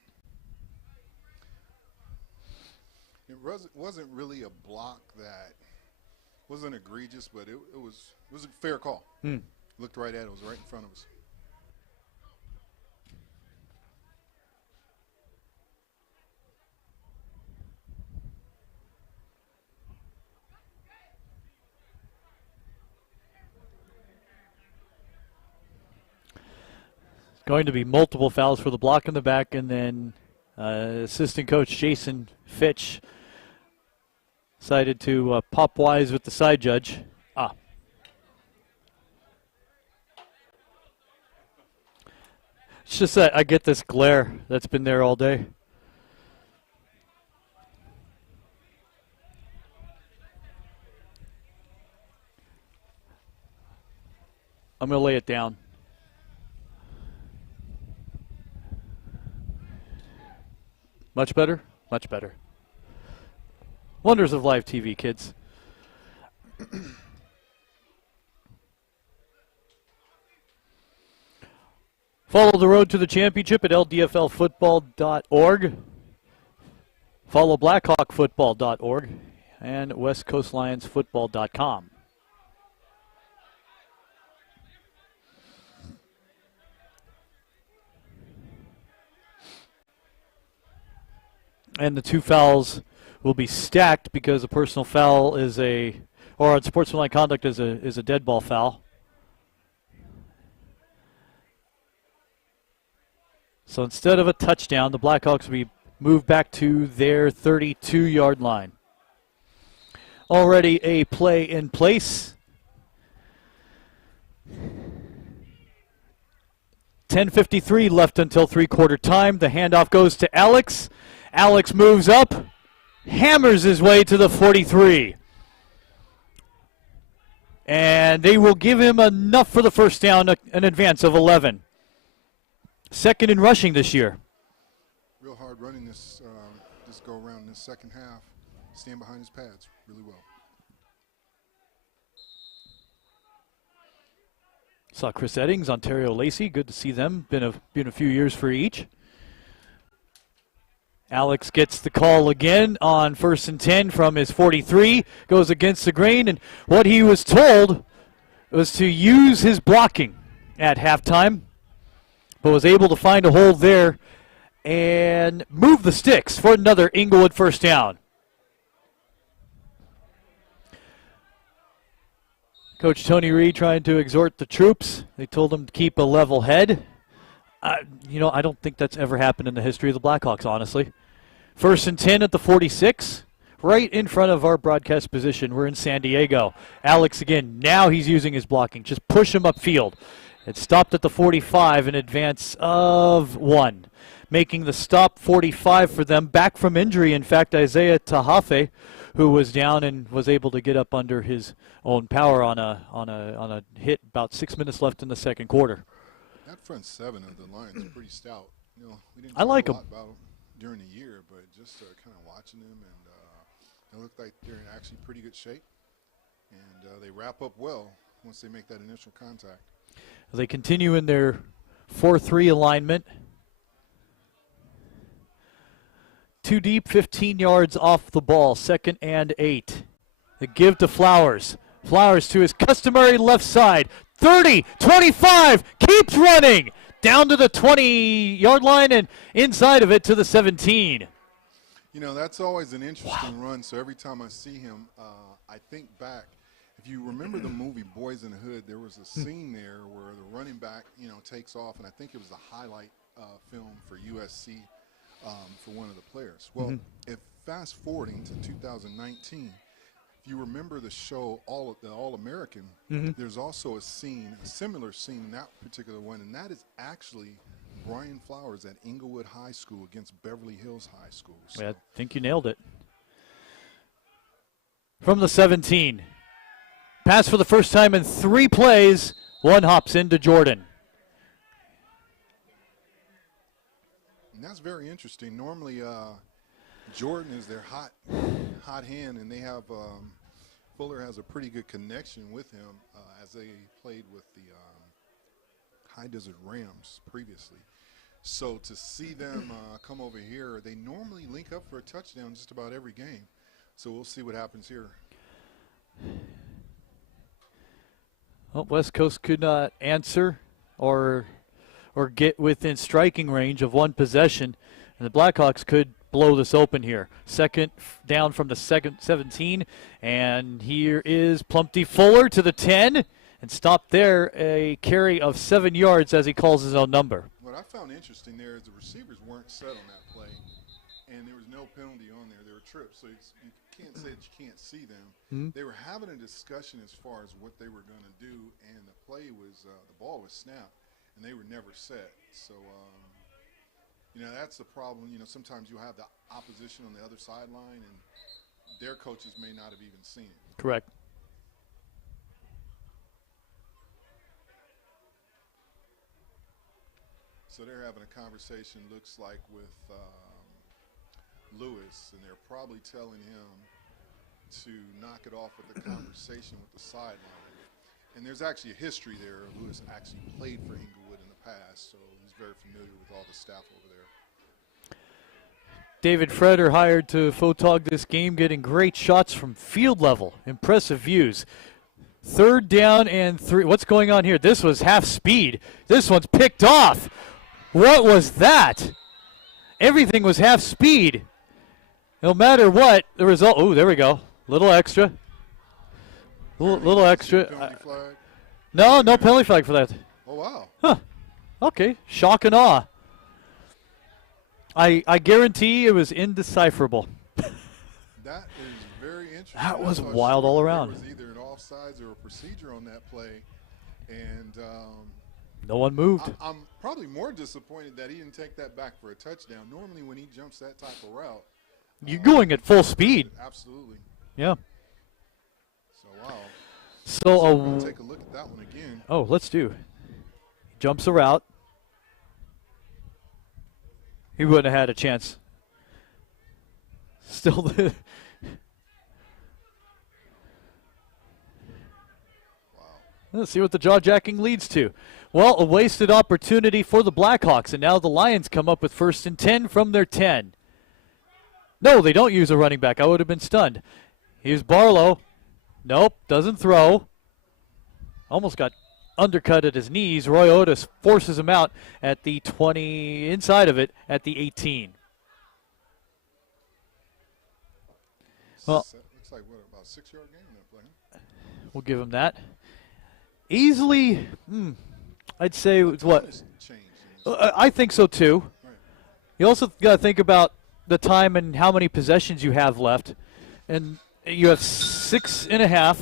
It wasn't really a block that wasn't egregious, but it was a fair call. Looked right at it. It was right in front of us. Going to be multiple fouls for the block in the back, and then assistant coach Jason Fitch decided to pop wise with the side judge. It's just that I get this glare that's been there all day. I'm going to lay it down. Much better? Much better. Wonders of live TV, kids. Follow the road to the championship at ldflfootball.org. Follow blackhawkfootball.org and westcoastlionsfootball.com. And the 2 fouls will be stacked because a personal foul is or unsportsmanlike conduct is a dead ball foul. So instead of a touchdown, the Blackhawks will be moved back to their 32-yard line. Already a play in place. 10:53 left until three-quarter time. The handoff goes to Alex. Alex moves up, hammers his way to the 43. And they will give him enough for the first down, an advance of 11. Second in rushing this year. Real hard running this go around in this second half. Stand behind his pads really well. Saw Chris Eddings, Ontario Lacey. Good to see them. Been a few years for each. Alex gets the call again on 1st and 10 from his 43. Goes against the grain, and what he was told was to use his blocking at halftime, but was able to find a hole there and move the sticks for another Inglewood first down. Coach Tony Reed trying to exhort the troops. They told him to keep a level head. I don't think that's ever happened in the history of the Blackhawks, honestly. 1st and 10 at the 46, right in front of our broadcast position. We're in San Diego. Alex again, now he's using his blocking. Just push him upfield. It stopped at the 45 in advance of 1. Making the stop 45 for them. Back from injury, in fact, Isaiah Tahafe, who was down and was able to get up under his own power on a hit about 6 minutes left in the second quarter. That front seven of the Lions is pretty stout. We didn't I like talk a them lot about them during the year, but just kind of watching them, and they look like they're in actually pretty good shape, and they wrap up well once they make that initial contact. They continue in their 4-3 alignment. 2 deep, 15 yards off the ball, 2nd and 8. The give to Flowers. Flowers to his customary left side. 30, 25, keeps running. Down to the 20-yard line and inside of it to the 17. That's always an interesting run, so every time I see him, I think back. If you remember the movie Boys in the Hood, there was a scene there where the running back, takes off, and I think it was a highlight film for USC. for one of the players. Well, if fast forwarding to 2019, if you remember the show the All-American, there's also a scene, a similar scene in that particular one, and that is actually Brian Flowers at Inglewood High School against Beverly Hills High School. So. I think you nailed it. From the 17. Pass for the first time in 3 plays. One hops into Jordan. And that's very interesting. Normally, Jordan is their hot hand, and they have Fuller has a pretty good connection with him as they played with the High Desert Rams previously. So to see them come over here, they normally link up for a touchdown just about every game. So we'll see what happens here. Well, West Coast could not answer or get within striking range of one possession, and the Blackhawks could blow this open here. Second down from the 17, and here is Plumpty Fuller to the 10, and stopped there, a carry of 7 yards as he calls his own number. What I found interesting there is the receivers weren't set on that play, and there was no penalty on there. There were trips, so you can't say that you can't see them. They were having a discussion as far as what they were going to do, and the play was the ball was snapped, and they were never set. So, you know, that's the problem. You know, sometimes you have the opposition on the other sideline, and their coaches may not have even seen it. Correct. So they're having a conversation, looks like, with Lewis, and they're probably telling him to knock it off with the conversation with the sideline. And there's actually a history there. Lewis actually played for Inglewood in the past, so he's very familiar with all the staff over there. David Freder hired to photog this game, getting great shots from field level. Impressive views. 3rd down and 3. What's going on here? This was half speed. This one's picked off. What was that? Everything was half speed. No matter what, the result. Oh, there we go. Little extra. Little extra. Penalty flag? No penalty flag for that. Oh, wow. Huh. Okay. Shock and awe. I guarantee it was indecipherable. That is very interesting. That was I'm not wild sure all if around. There was either an offsides or a procedure on that play, and no one moved. I'm probably more disappointed that he didn't take that back for a touchdown. Normally, when he jumps that type of route, You're going at full speed. Absolutely. Yeah. So wow. So we'll take a look at that one again. Oh, let's do. Jumps a route. He wouldn't have had a chance. Still. Wow. Let's see what the jaw-jacking leads to. Well, a wasted opportunity for the Blackhawks, and now the Lions come up with 1st and 10 from their 10. No, they don't use a running back. I would have been stunned. Here's Barlow. Nope, doesn't throw. Almost got undercut at his knees. Roy Otis forces him out at the 20, inside of it, at the 18. Well, looks like what, about a 6-yard gain in that play. We'll give him that. Easily, I'd say it's what? I think so too. Right. You also got to think about the time and how many possessions you have left, and you have 6.5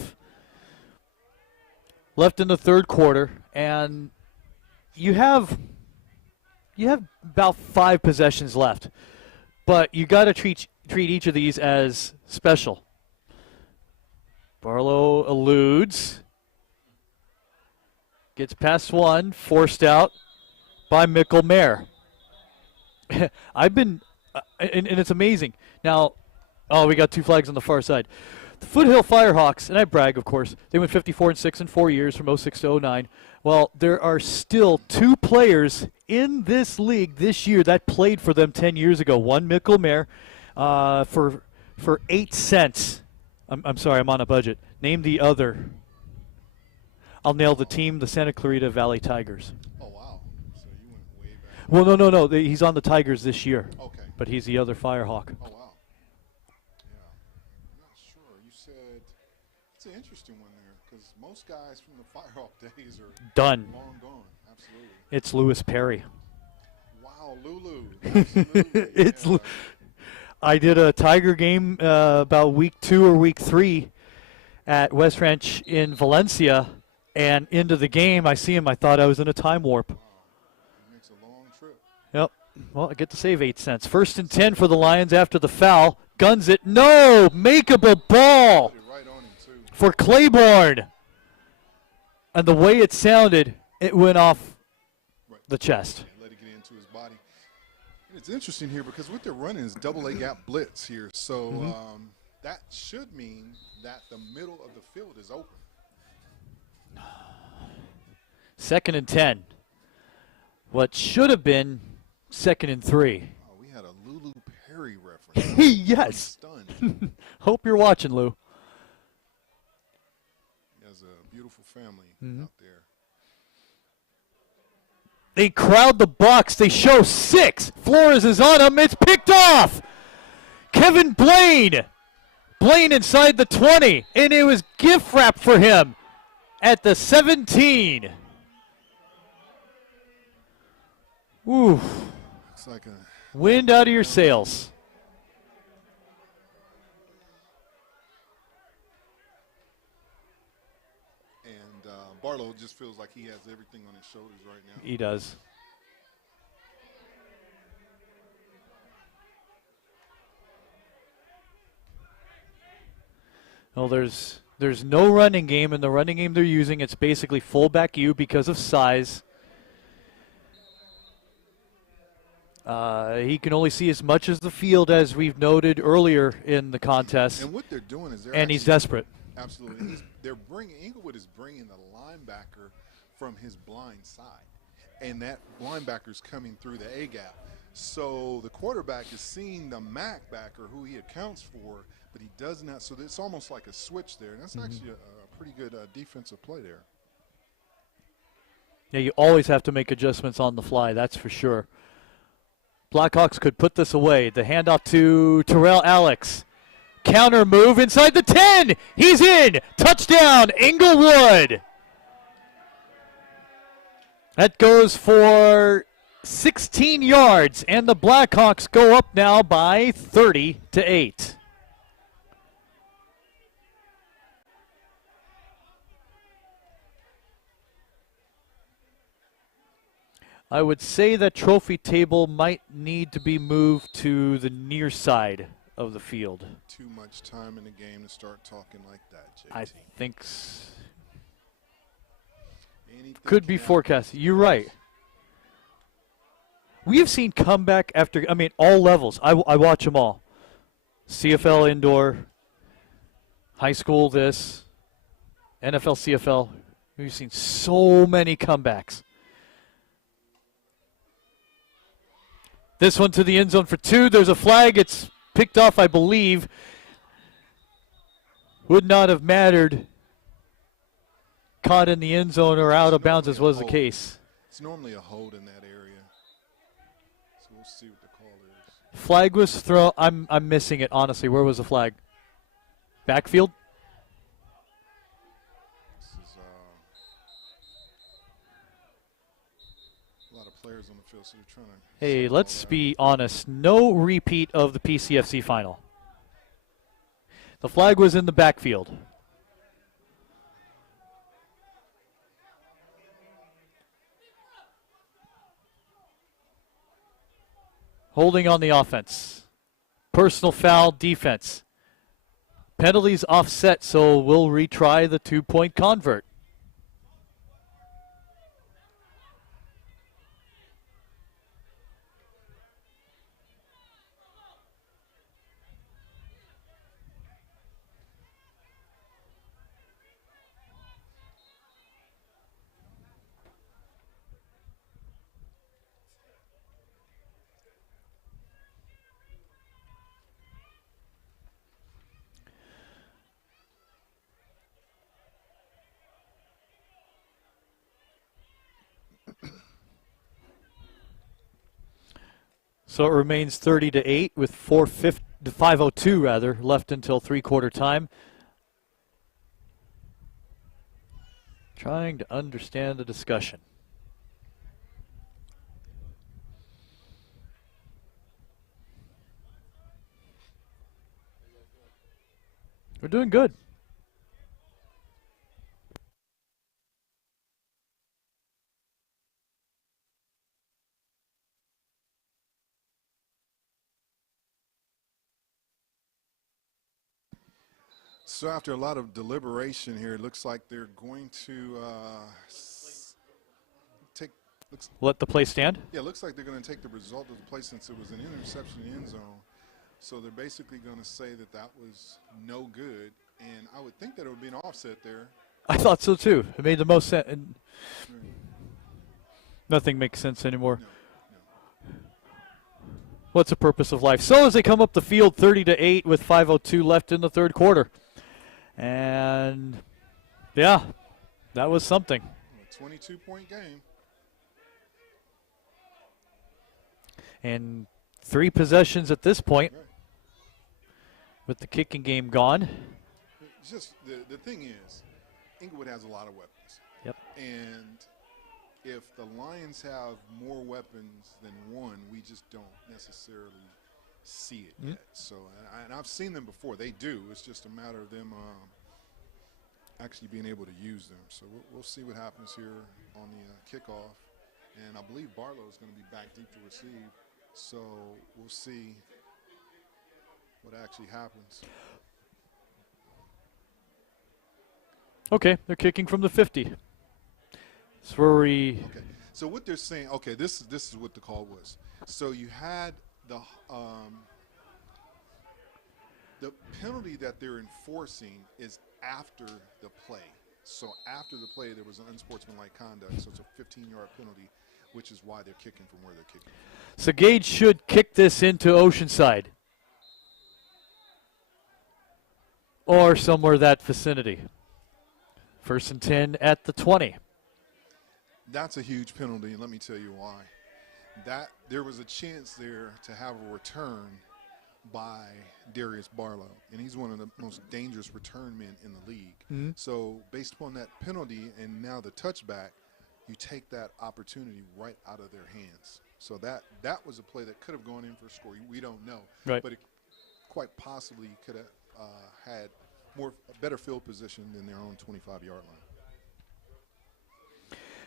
left in the 3rd quarter, and you have about 5 possessions left, but you got to treat each of these as special. Barlow eludes, gets past one, forced out by Mikkel Mayer. I've been, and it's amazing. Now, we got 2 flags on the far side. The Foothill Firehawks, and I brag, of course, they went 54-6 in 4 years from 06 to 09. Well, there are still 2 players in this league this year that played for them 10 years ago. One, Mikkel Mayer, for 8 cents. I'm sorry, I'm on a budget. Name the other. I'll nail the team, the Santa Clarita Valley Tigers. Oh, wow. So you went way back. Well, no. He's on the Tigers this year. Okay. But he's the other Firehawk. Oh, wow. Yeah. I'm not sure. You said it's an interesting one there because most guys from the Firehawk days are done. Long gone. Absolutely. It's Lewis Perry. Wow, Lulu. It's. I did a Tiger game about week 2 or week 3 at West Ranch in Valencia, and into the game, I see him. I thought I was in a time warp. Wow. It makes a long trip. Yep. Well, I get to save 8 cents. 1st and 10 for the Lions after the foul. Guns it. No! Makeable ball Right on him too. for Claiborne. And the way it sounded, it went off the chest. Let it get into his body. And it's interesting here because what they're running is double A gap blitz here. So that should mean that the middle of the field is open. 2nd and 10. What should have been 2nd and 3. Oh, we had a Lulu Perry reference. Yes. Stunned. Hope you're watching, Lou. He has a beautiful family out there. They crowd the box. They show 6. Flores is on him. It's picked off. Kevin Blaine. Blaine inside the 20. And it was gift wrap for him at the 17. Ooh. Looks like a Wind out of your sails. and Barlow just feels like he has everything on his shoulders right now. He does. Well, there's no running game. In the running game they're using, it's basically fullback U because of size. He can only see as much as the field, as we've noted earlier in the contest. And what they're doing is he's desperate. Absolutely. Inglewood is bringing the linebacker from his blind side. And that linebacker's coming through the A gap. So the quarterback is seeing the Mac backer, who he accounts for, but he does not. So it's almost like a switch there. And that's actually a pretty good defensive play there. Yeah, you always have to make adjustments on the fly, that's for sure. Blackhawks could put this away. The handoff to Terrell Alex. Counter move inside the 10. He's in. Touchdown, Inglewood. That goes for 16 yards, and the Blackhawks go up now by 30-8. I would say that trophy table might need to be moved to the near side of the field. Too much time in the game to start talking like that, JT. I think could be forecasted. You're right. We have seen comeback after, all levels. I watch them all. CFL indoor, high school this, NFL, CFL. We've seen so many comebacks. This one to the end zone for 2. There's a flag. It's picked off, I believe. Would not have mattered. Caught in the end zone or out of bounds, as was the case. It's normally a hold in that area. So we'll see what the call is. Flag was thrown. I'm missing it, honestly. Where was the flag? Backfield? This is a lot of players on the field, so they're trying to. Hey, let's be honest. No repeat of the PCFC final. The flag was in the backfield. Holding on the offense. Personal foul, defense. Penalties offset, so we'll retry the 2-point convert. So it remains 30-8 with 5:02 rather left until three-quarter time. Trying to understand the discussion. We're doing good. So after a lot of deliberation here, it looks like they're going to Let the play stand? Yeah, it looks like they're going to take the result of the play since it was an interception in the end zone. So they're basically going to say that that was no good, and I would think that it would be an offset there. I thought so too. It made the most sense. And nothing makes sense anymore. No. What's the purpose of life? So as they come up the field 30-8 with 5:02 left in the third quarter. And, yeah, that was something. A 22-point game. And 3 possessions at this point with the kicking game gone. It's just the thing is, Inglewood has a lot of weapons. Yep. And if the Lions have more weapons than one, we just don't necessarily see it yet. So, and I've seen them before. They do. It's just a matter of them actually being able to use them. So we'll see what happens here on the kickoff. And I believe Barlow is going to be back deep to receive. So we'll see what actually happens. Okay, they're kicking from the 50. That's where we. Okay. So what they're saying, okay, this is what the call was. So you had the penalty that they're enforcing is after the play. So after the play, there was an unsportsmanlike conduct. So it's a 15-yard penalty, which is why they're kicking from where they're kicking. So Gage should kick this into Oceanside. Or somewhere that vicinity. 1st and 10 at the 20. That's a huge penalty, and let me tell you why. There was a chance there to have a return by Darius Barlow, and he's one of the most dangerous return men in the league. Mm-hmm. So based upon that penalty and now the touchback, you take that opportunity right out of their hands. So that was a play that could have gone in for a score. We don't know. Right. But it quite possibly could have had a better field position than their own 25-yard line.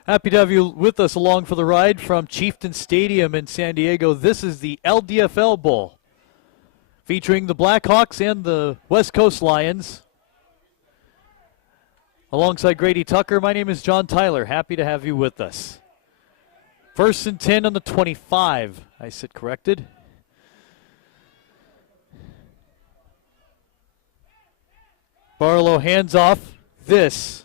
Happy to have you with us along for the ride from Chieftain Stadium in San Diego. This is the Ldfl Bowl, featuring the Blackhawks and the West Coast Lions. Alongside Grady Tucker, my name is John Tyler. Happy to have you with us. 1st and 10 on the 25. I sit corrected. Barlow hands off. This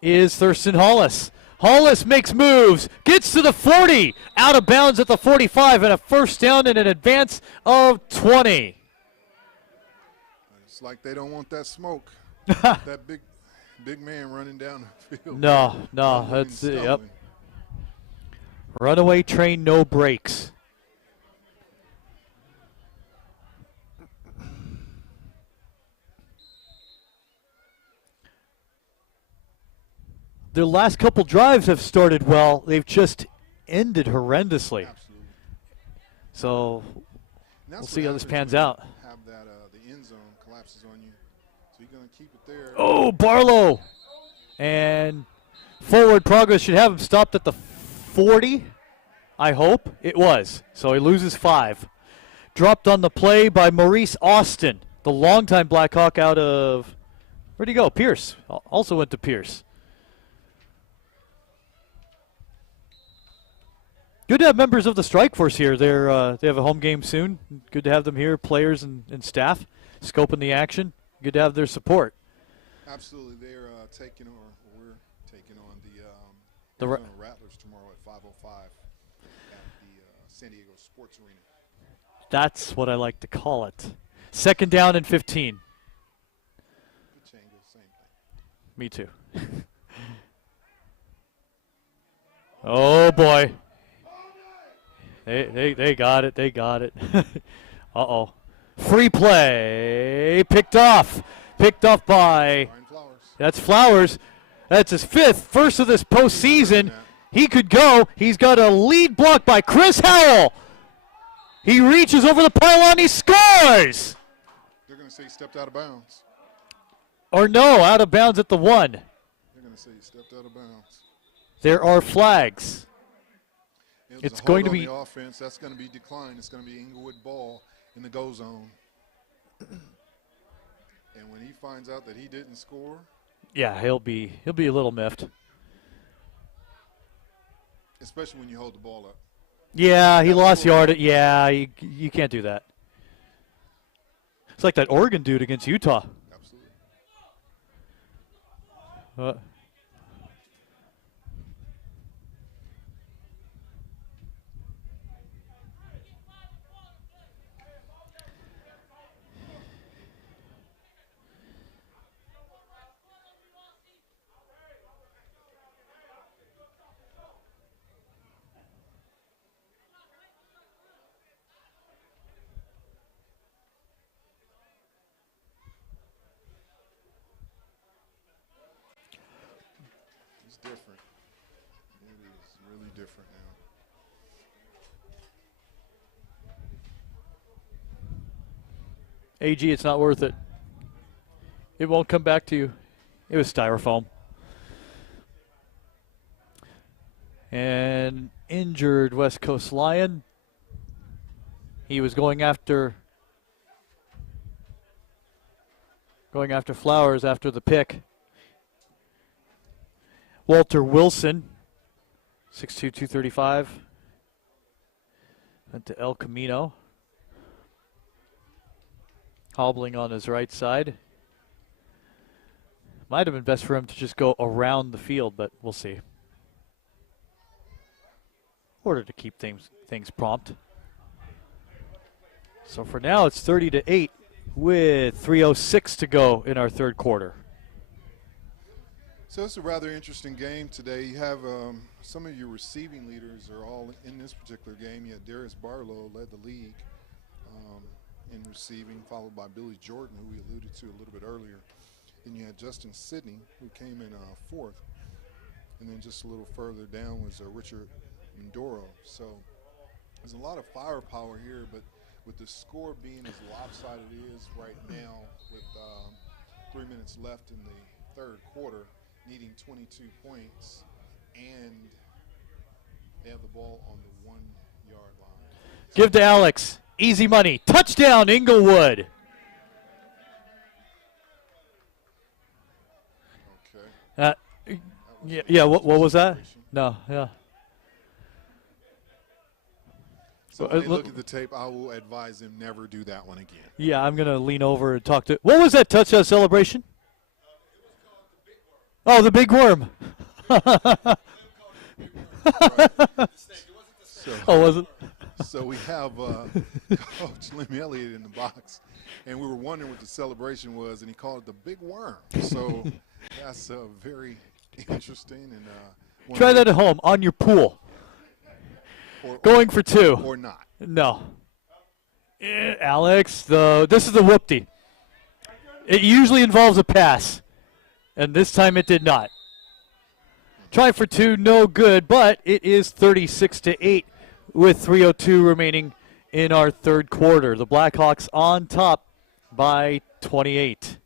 is Thurston Hollis. Hollis makes moves, gets to the 40, out of bounds at the 45, and a first down and an advance of 20. It's like they don't want that smoke. That big man running down the field. No, that's it. Yep. Runaway train, no brakes. Their last couple drives have started well. They've just ended horrendously. Absolutely. So we'll see how this pans out. Have that the end zone collapses on you, so you're going to keep it there. Oh, Barlow, and forward progress should have him stopped at the 40. I hope it was. So he loses 5. Dropped on the play by Maurice Austin, the longtime Blackhawk out of where'd he go? Pierce. Also went to Pierce. Good to have members of the strike force here. They have a home game soon. Good to have them here, players and staff, scoping the action. Good to have their support. Absolutely. They're we're taking on the Arizona Rattlers tomorrow at 5:05 at the San Diego Sports Arena. That's what I like to call it. 2nd down and 15. Good change, same thing. Me too. Oh, boy. They got it. They got it. Uh-oh. Free play. Picked off. Picked off by. That's Flowers. That's his 5th, first of this postseason. He could go. He's got a lead block by Chris Howell. He reaches over the pylon. He scores. They're going to say he stepped out of bounds. Or no, out of bounds at the 1. They're going to say he stepped out of bounds. There are flags. It's going to be the offense. That's going to be declined. It's going to be Inglewood ball in the go zone. And when he finds out that he didn't score, yeah, he'll be a little miffed. Especially when you hold the ball up. Yeah, he lost yardage. Yeah, you can't do that. It's like that Oregon dude against Utah. Absolutely. It's different. It is really different now. AG, it's not worth it. It won't come back to you. It was styrofoam. And injured West Coast Lion. He was going after Flowers after the pick. Walter Wilson, 6'2", 235. Went to El Camino. Hobbling on his right side. Might have been best for him to just go around the field, but we'll see. In order to keep things prompt. So for now, it's 30-8 with 3:06 to go in our third quarter. So it's a rather interesting game today. You have some of your receiving leaders are all in this particular game. You had Darius Barlow led the league in receiving, followed by Billy Jordan, who we alluded to a little bit earlier. Then you had Justin Sidney, who came in fourth. And then just a little further down was Richard Mindoro. So there's a lot of firepower here, but with the score being as lopsided it is right now, with 3 minutes left in the third quarter, needing 22 points, and they have the ball on the 1 yard line. Give to Alex. Easy money. Touchdown, Inglewood. Okay. Yeah. What was that? No. Yeah. So when they look at the tape, I will advise them never do that one again. Yeah, I'm gonna lean over and talk to. What was that touchdown celebration? Oh, the big worm. Oh, was it? So we have Coach Lim Elliott in the box, and we were wondering what the celebration was, and he called it the big worm. So that's very interesting. And try that at home on your pool. Going for two. Or not. No. Alex, this is the whoopty. It usually involves a pass, and this time it did not. Try for two, no good, but it is 36-8 with 3:02 remaining in our third quarter. The Blackhawks on top by 28.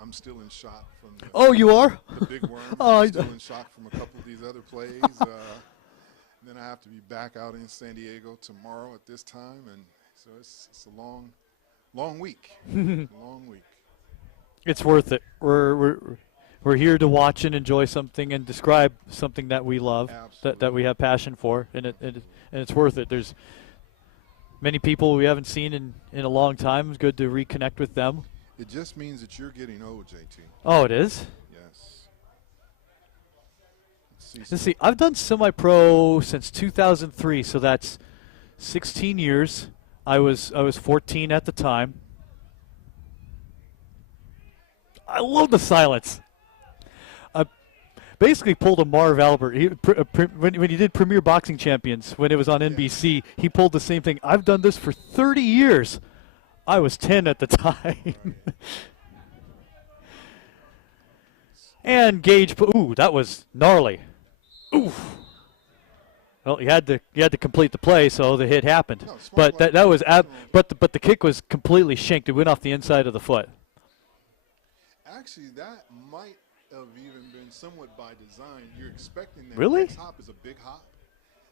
I'm still in shock from the, oh, you are? The big worm. Oh, I'm still in shock from a couple of these other plays. Then I have to be back out in San Diego tomorrow at this time, and so it's a long week. Long week. It's worth it. We're here to watch and enjoy something and describe something that we love, that we have passion for, and it's worth it. There's many people we haven't seen in a long time. It's good to reconnect with them. It just means that you're getting old, JT. Oh, it is? Yes. Let's see. I've done semi-pro since 2003, so that's 16 years. I was 14 at the time. I love the silence. I basically pulled a Marv Albert. When he did Premier Boxing Champions, when it was on NBC, he pulled the same thing. I've done this for 30 years. I was 10 at the time. And Gage, ooh, that was gnarly. Oof. Well, you had to complete the play, so the hit happened. No, but that was but the kick was completely shanked. It went off the inside of the foot. Actually, that might have even been somewhat by design. You're expecting that Really? next hop is a big hop.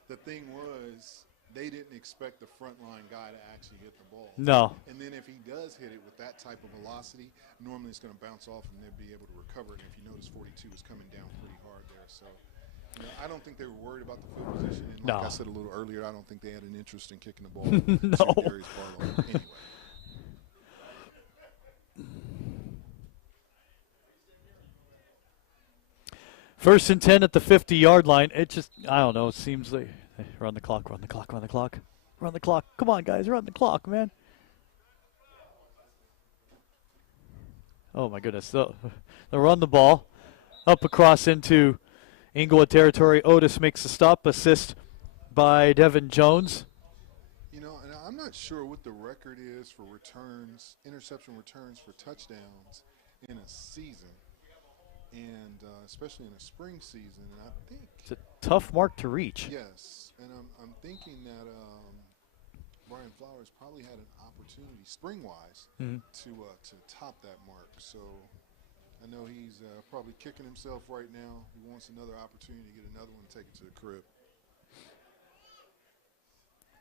The thing was, they didn't expect the front line guy to actually hit the ball. No. And then if he does hit it with that type of velocity, normally it's going to bounce off and they'll be able to recover it. And if you notice, 42 was coming down pretty hard there. So, you know, I don't think they were worried about the field position. And like I said a little earlier, I don't think they had an interest in kicking the ball to Darius Barlow. Anyway. First and 10 at the 50-yard line. It just, I don't know, it seems like, hey, run the clock, run the clock, run the clock. Run the clock. Come on, guys, run the clock, man. Oh, my goodness. They'll run the ball up across into Inglewood territory. Otis makes the stop, assist by Devin Jones. You know, and I'm not sure what the record is for returns, interception returns for touchdowns in a season. And especially in a spring season, and I think it's a tough mark to reach. Yes, and I'm thinking that Brian Flowers probably had an opportunity spring-wise to top that mark. So I know he's probably kicking himself right now. He wants another opportunity to get another one and take it to the crib.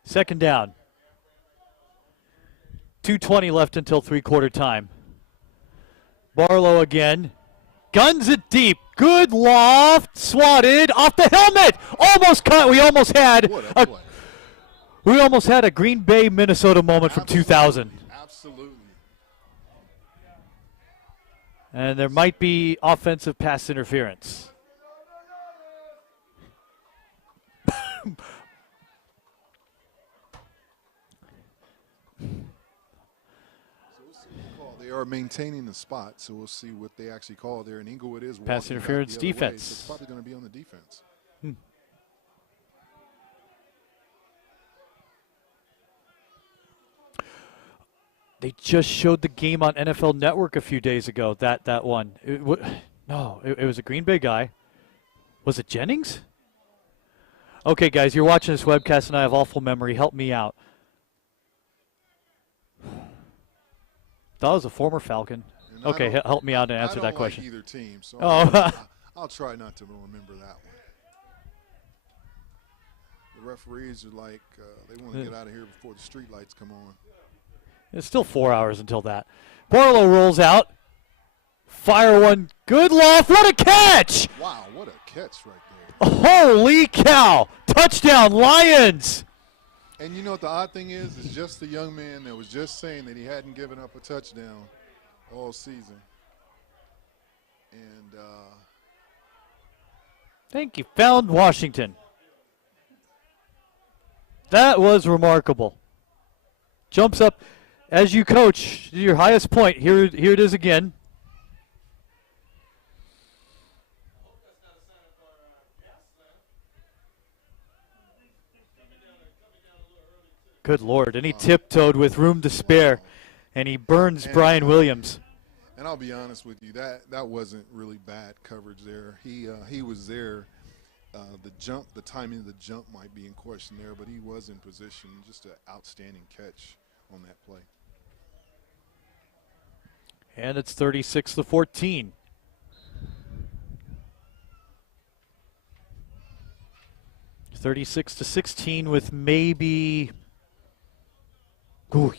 Second down. 2:20 left until three-quarter time. Barlow again. Guns it deep. Good loft. Swatted off the helmet. Almost cut. We almost had a Green Bay, Minnesota moment from 2000. Absolutely. And there might be offensive pass interference. They are maintaining the spot, so we'll see what they actually call there. And Inglewood is pass interference defense. Way, so it's probably going to be on the defense. They just showed the game on NFL Network a few days ago. That one. It was a Green Bay guy. Was it Jennings? Okay, guys, you're watching this webcast, and I have awful memory. Help me out. That was a former Falcon. Okay, help me out and answer that question. I don't like either team, so I'll try not to remember that one. The referees are like, they want to get out of here before the street lights come on. It's still 4 hours until that. Barlow rolls out. Fire one. Good loft. What a catch! Wow, what a catch right there. Holy cow. Touchdown, Lions. And you know what the odd thing is? It's just the young man that was just saying that he hadn't given up a touchdown all season. And thank you. Found Washington. That was remarkable. Jumps up as you coach your highest point. Here it is again. Good Lord. And he tiptoed with room to spare. And he burns Brian Williams. And I'll be honest with you, that wasn't really bad coverage there. He was there. The timing of the jump might be in question there, but he was in position. Just an outstanding catch on that play. And it's 36-14. (36-16) with maybe. Ooh,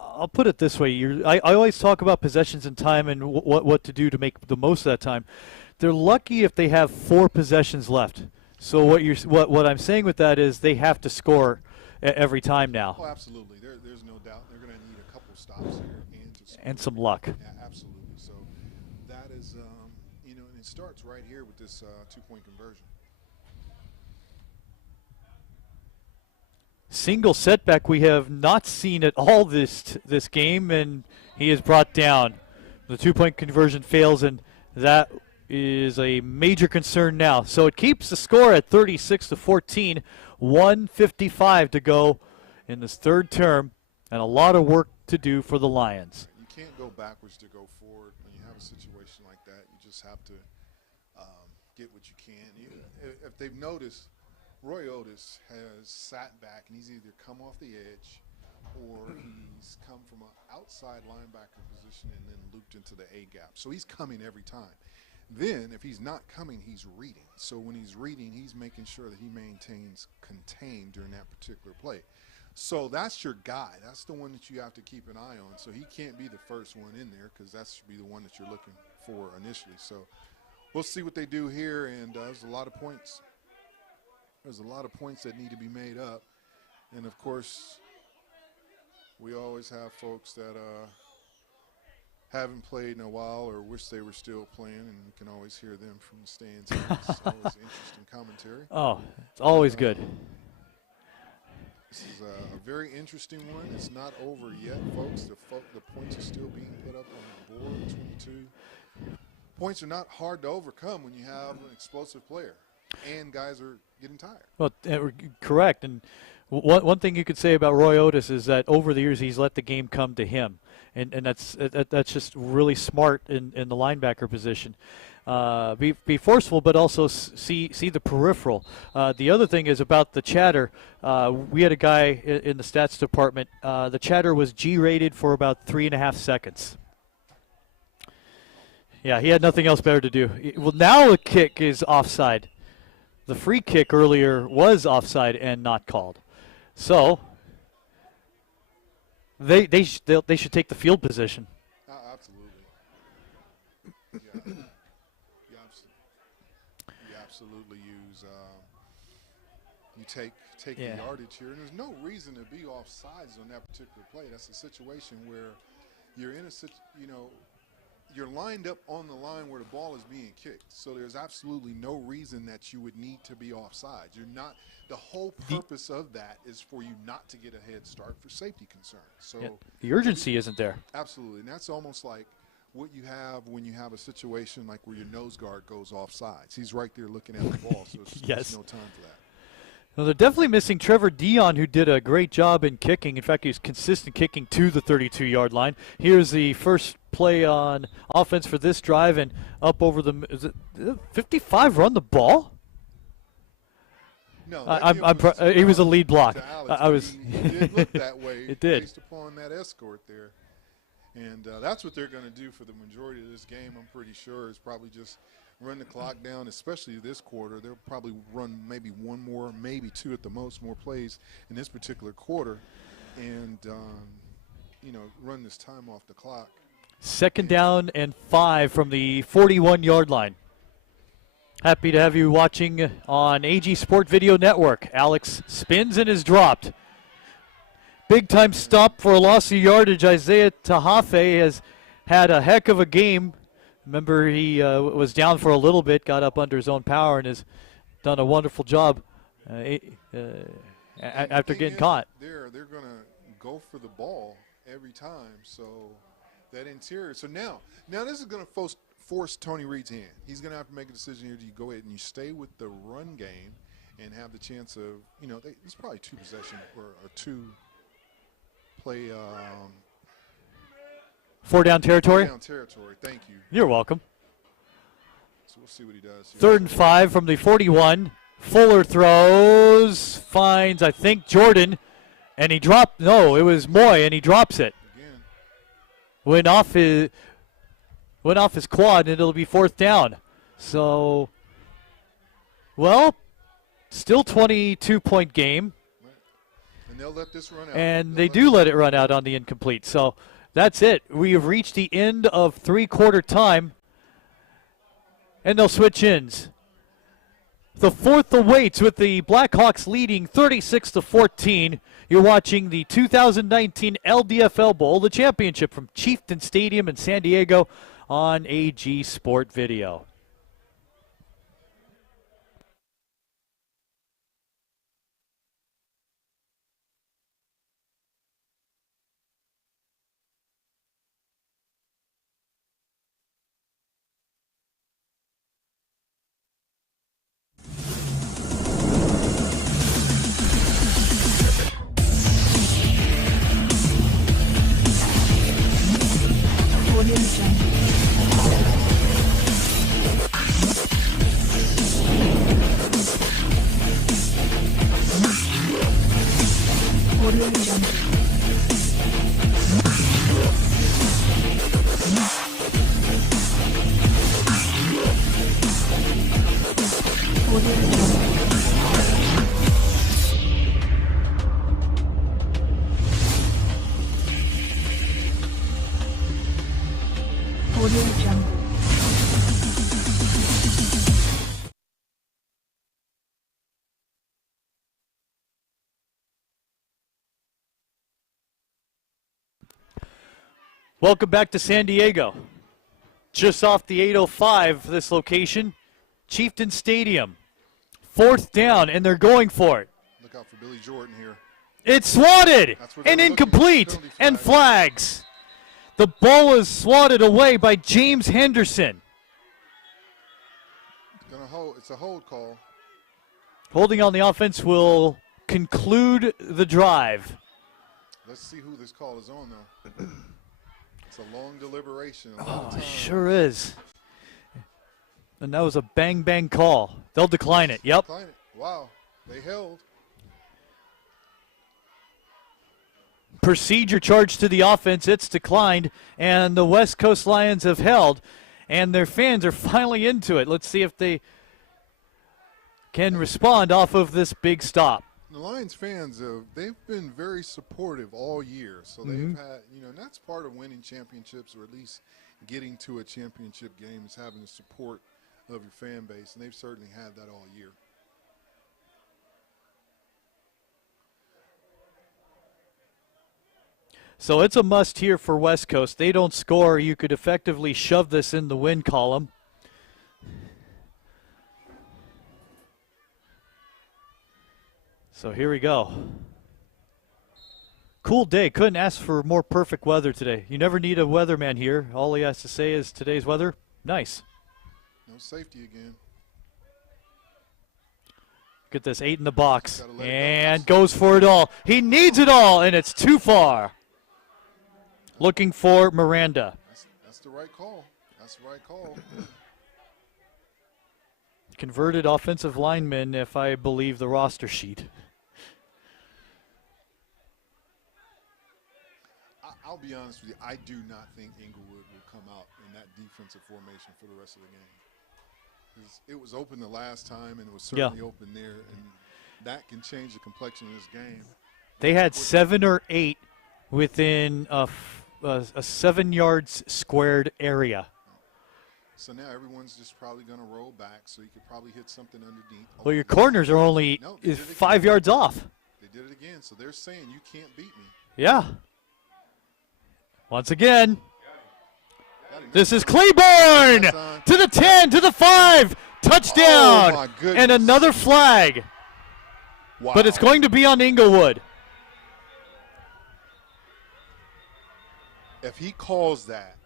I'll put it this way. I always talk about possessions and time and what to do to make the most of that time. They're lucky if they have 4 possessions left. So what I'm saying with that is they have to score every time now. Oh, absolutely. There's no doubt they're going to need a couple stops here and some luck. Yeah, absolutely. So that is, and it starts right here with this 2-point conversion. Single setback we have not seen at all this game, and he is brought down. The 2-point conversion fails, and that is a major concern now. So it keeps the score at 36-14, 1:55 to go in this third term, and a lot of work to do for the Lions. You can't go backwards to go forward when you have a situation like that, you just have to get what you can. If they've noticed, Roy Otis has sat back and he's either come off the edge or he's come from an outside linebacker position and then looped into the A gap. So he's coming every time. Then if he's not coming, he's reading. So when he's reading, he's making sure that he maintains contained during that particular play. So that's your guy. That's the one that you have to keep an eye on. So he can't be the first one in there because that should be the one that you're looking for initially. So we'll see what they do here, and there's a lot of points. There's a lot of points that need to be made up. And, of course, we always have folks that haven't played in a while or wish they were still playing, and you can always hear them from the stands. It's always interesting commentary. Oh, it's always good. This is a very interesting one. It's not over yet, folks. The points are still being put up on the board, 22. Points are not hard to overcome when you have an explosive player, and guys are getting tired. Well, correct. And one thing you could say about Roy Otis is that over the years he's let the game come to him, and that's just really smart in the linebacker position. Be forceful, but also see the peripheral. The other thing is about the chatter. We had a guy in the stats department. The chatter was G-rated for about 3.5 seconds. Yeah, he had nothing else better to do. Well, now the kick is offside. The free kick earlier was offside and not called. So they should take the field position. Absolutely. You absolutely use you take the yardage here, and there's no reason to be offsides on that particular play. That's a situation where you're in you're lined up on the line where the ball is being kicked. So there's absolutely no reason that you would need to be offside. You're not. The whole purpose of that is for you not to get a head start for safety concerns. So the urgency isn't there. Absolutely, and that's almost like what you have when you have a situation like where your nose guard goes offsides. He's right there looking at the ball, so there's no time for that. Well, they're definitely missing Trevor Dion, who did a great job in kicking. In fact, he was consistent kicking to the 32-yard line. Here's the first play on offense for this drive, and up over the is it 55 run the ball? No, he was a lead block. Alex, it did look that way. It did. Based upon that escort there. And that's what they're going to do for the majority of this game, I'm pretty sure, is probably just run the clock down, especially this quarter. They'll probably run maybe one more, maybe two at the most, more plays in this particular quarter, and, run this time off the clock. Second down and 5 from the 41-yard line. Happy to have you watching on AG Sport Video Network. Alex spins and is dropped. Big-time stop for a loss of yardage. Isaiah Tahafe has had a heck of a game. Remember, he was down for a little bit, got up under his own power, and has done a wonderful job after getting caught. They're going to go for the ball every time, so that interior. So now this is going to force Tony Reed's hand. He's going to have to make a decision here. Do you go ahead and you stay with the run game and have the chance of, it's probably two possession or two play. 4-down territory? 4-down territory, thank you. You're welcome. So we'll see what he does here. 3rd and 5 from the 41. Fuller throws, finds, I think, Jordan, and he dropped. No, it was Moy, and he drops it. Again. Went off his quad, and it'll be 4th down. So, well, still 22-point game. And they'll let this run out. And they do let it run out on the incomplete. So that's it. We have reached the end of three-quarter time, and they'll switch ends. The 4th awaits with the Blackhawks leading 36-14. You're watching the 2019 Ldfl Bowl, the championship from Chieftain Stadium in San Diego on AG Sport Video. Audio Jungle. Audio Jungle. Welcome back to San Diego. Just off the 805, this location, Chieftain Stadium. 4th down, and they're going for it. Look out for Billy Jordan here. It's swatted and they're incomplete and flags. The ball is swatted away by James Henderson. It's a hold call. Holding on the offense will conclude the drive. Let's see who this call is on, though. It's a long deliberation. A long time. It sure is. And that was a bang call. They'll decline it. Yep. Decline it. Wow. They held. Procedure charge to the offense. It's declined. And the West Coast Lions have held. And their fans are finally into it. Let's see if they can respond off of this big stop. The Lions fans, they've been very supportive all year. So they've had, and that's part of winning championships, or at least getting to a championship game, is having the support of your fan base. And they've certainly had that all year. So it's a must here for West Coast. They don't score. You could effectively shove this in the win column. So here we go. Cool day. Couldn't ask for more perfect weather today. You never need a weatherman here. All he has to say is today's weather, nice. No safety again. Get this 8 in the box. And goes for it all. He needs it all, and it's too far. Looking for Miranda. That's the right call. That's the right call. Converted offensive lineman, if I believe the roster sheet. I'll be honest with you. I do not think Inglewood will come out in that defensive formation for the rest of the game. It was open the last time, and it was certainly open there, and that can change the complexion of this game. They had 7 or 8 within a 7 yards squared area. So now everyone's just probably going to roll back, so you could probably hit something underneath. Well, your corners are only 5 yards off. They did it again, so they're saying you can't beat me. Yeah. Once again, this is Claiborne to the 10, to the 5, touchdown, and another flag. Wow. But it's going to be on Inglewood. If he calls that.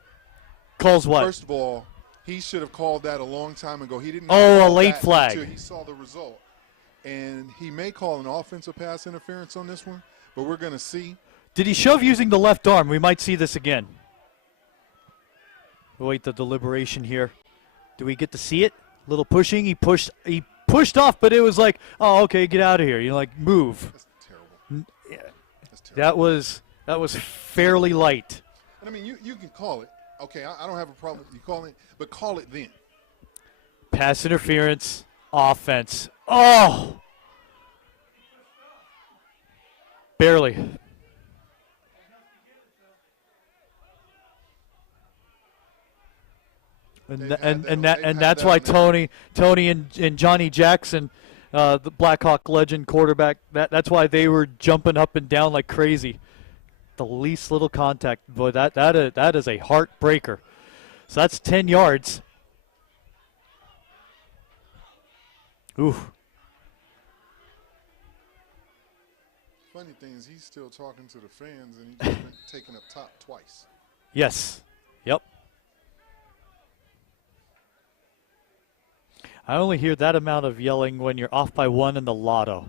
Calls what? First of all, he should have called that a long time ago. He didn't. Oh, a late flag. Until he saw the result. And he may call an offensive pass interference on this one, but we're going to see. Did he shove using the left arm? We might see this again. Wait, the deliberation here. Do we get to see it? Little pushing. He pushed off, but it was like, oh, okay, get out of here. You like move. That's terrible. Yeah. That's terrible. That was fairly light. I mean, you can call it. Okay, I don't have a problem with you calling it, but call it then. Pass interference, offense. Oh! Barely. And that's why Tony and Johnny Jackson, the Blackhawk legend quarterback, that's why they were jumping up and down like crazy. The least little contact, boy, that is a heartbreaker. So that's 10 yards. Ooh. Funny thing is, he's still talking to the fans, and he's been taken up top twice. Yes. Yep. I only hear that amount of yelling when you're off by 1 in the lotto.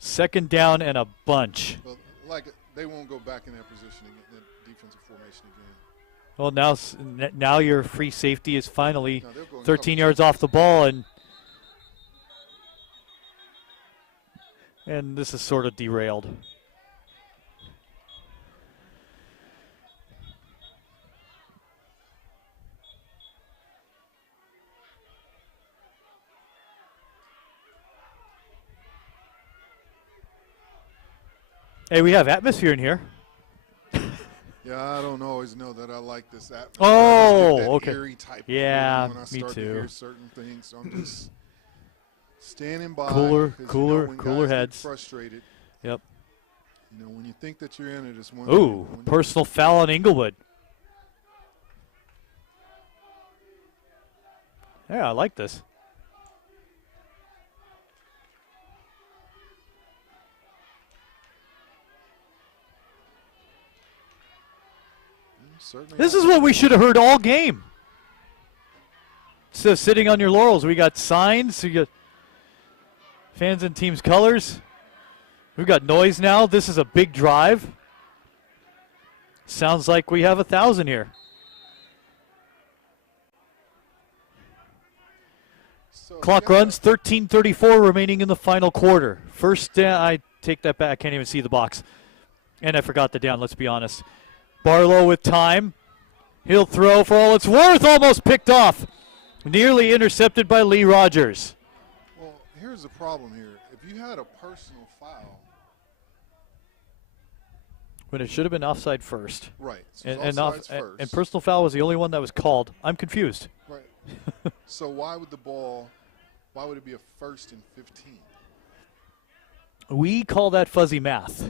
2nd down and a bunch. Well, like they won't go back in that position again, that defensive formation again. Well, now your free safety is finally 13 yards off the ball, and this is sort of derailed. Hey, we have atmosphere in here. Yeah, I don't always know that I like this atmosphere. Oh, I get that okay. eerie type Yeah, of feeling when I me start too. to hear certain things. So I'm just standing by. Cooler 'cause you know when cooler guys get heads. frustrated. Yep. You know, when you think that you're in it, it's one Ooh, thing. personal foul on Inglewood. Yeah, I like this. This is what we should have heard all game. So sitting on your laurels, we got signs, we got fans in team's colors. We've got noise now. This is a big drive. Sounds like we have 1,000 here. Clock runs, 13:34 remaining in the final quarter. First down, I take that back. I can't even see the box. And I forgot the down, let's be honest. Barlow with time. He'll throw for all it's worth, almost picked off. Nearly intercepted by Lee Rogers. Well, here's the problem here. If you had a personal foul. When it should have been offside first. Right. So And personal foul was the only one that was called. I'm confused. Right. So why would it be a 1st and 15? We call that fuzzy math.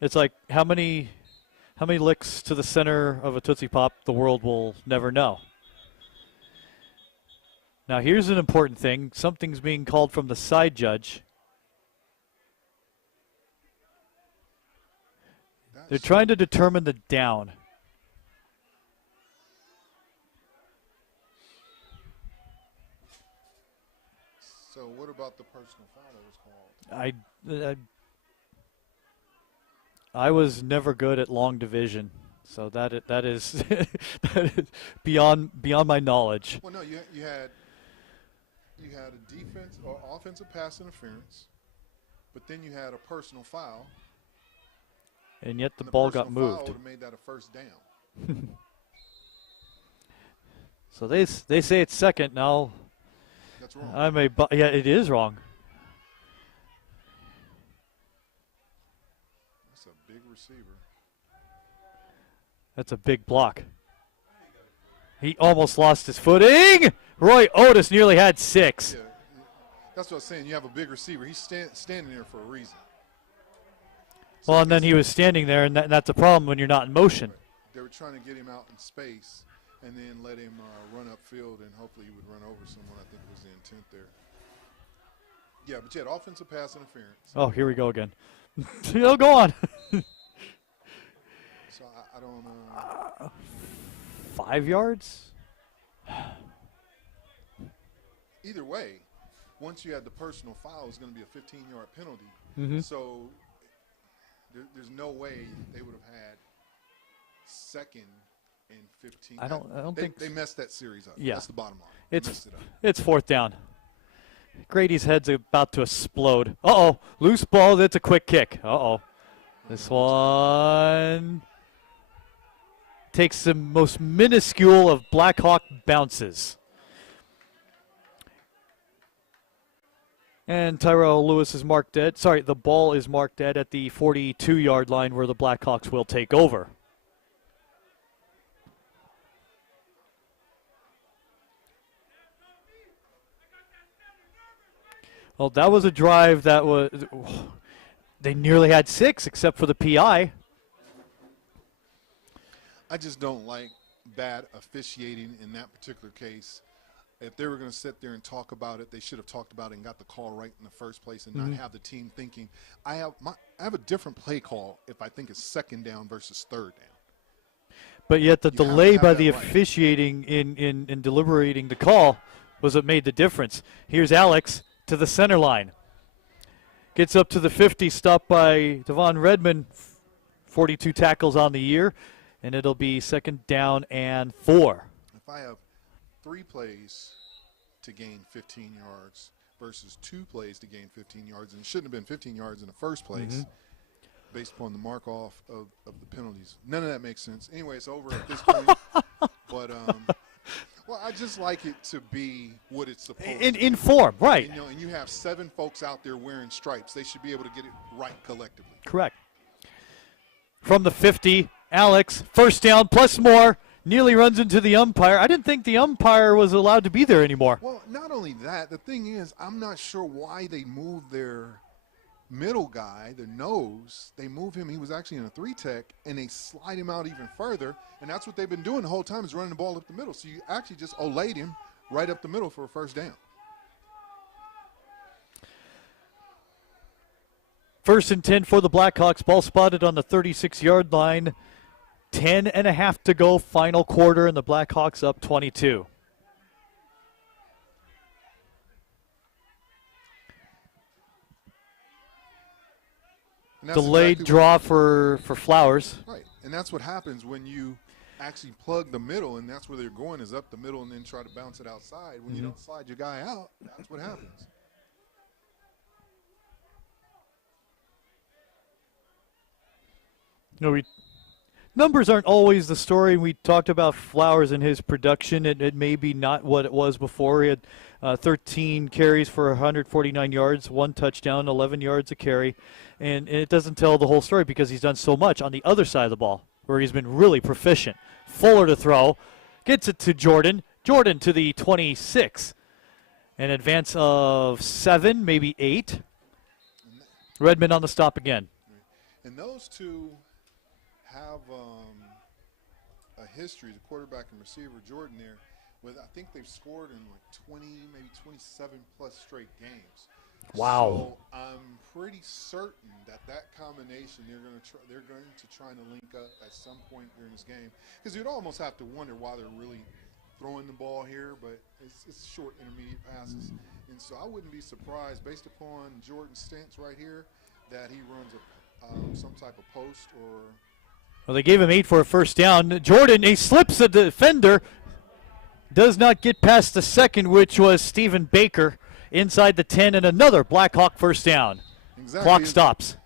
It's like how many licks to the center of a Tootsie Pop the world will never know. Now here's an important thing. Something's being called from the side judge. They're trying to determine the down. So what about the personal foul that was called? I was never good at long division, so that is that is beyond my knowledge. Well, no, you had a defense or offensive pass interference, but then you had a personal foul. And yet the ball got moved. Foul would have made that a 1st down. So they say it's second now. That's wrong. Yeah, it is wrong. That's a big receiver. That's a big block. He almost lost his footing. Roy Otis nearly had 6. Yeah, that's what I was saying. You have a big receiver. He's standing there for a reason. So Well, and then he was standing there, and that's a problem when you're not in motion. They were trying to get him out in space and then let him run upfield, and hopefully he would run over someone. I think was the intent there. Yeah, but you had offensive pass interference. Oh, here we go again. No, go on. So I don't know. 5 yards? Either way, once you had the personal foul, it's going to be a 15-yard penalty. Mm-hmm. So there's no way they would have had 2nd and 15. I don't think they messed that series up. Yeah. That's the bottom line. They messed it up. It's 4th down. Grady's head's about to explode. Uh-oh, loose ball. That's a quick kick. Uh-oh. This one takes the most minuscule of Blackhawk bounces. And Tyrell Lewis is marked dead. Sorry, the ball is marked dead at the 42-yard line where the Blackhawks will take over. Well, that was a drive that was, they nearly had 6 except for the PI. I just don't like bad officiating in that particular case. If they were going to sit there and talk about it, they should have talked about it and got the call right in the first place and not have the team thinking. I have a different play call if I think it's 2nd down versus 3rd down. But yet the delay by the right. officiating in deliberating the call was what made the difference. Here's Alex to the center line. Gets up to the 50, stopped by Devon Redmond, 42 tackles on the year, and it'll be 2nd down and 4. If I have 3 plays to gain 15 yards versus 2 plays to gain 15 yards, and it shouldn't have been 15 yards in the first place based upon the mark off of the penalties. None of that makes sense. Anyway, it's over at this point. But, well, Well, I just like it to be what it's supposed to be. In form, right. You know, and you have 7 folks out there wearing stripes. They should be able to get it right collectively. Correct. From the 50, Alex, first down plus more, nearly runs into the umpire. I didn't think the umpire was allowed to be there anymore. Well, not only that, the thing is, I'm not sure why they moved their middle guy, the nose. They move him. He was actually in a 3-tech, and they slide him out even further. And that's what they've been doing the whole time, is running the ball up the middle. So you actually just olayed him right up the middle for a first down. First and 10 for the Blackhawks. Ball spotted on the 36-yard line. 10.5 to go, final quarter, and the Blackhawks up 22. Delayed exactly draw for Flowers. Right, and that's what happens when you actually plug the middle, and that's where they're going, is up the middle and then try to bounce it outside. When you don't slide your guy out, that's what happens. You know, numbers aren't always the story. We talked about Flowers and his production. It may be not what it was before. He had 13 carries for 149 yards, 1 touchdown, 11 yards a carry. And it doesn't tell the whole story because he's done so much on the other side of the ball where he's been really proficient. Fuller to throw. Gets it to Jordan. Jordan to the 26. An advance of 7, maybe 8. Redmond on the stop again. And those two have a history, the quarterback and receiver, Jordan there, with I think they've scored in like 20, maybe 27 plus straight games. Wow. So I'm pretty certain that combination they're going to try to link up at some point during this game, because you'd almost have to wonder why they're really throwing the ball here, but it's short intermediate passes. And so I wouldn't be surprised, based upon Jordan's stance right here, that he runs some type of post or. Well, they gave him 8 for a first down. Jordan, he slips a defender, does not get past the second, which was Stephen Baker, inside the 10, and another Blackhawk first down. Exactly. Clock stops.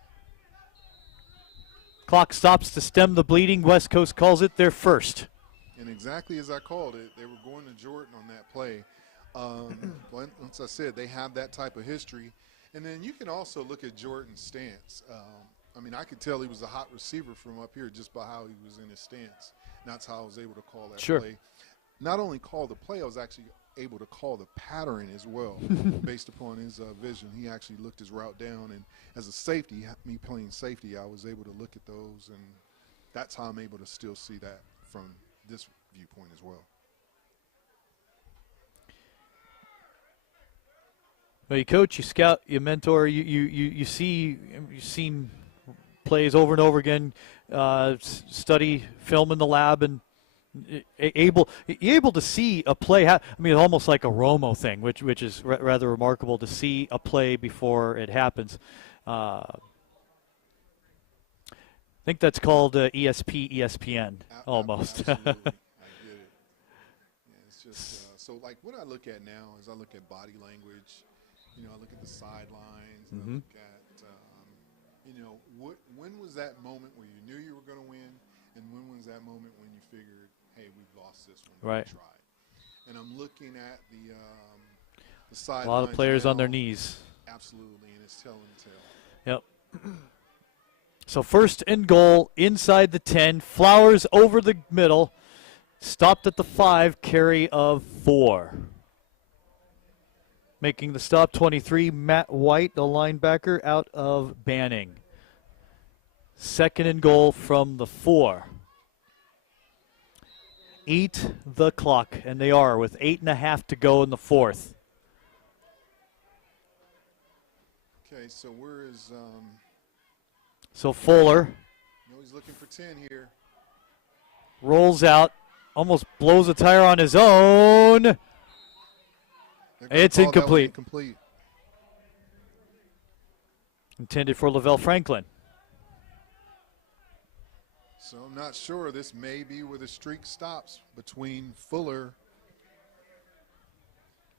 Clock stops to stem the bleeding. West Coast calls it their first. And exactly as I called it, they were going to Jordan on that play. Once I said, they have that type of history. And then you can also look at Jordan's stance. I mean, I could tell he was a hot receiver from up here just by how he was in his stance. And that's how I was able to call that play. Not only call the play, I was actually able to call the pattern as well based upon his vision. He actually looked his route down, and as a safety, me playing safety, I was able to look at those, and that's how I'm able to still see that from this viewpoint as well. Well, you coach, you scout, you mentor, you've seen plays over and over again, study film in the lab, and you're able to see a play. I mean, almost like a Romo thing, which is rather remarkable to see a play before it happens. I think that's called ESPN, almost. Absolutely. I get it. Yeah, it's just so like what I look at now is I look at body language. You know, I look at the sidelines. I look at when was that moment where you knew you were going to win, and when was that moment when you figured, hey, we've lost this one. Right. We tried. And I'm looking at the sidelines. A lot of players now. on their knees. Absolutely, and it's telling the tale. Yep. So first and goal inside the 10. Flowers over the middle. Stopped at the 5, carry of 4. Making the stop, 23, Matt White, the linebacker, out of Banning. Second and goal from the 4. Eat the clock, and they are, with 8.5 to go in the 4th. Okay, so where is So Fuller he's looking for 10 here. rolls out, almost blows a tire on his own. It's incomplete. Intended for Ldfl Franklin. So I'm not sure. This may be where the streak stops between Fuller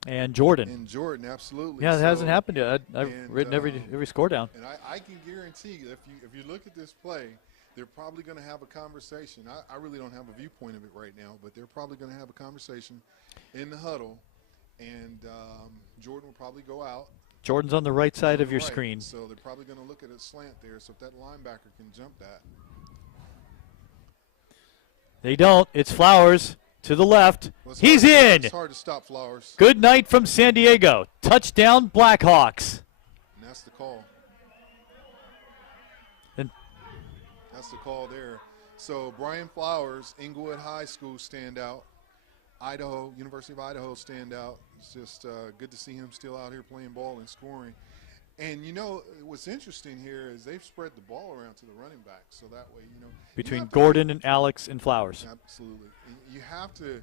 and Jordan. Absolutely. Yeah, it hasn't happened yet. I've written every score down. And I can guarantee if you look at this play, they're probably going to have a conversation. I really don't have a viewpoint of it right now, but they're probably going to have a conversation in the huddle, and Jordan will probably go out. Jordan's on the right side of your screen. So they're probably going to look at a slant there, so if that linebacker can jump that. They don't. It's Flowers to the left. He's in. It's hard to stop Flowers. Good night from San Diego. Touchdown, Blackhawks. And that's the call. And that's the call there. So Brian Flowers, Inglewood High School standout. Idaho, University of Idaho standout. It's just good to see him still out here playing ball and scoring. And, you know, what's interesting here is they've spread the ball around to the running back. So that way, you know. between Gordon and Alex and Flowers. Absolutely. You have to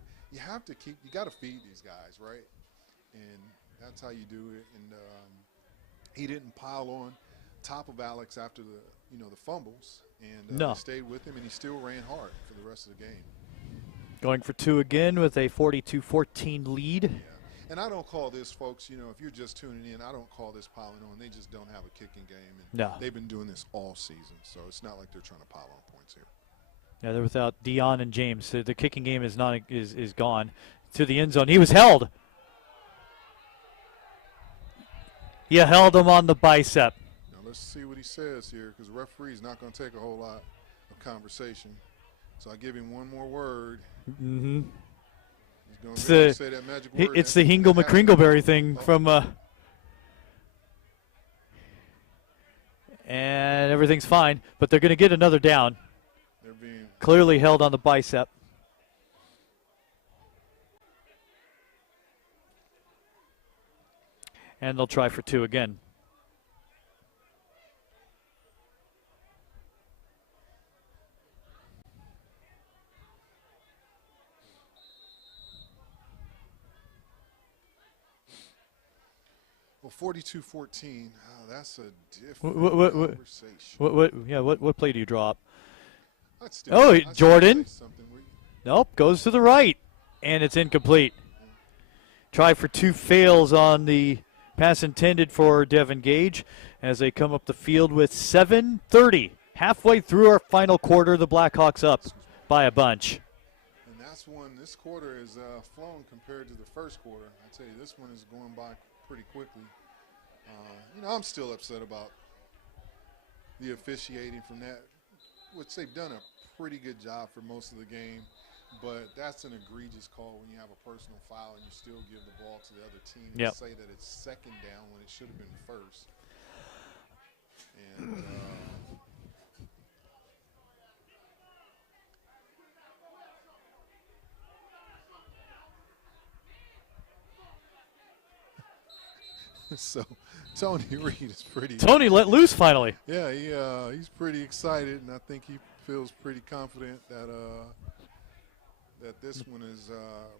keep, you got to feed these guys, right? And that's how you do it. And he didn't pile on top of Alex after the fumbles. And no. They stayed with him, and he still ran hard for the rest of the game. Going for two again with a 42-14 lead. Yeah. And I don't call this, folks, you know, if you're just tuning in, I don't call this piling on. They just don't have a kicking game. And no. They've been doing this all season, so it's not like they're trying to pile on points here. Yeah, they're without Dion and James. So the kicking game is gone to the end zone. He was held. You held him on the bicep. Now let's see what he says here, because the referee's not going to take a whole lot of conversation. So I give him one more word. Mm-hmm. It's the Hingle McCringleberry thing from and everything's fine, but they're going to get another down. They're being clearly held on the bicep. And they'll try for two again. Well, 42-14. That's a different conversation. What play do you drop? Jordan. Nope, goes to the right, and it's incomplete. Try for two fails on the pass intended for Devin Gage as they come up the field with 7:30. Halfway through our final quarter, the Blackhawks up by a bunch. And that's one, this quarter is flown compared to the first quarter. I tell you, this one is going by pretty quickly. I'm still upset about the officiating from that, which they've done a pretty good job for most of the game, but that's an egregious call when you have a personal foul and you still give the ball to the other team and say that it's second down when it should have been first. And so Tony Reed is pretty. Tony let loose finally. Yeah, he's pretty excited, and I think he feels pretty confident that that this one is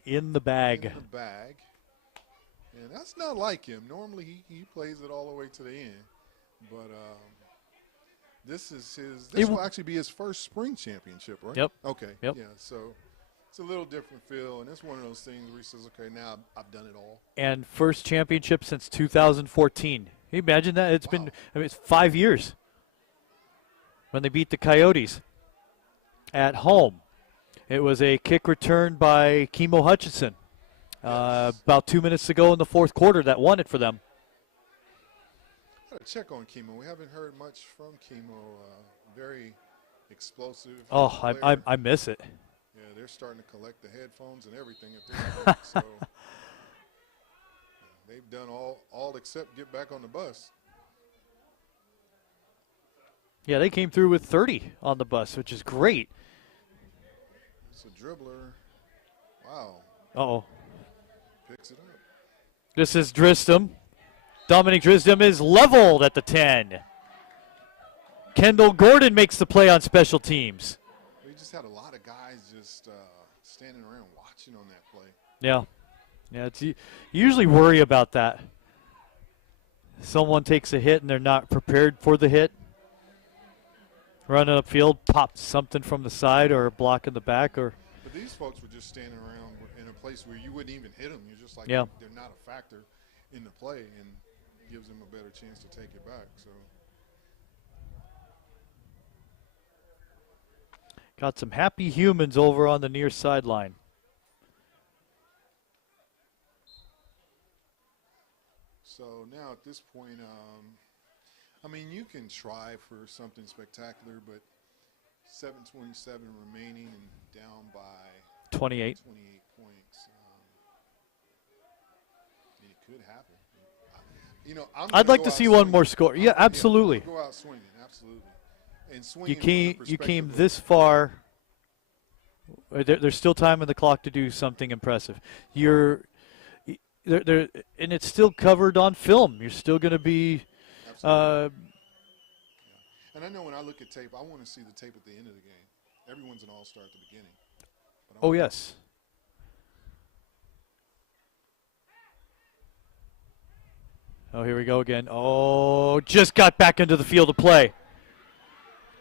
in the bag. In the bag, and that's not like him. Normally he plays it all the way to the end, but this is his. This will actually be his first spring championship, right? Yep. Okay. Yep. Yeah. So. It's a little different feel, and it's one of those things where he says, okay, now I've done it all. And first championship since 2014. Can you imagine that? It's been, it's 5 years when they beat the Coyotes at home. It was a kick return by Kimo Hutchinson about 2 minutes ago in the fourth quarter that won it for them. Got to check on Kimo. We haven't heard much from Kimo. Very explosive. Oh, I miss it. Yeah, they're starting to collect the headphones and everything at this point. So they've done all except get back on the bus. Yeah, they came through with 30 on the bus, which is great. It's a dribbler. Wow. Uh-oh. Picks it up. This is Drisdom. Dominic Drisdom is leveled at the 10. Kendall Gordon makes the play on special teams. We just had a lot of guys just standing around watching on that play. Yeah. Yeah, you usually worry about that. Someone takes a hit and they're not prepared for the hit. Running upfield, pops something from the side or a block in the back. But these folks were just standing around in a place where you wouldn't even hit them. You're just like, they're not a factor in the play, and gives them a better chance to take it back. So Got some happy humans over on the near sideline. So now at this point, I mean, you can try for something spectacular, but 7:27 remaining and down by 28. 28 points. It could happen. You know, I'd like to see one more score. Yeah, absolutely. Go out swinging, absolutely. And swinging you came this far. There's still time in the clock to do something impressive. You're there, and it's still covered on film. You're still going to be. And I know when I look at tape, I want to see the tape at the end of the game. Everyone's an all-star at the beginning. Oh, yes. Oh, here we go again. Oh, just got back into the field of play.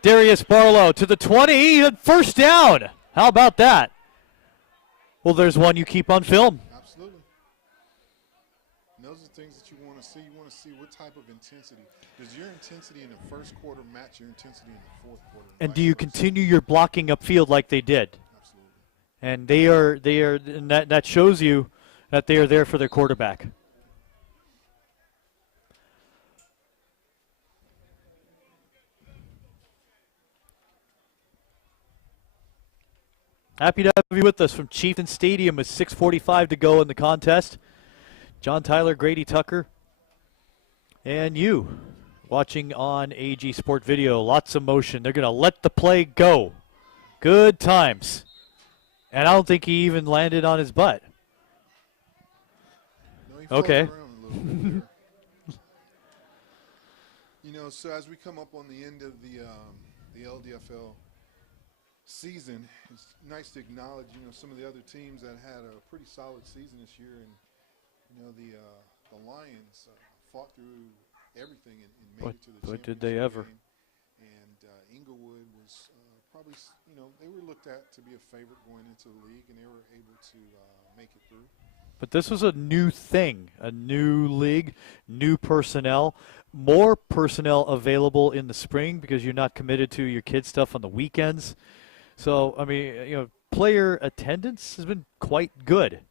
Darius Barlow to the 20, and first down. How about that? Well, there's one you keep on film. Absolutely. And those are things that you want to see. You want to see what type of intensity. Does your intensity in the first quarter match your intensity in the fourth quarter? And do you continue your blocking upfield like they did? Absolutely. And they are, and that shows you that they are there for their quarterback. Happy to have you with us from Chieftain Stadium with 6:45 to go in the contest. John Tyler, Grady Tucker, and you watching on AG Sport Video. Lots of motion. They're going to let the play go. Good times. And I don't think he even landed on his butt. No, he okay. around a little bit there. You know, so as we come up on the end of the LDFL season, it's nice to acknowledge, you know, some of the other teams that had a pretty solid season this year, and you know the Lions fought through everything and made it to the championship. But did they ever? Game. And Inglewood was probably, you know, they were looked at to be a favorite going into the league, and they were able to make it through. But this was a new thing, a new league, new personnel, more personnel available in the spring because you're not committed to your kids' stuff on the weekends. So, I mean, you know, player attendance has been quite good.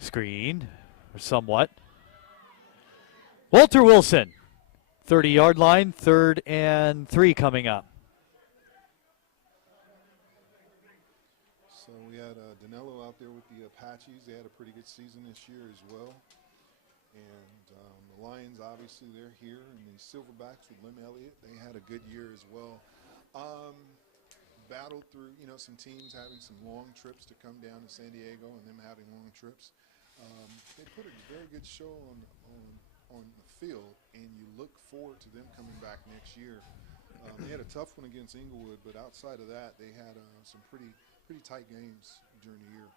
Screen, or somewhat. Walter Wilson, 30-yard line, 3rd and 3 coming up. So we had Danilo out there with the Apaches. They had a pretty good season this year as well. And the Lions, obviously, they're here. And the Silverbacks with Lim Elliott, they had a good year as well. Battled through, you know, some teams having some long trips to come down to San Diego and them having long trips. They put a very good show on the field, and you look forward to them coming back next year. They had a tough one against Inglewood, but outside of that, they had some pretty tight games during the year.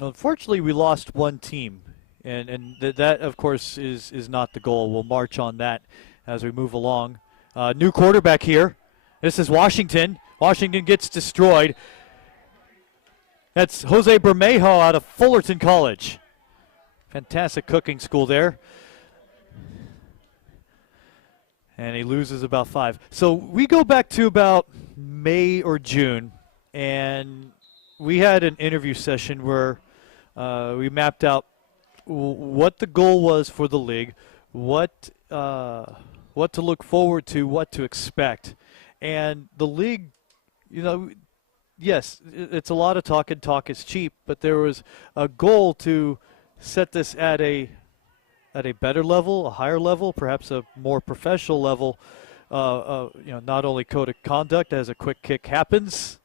Unfortunately, we lost one team, and that, of course, is not the goal. We'll march on that as we move along. New quarterback here. This is Washington. Washington gets destroyed. That's Jose Bermejo out of Fullerton College. Fantastic cooking school there. And he loses about 5. So we go back to about May or June, and we had an interview session where we mapped out what the goal was for the league, what to look forward to, what to expect. And the league, you know, yes, it's a lot of talk, and talk is cheap, but there was a goal to set this at a better level, a higher level, perhaps a more professional level. You know, not only code of conduct as a quick kick happens,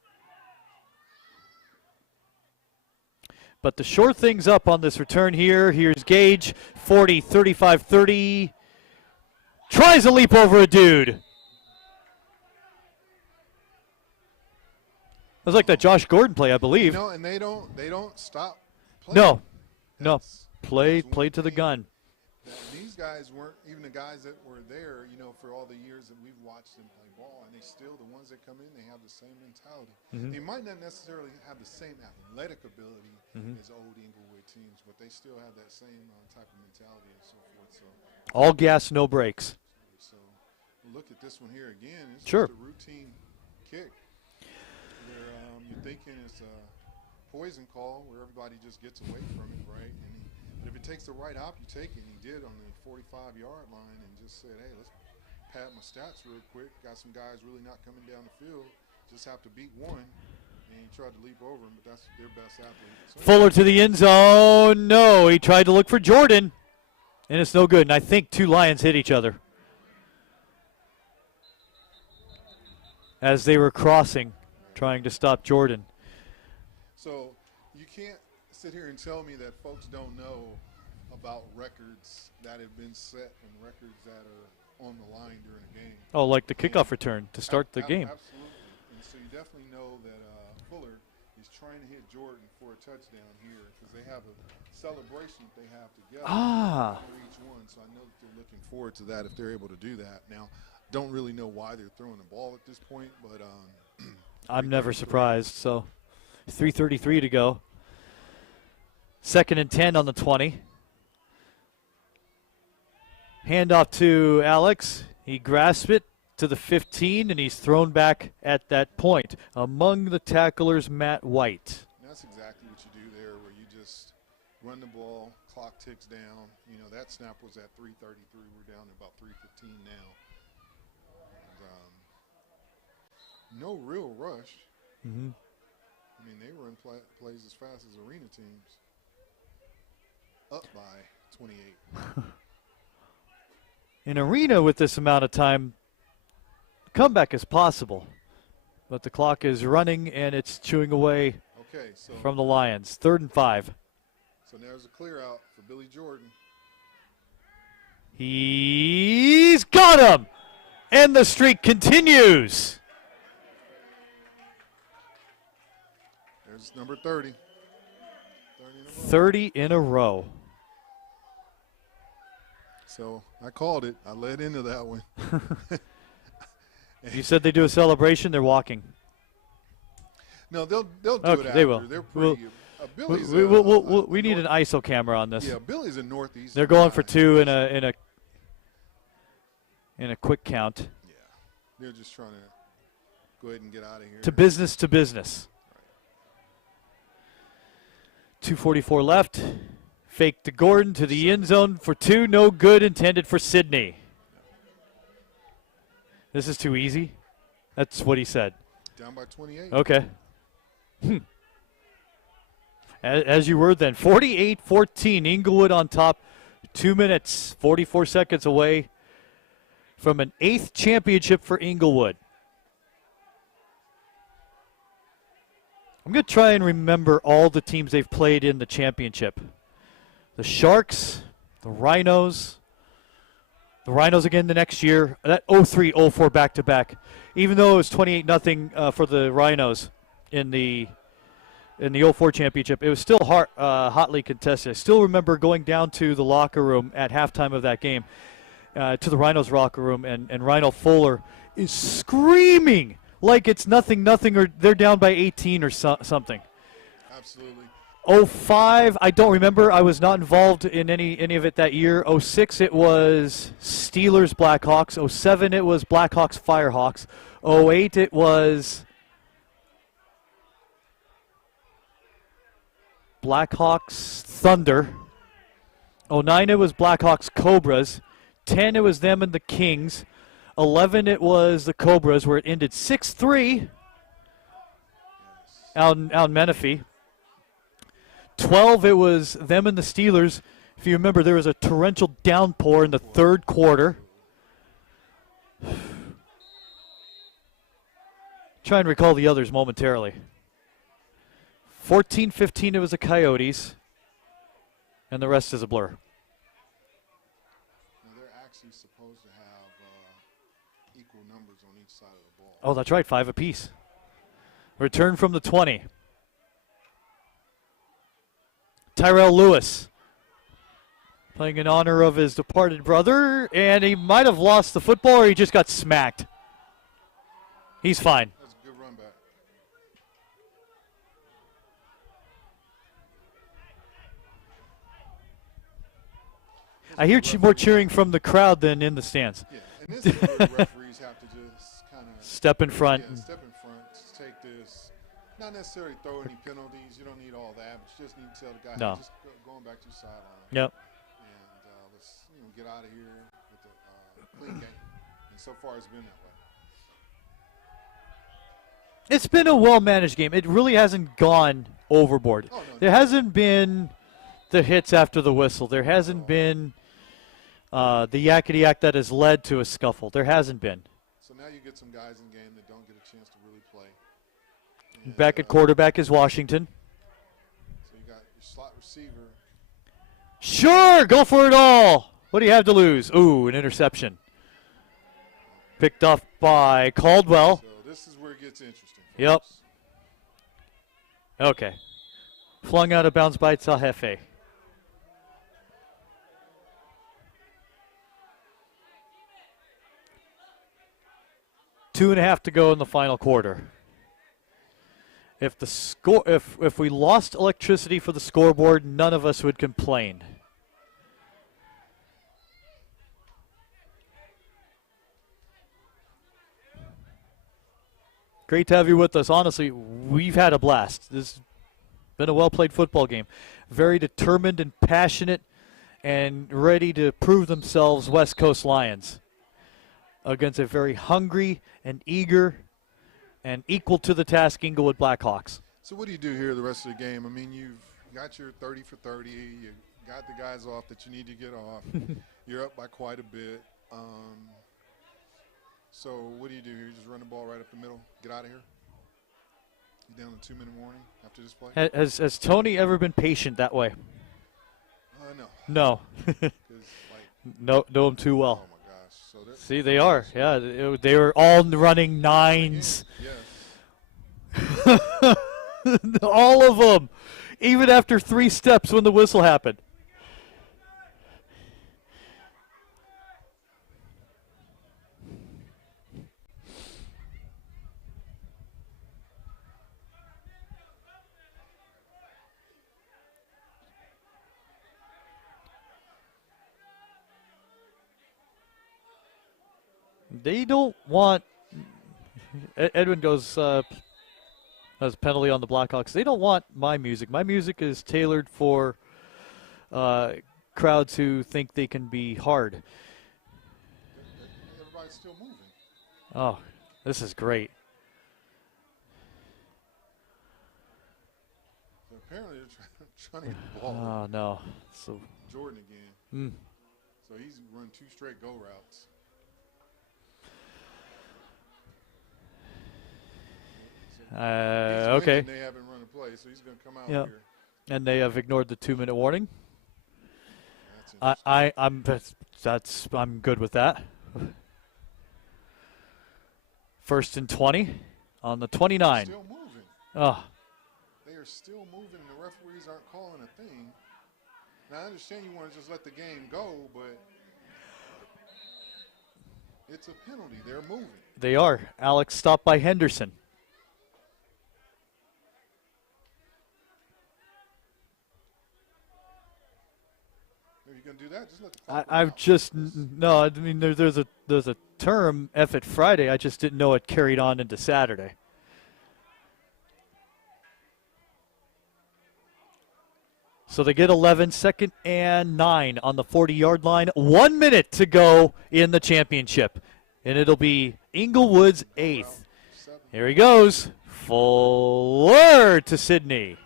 but to shore things up on this return here, here's Gage, 40, 35, 30, tries a leap over a dude. It was like that Josh Gordon play, I believe. No, and they don't stop playing. No, play to the gun. These guys weren't even the guys that were there, you know, for all the years that we've watched them play ball, and they still, the ones that come in, they have the same mentality. Mm-hmm. They might not necessarily have the same athletic ability as old Inglewood teams, but they still have that same type of mentality and so forth. So all gas, no brakes. So look at at this one here again. It's Sure. just a routine kick where you're thinking it's a poison call where everybody just gets away from it, right? But if it takes the right op, you take it. And he did on the 45-yard line and just said, hey, let's pad my stats real quick. Got some guys really not coming down the field. Just have to beat one. And he tried to leap over him, but that's their best athlete. So Fuller to the end zone. No, he tried to look for Jordan, and it's no good. And I think two Lions hit each other as they were crossing, trying to stop Jordan. So you can't sit here and tell me that folks don't know about records that have been set and records that are on the line during a game. Oh, like the kickoff return to start the game. Absolutely. And so you definitely know that Fuller is trying to hit Jordan for a touchdown here because they have a celebration that they have together for each one. So I know that they're looking forward to that if they're able to do that. Now, don't really know why they're throwing the ball at this point, but I'm never surprised. So 3:33 to go. 2nd and 10 on the 20. Handoff to Alex. He grasps it to the 15, and he's thrown back at that point. Among the tacklers, Matt White. And that's exactly what you do there, where you just run the ball, clock ticks down. You know, that snap was at 3:33. We're down to about 3:15 now. And, no real rush. Mm-hmm. I mean, they run plays as fast as arena teams. Up by 28. In arena with this amount of time, comeback is possible. But the clock is running, and it's chewing away from the Lions. 3rd and 5. So there's a clear out for Billy Jordan. He's got him! And the streak continues. There's number 30. 30 in a row. So I called it. I led into that one. You said they do a celebration. They're walking. No, they'll do it after. They will. They're pretty. Billy's we need an ISO camera on this. Yeah, Billy's a Northeast. They're going for two in a quick count. Yeah, they're just trying to go ahead and get out of here. To business to business. 2:44 left. Fake to Gordon to the end zone for 2. No good, intended for Sydney. This is too easy. That's what he said. Down by 28. Okay. As you were then. 48-14. Inglewood on top. 2 minutes, 44 seconds away from an 8th championship for Inglewood. I'm going to try and remember all the teams they've played in the championship. The Sharks, the Rhinos again the next year. That 03-04 back-to-back. Even though it was 28-0 for the Rhinos in the 04 championship, it was still hotly contested. I still remember going down to the locker room at halftime of that game, to the Rhinos locker room, and Rhino Fuller is screaming like it's nothing, or they're down by 18 or something. Absolutely. 05, I don't remember. I was not involved in any of it that year. 06, it was Steelers Blackhawks. 07, it was Blackhawks Firehawks. 08, it was Blackhawks Thunder. 09, it was Blackhawks Cobras. 10, it was them and the Kings. 11, it was the Cobras, where it ended 6-3 out in Menifee. 12, it was them and the Steelers. If you remember, there was a torrential downpour in the 3rd quarter. Try and recall the others momentarily. 14-15, it was the Coyotes. And the rest is a blur. Now they're actually supposed to have equal numbers on each side of the ball. Oh, that's right, 5 apiece. Return from the 20. Tyrell Lewis playing in honor of his departed brother, and he might have lost the football or he just got smacked. He's fine. That's a good run back. I hear more cheering from the crowd than in the stands. Yeah, and this is where the referees have Step in front. Yeah, step in front. Just take this. Not necessarily throw any penalties. You don't need all that. But you just need to tell the guy, No. hey, just going back to your sideline. Yep. And let's get out of here with a clean game. And so far, it's been that way. It's been a well-managed game. It really hasn't gone overboard. Oh, no, There hasn't been the hits after the whistle. There hasn't been the yakety-yak that has led to a scuffle. There hasn't been. So now you get some guys in the game that don't get a chance to really play. And, Back at quarterback is Washington. So you got your slot receiver. Sure, go for it all. What do you have to lose? Ooh, an interception. Picked off by Caldwell. So this is where it gets interesting. Yep. Okay. Flung out of bounds by Ldfl. Two and a half to go in the final quarter. If the score, if we lost electricity for the scoreboard, none of us would complain. Great to have you with us. Honestly, we've had a blast. This has been a well-played football game. Very determined and passionate and ready to prove themselves West Coast Lions against a very hungry and eager and equal to the task Inglewood Blackhawks. So what do you do here the rest of the game? I mean, you've got your 30 for 30. You got the guys off that you need to get off. You're up by quite a bit. So what do you do here? You just run the ball right up the middle, get out of here? You down a 2-minute warning after this play? Has Tony ever been patient that way? No. No. Know him too well. Oh, my gosh. So see, they are. Yeah, they were all running nines. Yes. All of them. Even after 3 steps when the whistle happened. They don't want Edwin goes has a penalty on the Blackhawks. They don't want my music. My music is tailored for crowds who think they can be hard. Everybody's still moving. Oh, this is great. So apparently they're trying to get the ball. Oh, no. So Jordan again. Mm. So he's run 2 straight go routes. Okay. They haven't run a play, so he's going to come out Yeah. here. And they have ignored the 2-minute warning. I'm good with that. 1st and 20 on the 29. Still moving. Oh. They are still moving, and the referees aren't calling a thing. Now, I understand you want to just let the game go, but it's a penalty. They're moving. They are. Alex stopped by Henderson. If you're going to do that, just let the clock I've just no. I mean, there's a term F it Friday. I just didn't know it carried on into Saturday. So they get 11, 2nd and 9 on the 40-yard line. 1 minute to go in the championship, and it'll be Inglewood's 8th. Here he goes, forward to Sydney.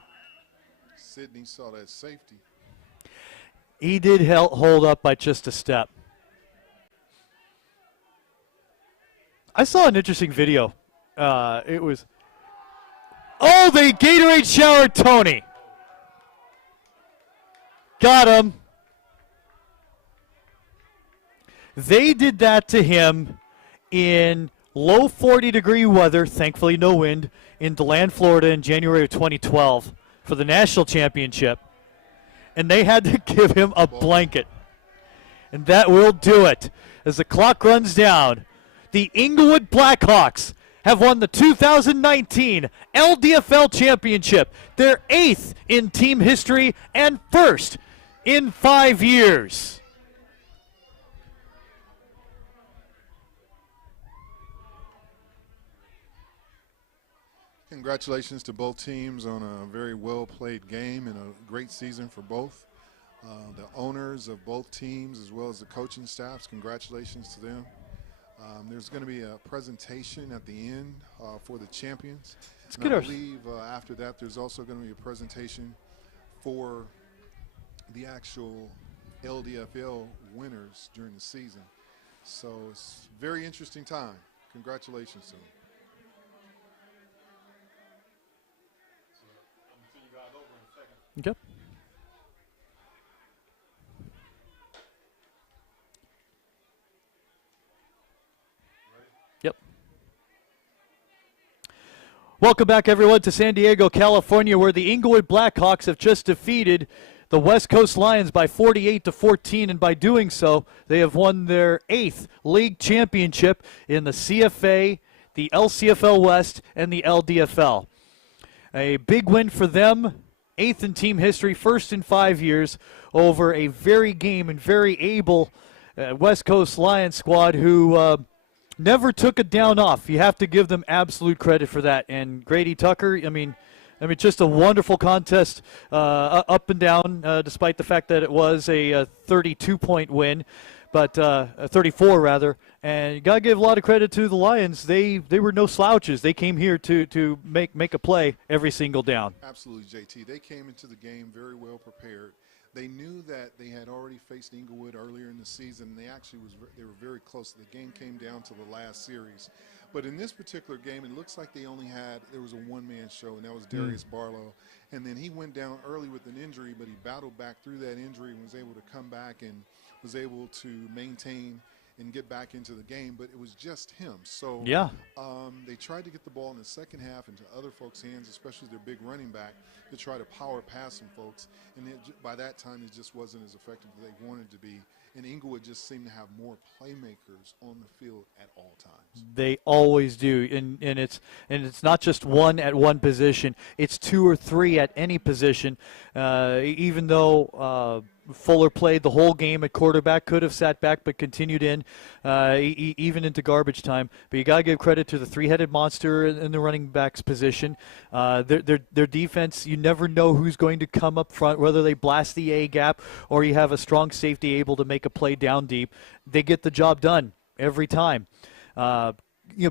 Sydney saw that safety. He did hold up by just a step. I saw an interesting video. It was, oh, they Gatorade showered Tony. Got him. They did that to him in low 40-degree weather, thankfully no wind, in DeLand, Florida in January of 2012 for the national championship. And they had to give him a blanket. And that will do it. As the clock runs down, the Inglewood Blackhawks have won the 2019 Ldfl Championship, their 8th in team history and 1st in 5 years. Congratulations to both teams on a very well-played game and a great season for both. The owners of both teams as well as the coaching staffs, congratulations to them. There's going to be a presentation at the end for the champions. And I believe after that there's also going to be a presentation for the actual LDFL winners during the season. So it's a very interesting time. Congratulations to them. Okay. Yep. Welcome back, everyone, to San Diego, California, where the Inglewood Blackhawks have just defeated the West Coast Lions by 48-14, and by doing so, they have won their 8th league championship in the CFA, the LCFL West, and the LDFL. A big win for them. 8th in team history, first in 5 years, over a very game and very able West Coast Lions squad who never took it down off. You have to give them absolute credit for that. And Grady Tucker, I mean, just a wonderful contest up and down, despite the fact that it was a 32-point win, but 34 rather. And you got to give a lot of credit to the Lions. They were no slouches. They came here to make a play every single down. Absolutely, JT. They came into the game very well prepared. They knew that they had already faced Inglewood earlier in the season. They were very close. The game came down to the last series. But in this particular game, it looks like there was a one-man show, and that was Darius Barlow. And then he went down early with an injury, but he battled back through that injury and was able to come back and was able to maintain and get back into the game, but it was just him. So yeah, they tried to get the ball in the second half into other folks' hands, especially their big running back, to try to power pass some folks. And by that time, it just wasn't as effective as they wanted to be. And Inglewood just seemed to have more playmakers on the field at all times. They always do, and it's not just one at one position. It's 2 or 3 at any position. Even though Fuller played the whole game at quarterback, could have sat back but continued in even into garbage time. But you got to give credit to the three-headed monster in the running back's position. Their defense, you never know who's going to come up front, whether they blast the A gap or you have a strong safety able to make a play down deep. They get the job done every time.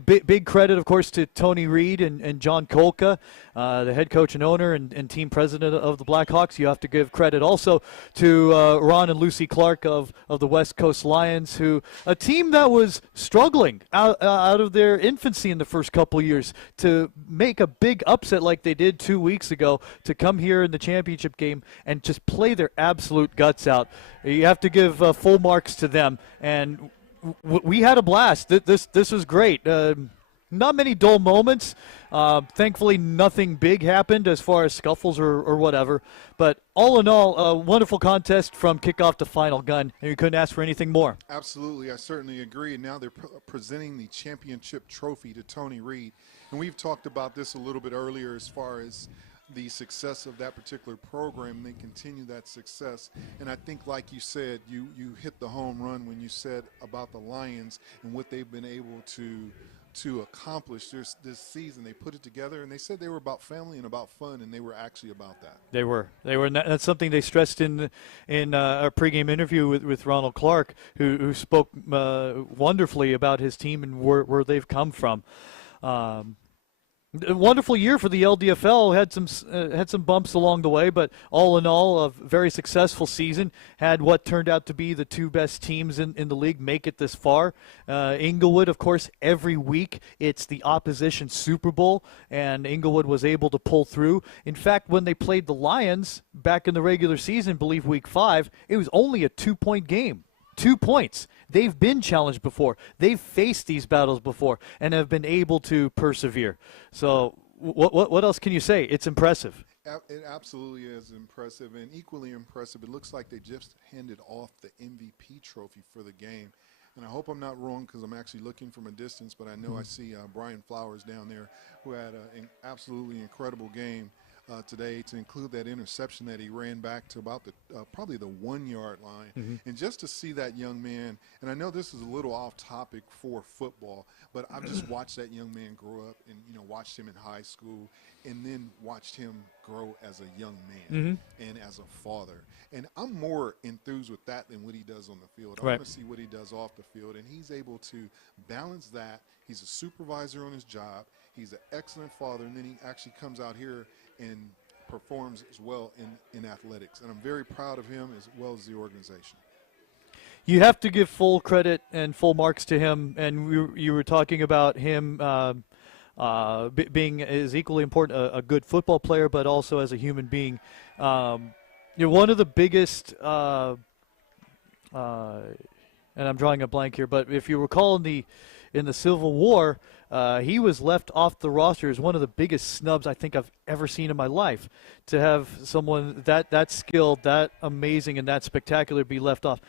Big credit, of course, to Tony Reed and John Kolka, the head coach and owner and team president of the Blackhawks. You have to give credit also to Ron and Lucy Clark of the West Coast Lions, a team that was struggling out of their infancy in the first couple years, to make a big upset like they did 2 weeks ago, to come here in the championship game and just play their absolute guts out. You have to give full marks to them. And we had a blast. This was great. Not many dull moments. Thankfully, nothing big happened as far as scuffles or whatever. But all in all, a wonderful contest from kickoff to final gun, and you couldn't ask for anything more. Absolutely. I certainly agree. And now they're presenting the championship trophy to Tony Reed. And we've talked about this a little bit earlier as far as the success of that particular program, and they continue that success. And I think, like you said, you hit the home run when you said about the Lions and what they've been able to accomplish this season. They put it together, and they said they were about family and about fun, and they were actually about that. They were. That's something they stressed in our pregame interview with Ronald Clark, who spoke wonderfully about his team and where they've come from. A wonderful year for the LDFL. Had some bumps along the way, but all in all, a very successful season. Had what turned out to be the 2 best teams in the league make it this far. Inglewood, of course, every week it's the opposition Super Bowl, and Inglewood was able to pull through. In fact, when they played the Lions back in the regular season, I believe week 5, it was only a 2-point game. 2 points. They've been challenged before. They've faced these battles before and have been able to persevere. So what else can you say? It's impressive. It absolutely is impressive, and equally impressive, it looks like they just handed off the MVP trophy for the game. And I hope I'm not wrong, because I'm actually looking from a distance, but I know I see Brian Flowers down there, who had an absolutely incredible game. today, to include that interception that he ran back to about the probably the 1 yard line. And just to see that young man, and I know this is a little off topic for football, but I've just watched that young man grow up and, you know, watched him in high school and then watched him grow as a young man and as a father. And I'm more enthused with that than what he does on the field. I want to see what he does off the field, and he's able to balance that. He's a supervisor on his job. He's an excellent father, and then he actually comes out here and performs as well in athletics. And I'm very proud of him as well as the organization. You have to give full credit and full marks to him, and you were talking about him being as equally important a good football player, but also as a human being. You're one of the biggest, and I'm drawing a blank here, but if you recall in the Civil War, he was left off the roster as one of the biggest snubs I think I've ever seen in my life. To have someone that skilled, that amazing, and that spectacular be left off.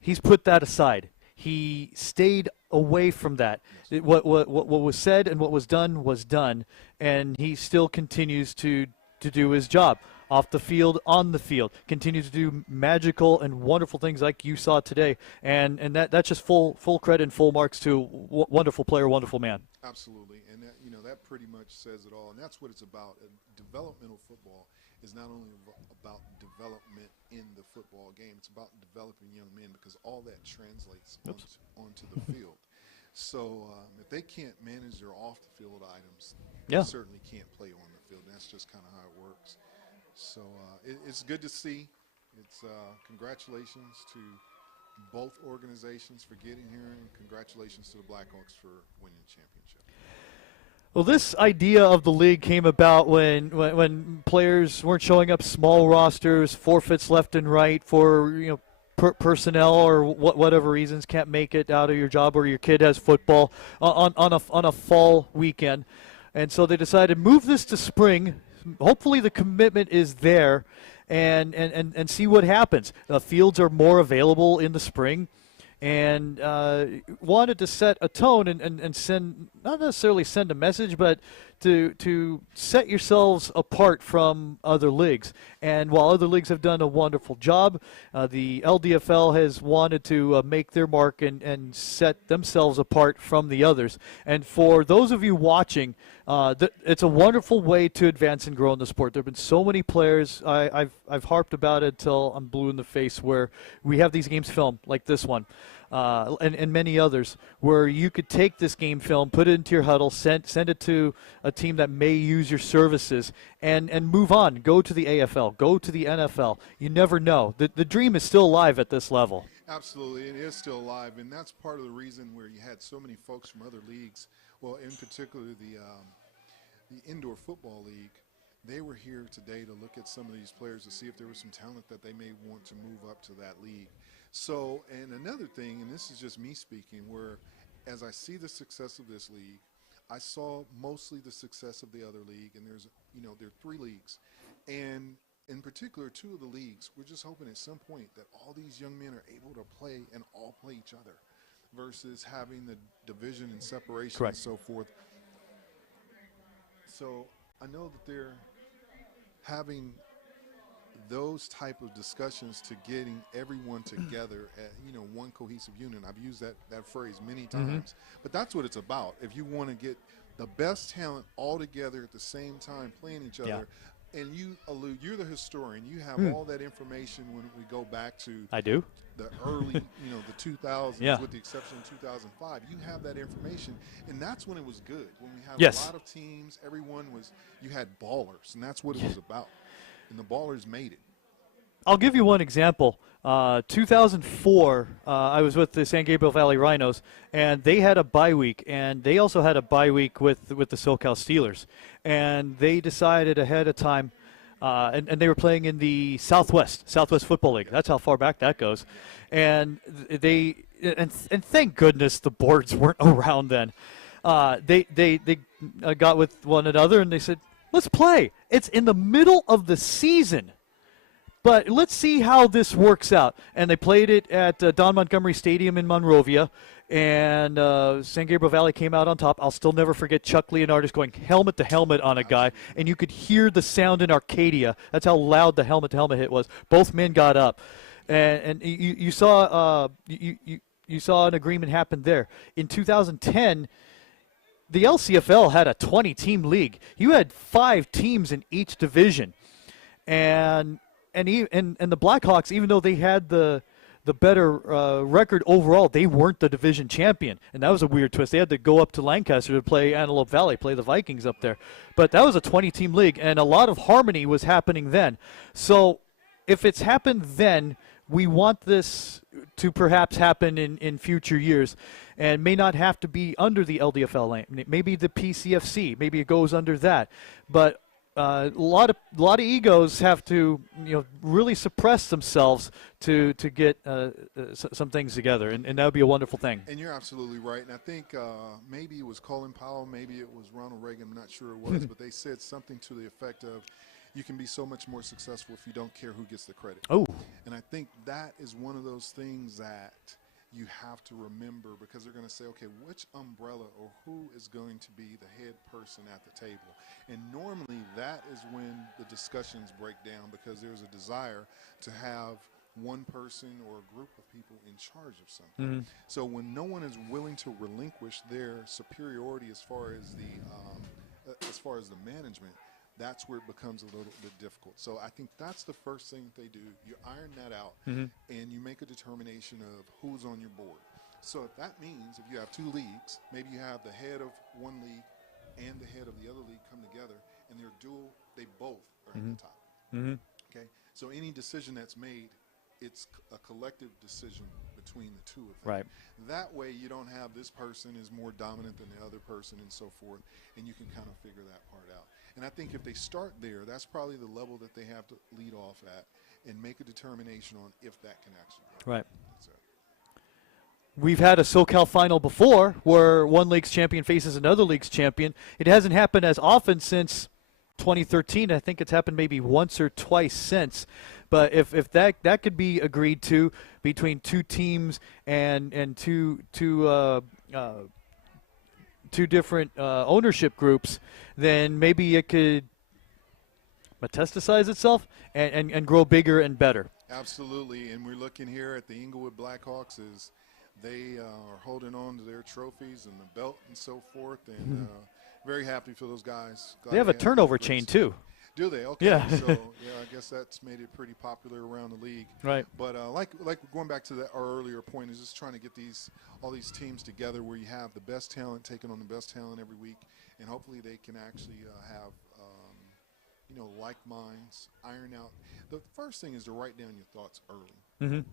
He's put that aside. He stayed away from that. What was said and what was done, and he still continues to do his job. Off the field, on the field, continues to do magical and wonderful things like you saw today, and that's just full credit and full marks to wonderful player, wonderful man. Absolutely, and that, you know, that pretty much says it all, and that's what it's about. Developmental football is not only about development in the football game; it's about developing young men, because all that translates onto the field. So if they can't manage their off-the-field items, they certainly can't play on the field. And that's just kind of how it works. So it's good to see. It's congratulations to both organizations for getting here, and congratulations to the Blackhawks for winning the championship. Well, this idea of the league came about when players weren't showing up, small rosters, forfeits left and right for, you know, personnel or whatever reasons, can't make it out of your job, or your kid has football on a fall weekend, and so they decided move this to spring. Hopefully the commitment is there, and see what happens. Fields are more available in the spring, and wanted to set a tone and send, not necessarily send a message, but to set yourselves apart from other leagues. And while other leagues have done a wonderful job, the Ldfl has wanted to make their mark and set themselves apart from the others. And for those of you watching, it's a wonderful way to advance and grow in the sport. There have been so many players, I've harped about it till I'm blue in the face, where we have these games filmed, like this one. And many others, where you could take this game film, put it into your huddle, send it to a team that may use your services, and move on. Go to the AFL, go to the NFL. You never know. The dream is still alive at this level. Absolutely, it is still alive, and that's part of the reason where you had so many folks from other leagues. Well, in particular, the Indoor Football League. They were here today to look at some of these players to see if there was some talent that they may want to move up to that league. So, and another thing, and this is just me speaking, where as I see the success of this league, I saw mostly the success of the other league, and there's, you know, there are 3 leagues. And in particular, 2 of the leagues, we're just hoping at some point that all these young men are able to play and all play each other versus having the division and separation and so forth. So I know that they're having those type of discussions to getting everyone together at, you know, one cohesive unit. I've used that phrase many times, but that's what it's about. If you want to get the best talent all together at the same time playing each other, and you're the historian, you have all that information when we go back to the early, you know, the 2000s, with the exception of 2005. You have that information, and that's when it was good. When we had a lot of teams, you had ballers, and that's what it was about. And the ballers made it. I'll give you one example. 2004, I was with the San Gabriel Valley Rhinos, and they had a bye week, and they also had a bye week with the SoCal Steelers. And they decided ahead of time, and they were playing in the Southwest Football League. That's how far back that goes. And and thank goodness the boards weren't around then. They got with one another, and they said, let's play. It's in the middle of the season. But let's see how this works out. And they played it at Don Montgomery Stadium in Monrovia, and San Gabriel Valley came out on top. I'll still never forget Chuck Leonardis going helmet to helmet on a guy, and you could hear the sound in Arcadia. That's how loud the helmet to helmet hit was. Both men got up, and you saw you saw an agreement happen there. In 2010. The LCFL had a 20-team league. You had 5 teams in each division, and the Blackhawks, even though they had the better record overall, they weren't the division champion, and that was a weird twist. They had to go up to Lancaster to play Antelope Valley, play the Vikings up there, but that was a 20-team league, and a lot of harmony was happening then. So, if it's happened then, we want this to perhaps happen in future years, and may not have to be under the LDFL lane. Maybe the PCFC. Maybe it goes under that. But a lot of egos have to really suppress themselves to get some things together, and that would be a wonderful thing. And you're absolutely right. And I think maybe it was Colin Powell, maybe it was Ronald Reagan. I'm not sure it was, but they said something to the effect of, you can be so much more successful if you don't care who gets the credit. Oh. And I think that is one of those things that you have to remember, because they're going to say, okay, which umbrella or who is going to be the head person at the table? And normally that is when the discussions break down, because there's a desire to have one person or a group of people in charge of something. So when no one is willing to relinquish their superiority as far as the management, that's where it becomes a little bit difficult. So I think that's the first thing they do. You iron that out, and you make a determination of who's on your board. So if that means if you have 2 leagues, maybe you have the head of one league and the head of the other league come together, and they're dual, they both are at the top. Okay? So any decision that's made, it's a collective decision between the two of them. Right. That way you don't have this person is more dominant than the other person and so forth, and you can kind of figure that part out. And I think if they start there, that's probably the level that they have to lead off at and make a determination on if that can actually work. Right. We've had a SoCal final before where one league's champion faces another league's champion. It hasn't happened as often since 2013. I think it's happened maybe once or twice since. But if that could be agreed to between 2 teams and two different ownership groups, then maybe it could metastasize itself and grow bigger and better. Absolutely, and we're looking here at the Inglewood Blackhawks as they are holding on to their trophies and the belt and so forth, and very happy for those guys. Glad they have a turnover chain too. Do they? Okay. Yeah. So yeah, I guess that's made it pretty popular around the league. Right. But like going back to our earlier point, is just trying to get all these teams together where you have the best talent taking on the best talent every week, and hopefully they can actually have like minds, iron out. The first thing is to write down your thoughts early,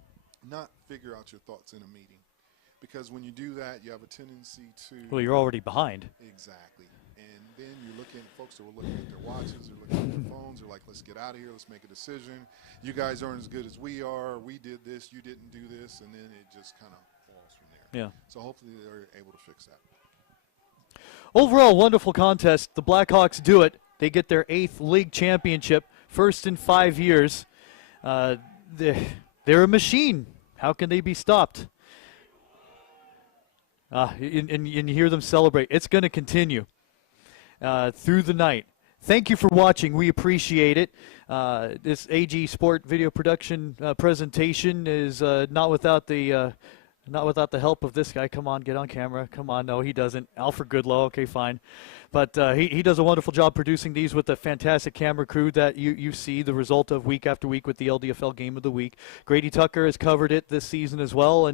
not figure out your thoughts in a meeting, because when you do that, you have a tendency to. Well, you're already behind. Exactly. And then you're looking at folks that were looking at their watches, they're looking at their phones, they're like, let's get out of here, let's make a decision. You guys aren't as good as we are, we did this, you didn't do this, and then it just kind of falls from there. Yeah. So hopefully they're able to fix that. Overall, wonderful contest. The Blackhawks do it. They get their 8th league championship, first in 5 years. They're a machine. How can they be stopped? And you hear them celebrate. It's going to continue through the night. Thank you for watching. We appreciate it. This AG Sport video production presentation is not without the help of this guy. Come on, get on camera. Come on. No, he doesn't. Alfred Goodlow. Okay, fine. But he does a wonderful job producing these with a fantastic camera crew that you see the result of week after week with the LDFL Game of the Week. Grady Tucker has covered it this season as well,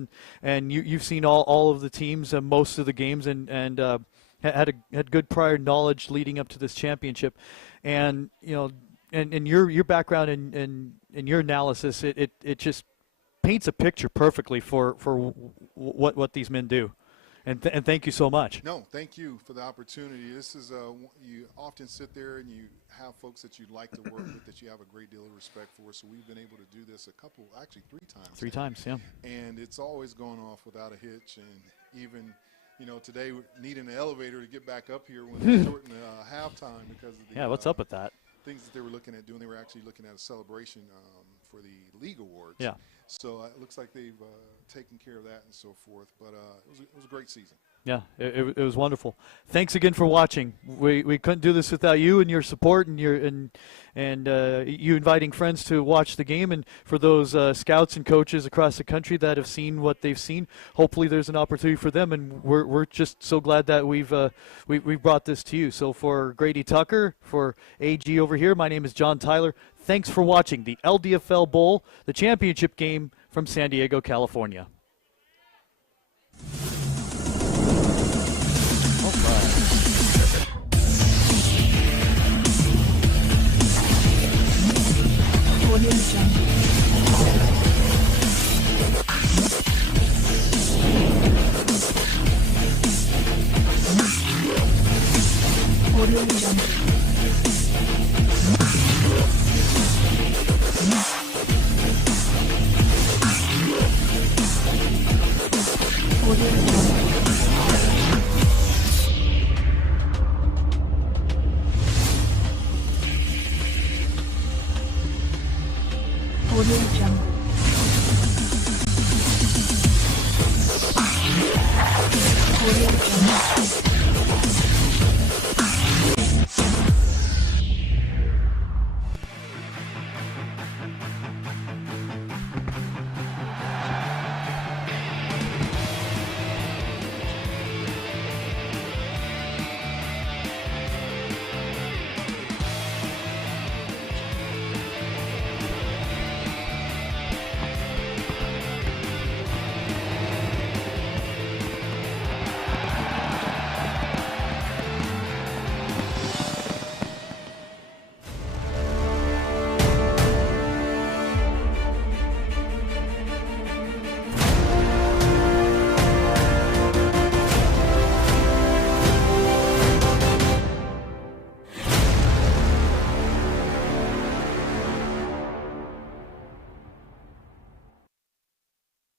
and you've seen all of the teams and most of the games and had good prior knowledge leading up to this championship. And and your background and your analysis, it just paints a picture perfectly for what these men do. And thank you so much. No, thank you for the opportunity. This is you often sit there and you have folks that you'd like to work with that you have a great deal of respect for. So we've been able to do this actually 3 times. 3 times, yeah. And it's always gone off without a hitch. And even today we're needing an elevator to get back up here when they shortened halftime because of the what's up with that? Things that they were looking at doing. They were actually looking at a celebration for the league awards. Yeah. So it looks like they've taken care of that and so forth. But it was a great season. Yeah, it was wonderful. Thanks again for watching. We couldn't do this without you and your support and you inviting friends to watch the game, and for those scouts and coaches across the country that have seen what they've seen. Hopefully, there's an opportunity for them, and we're just so glad that we've brought this to you. So for Grady Tucker, for AG over here, my name is John Tyler. Thanks for watching the LDFL Bowl, the championship game from San Diego, California. Audio Jungle. Audio Jungle. Audio Jungle.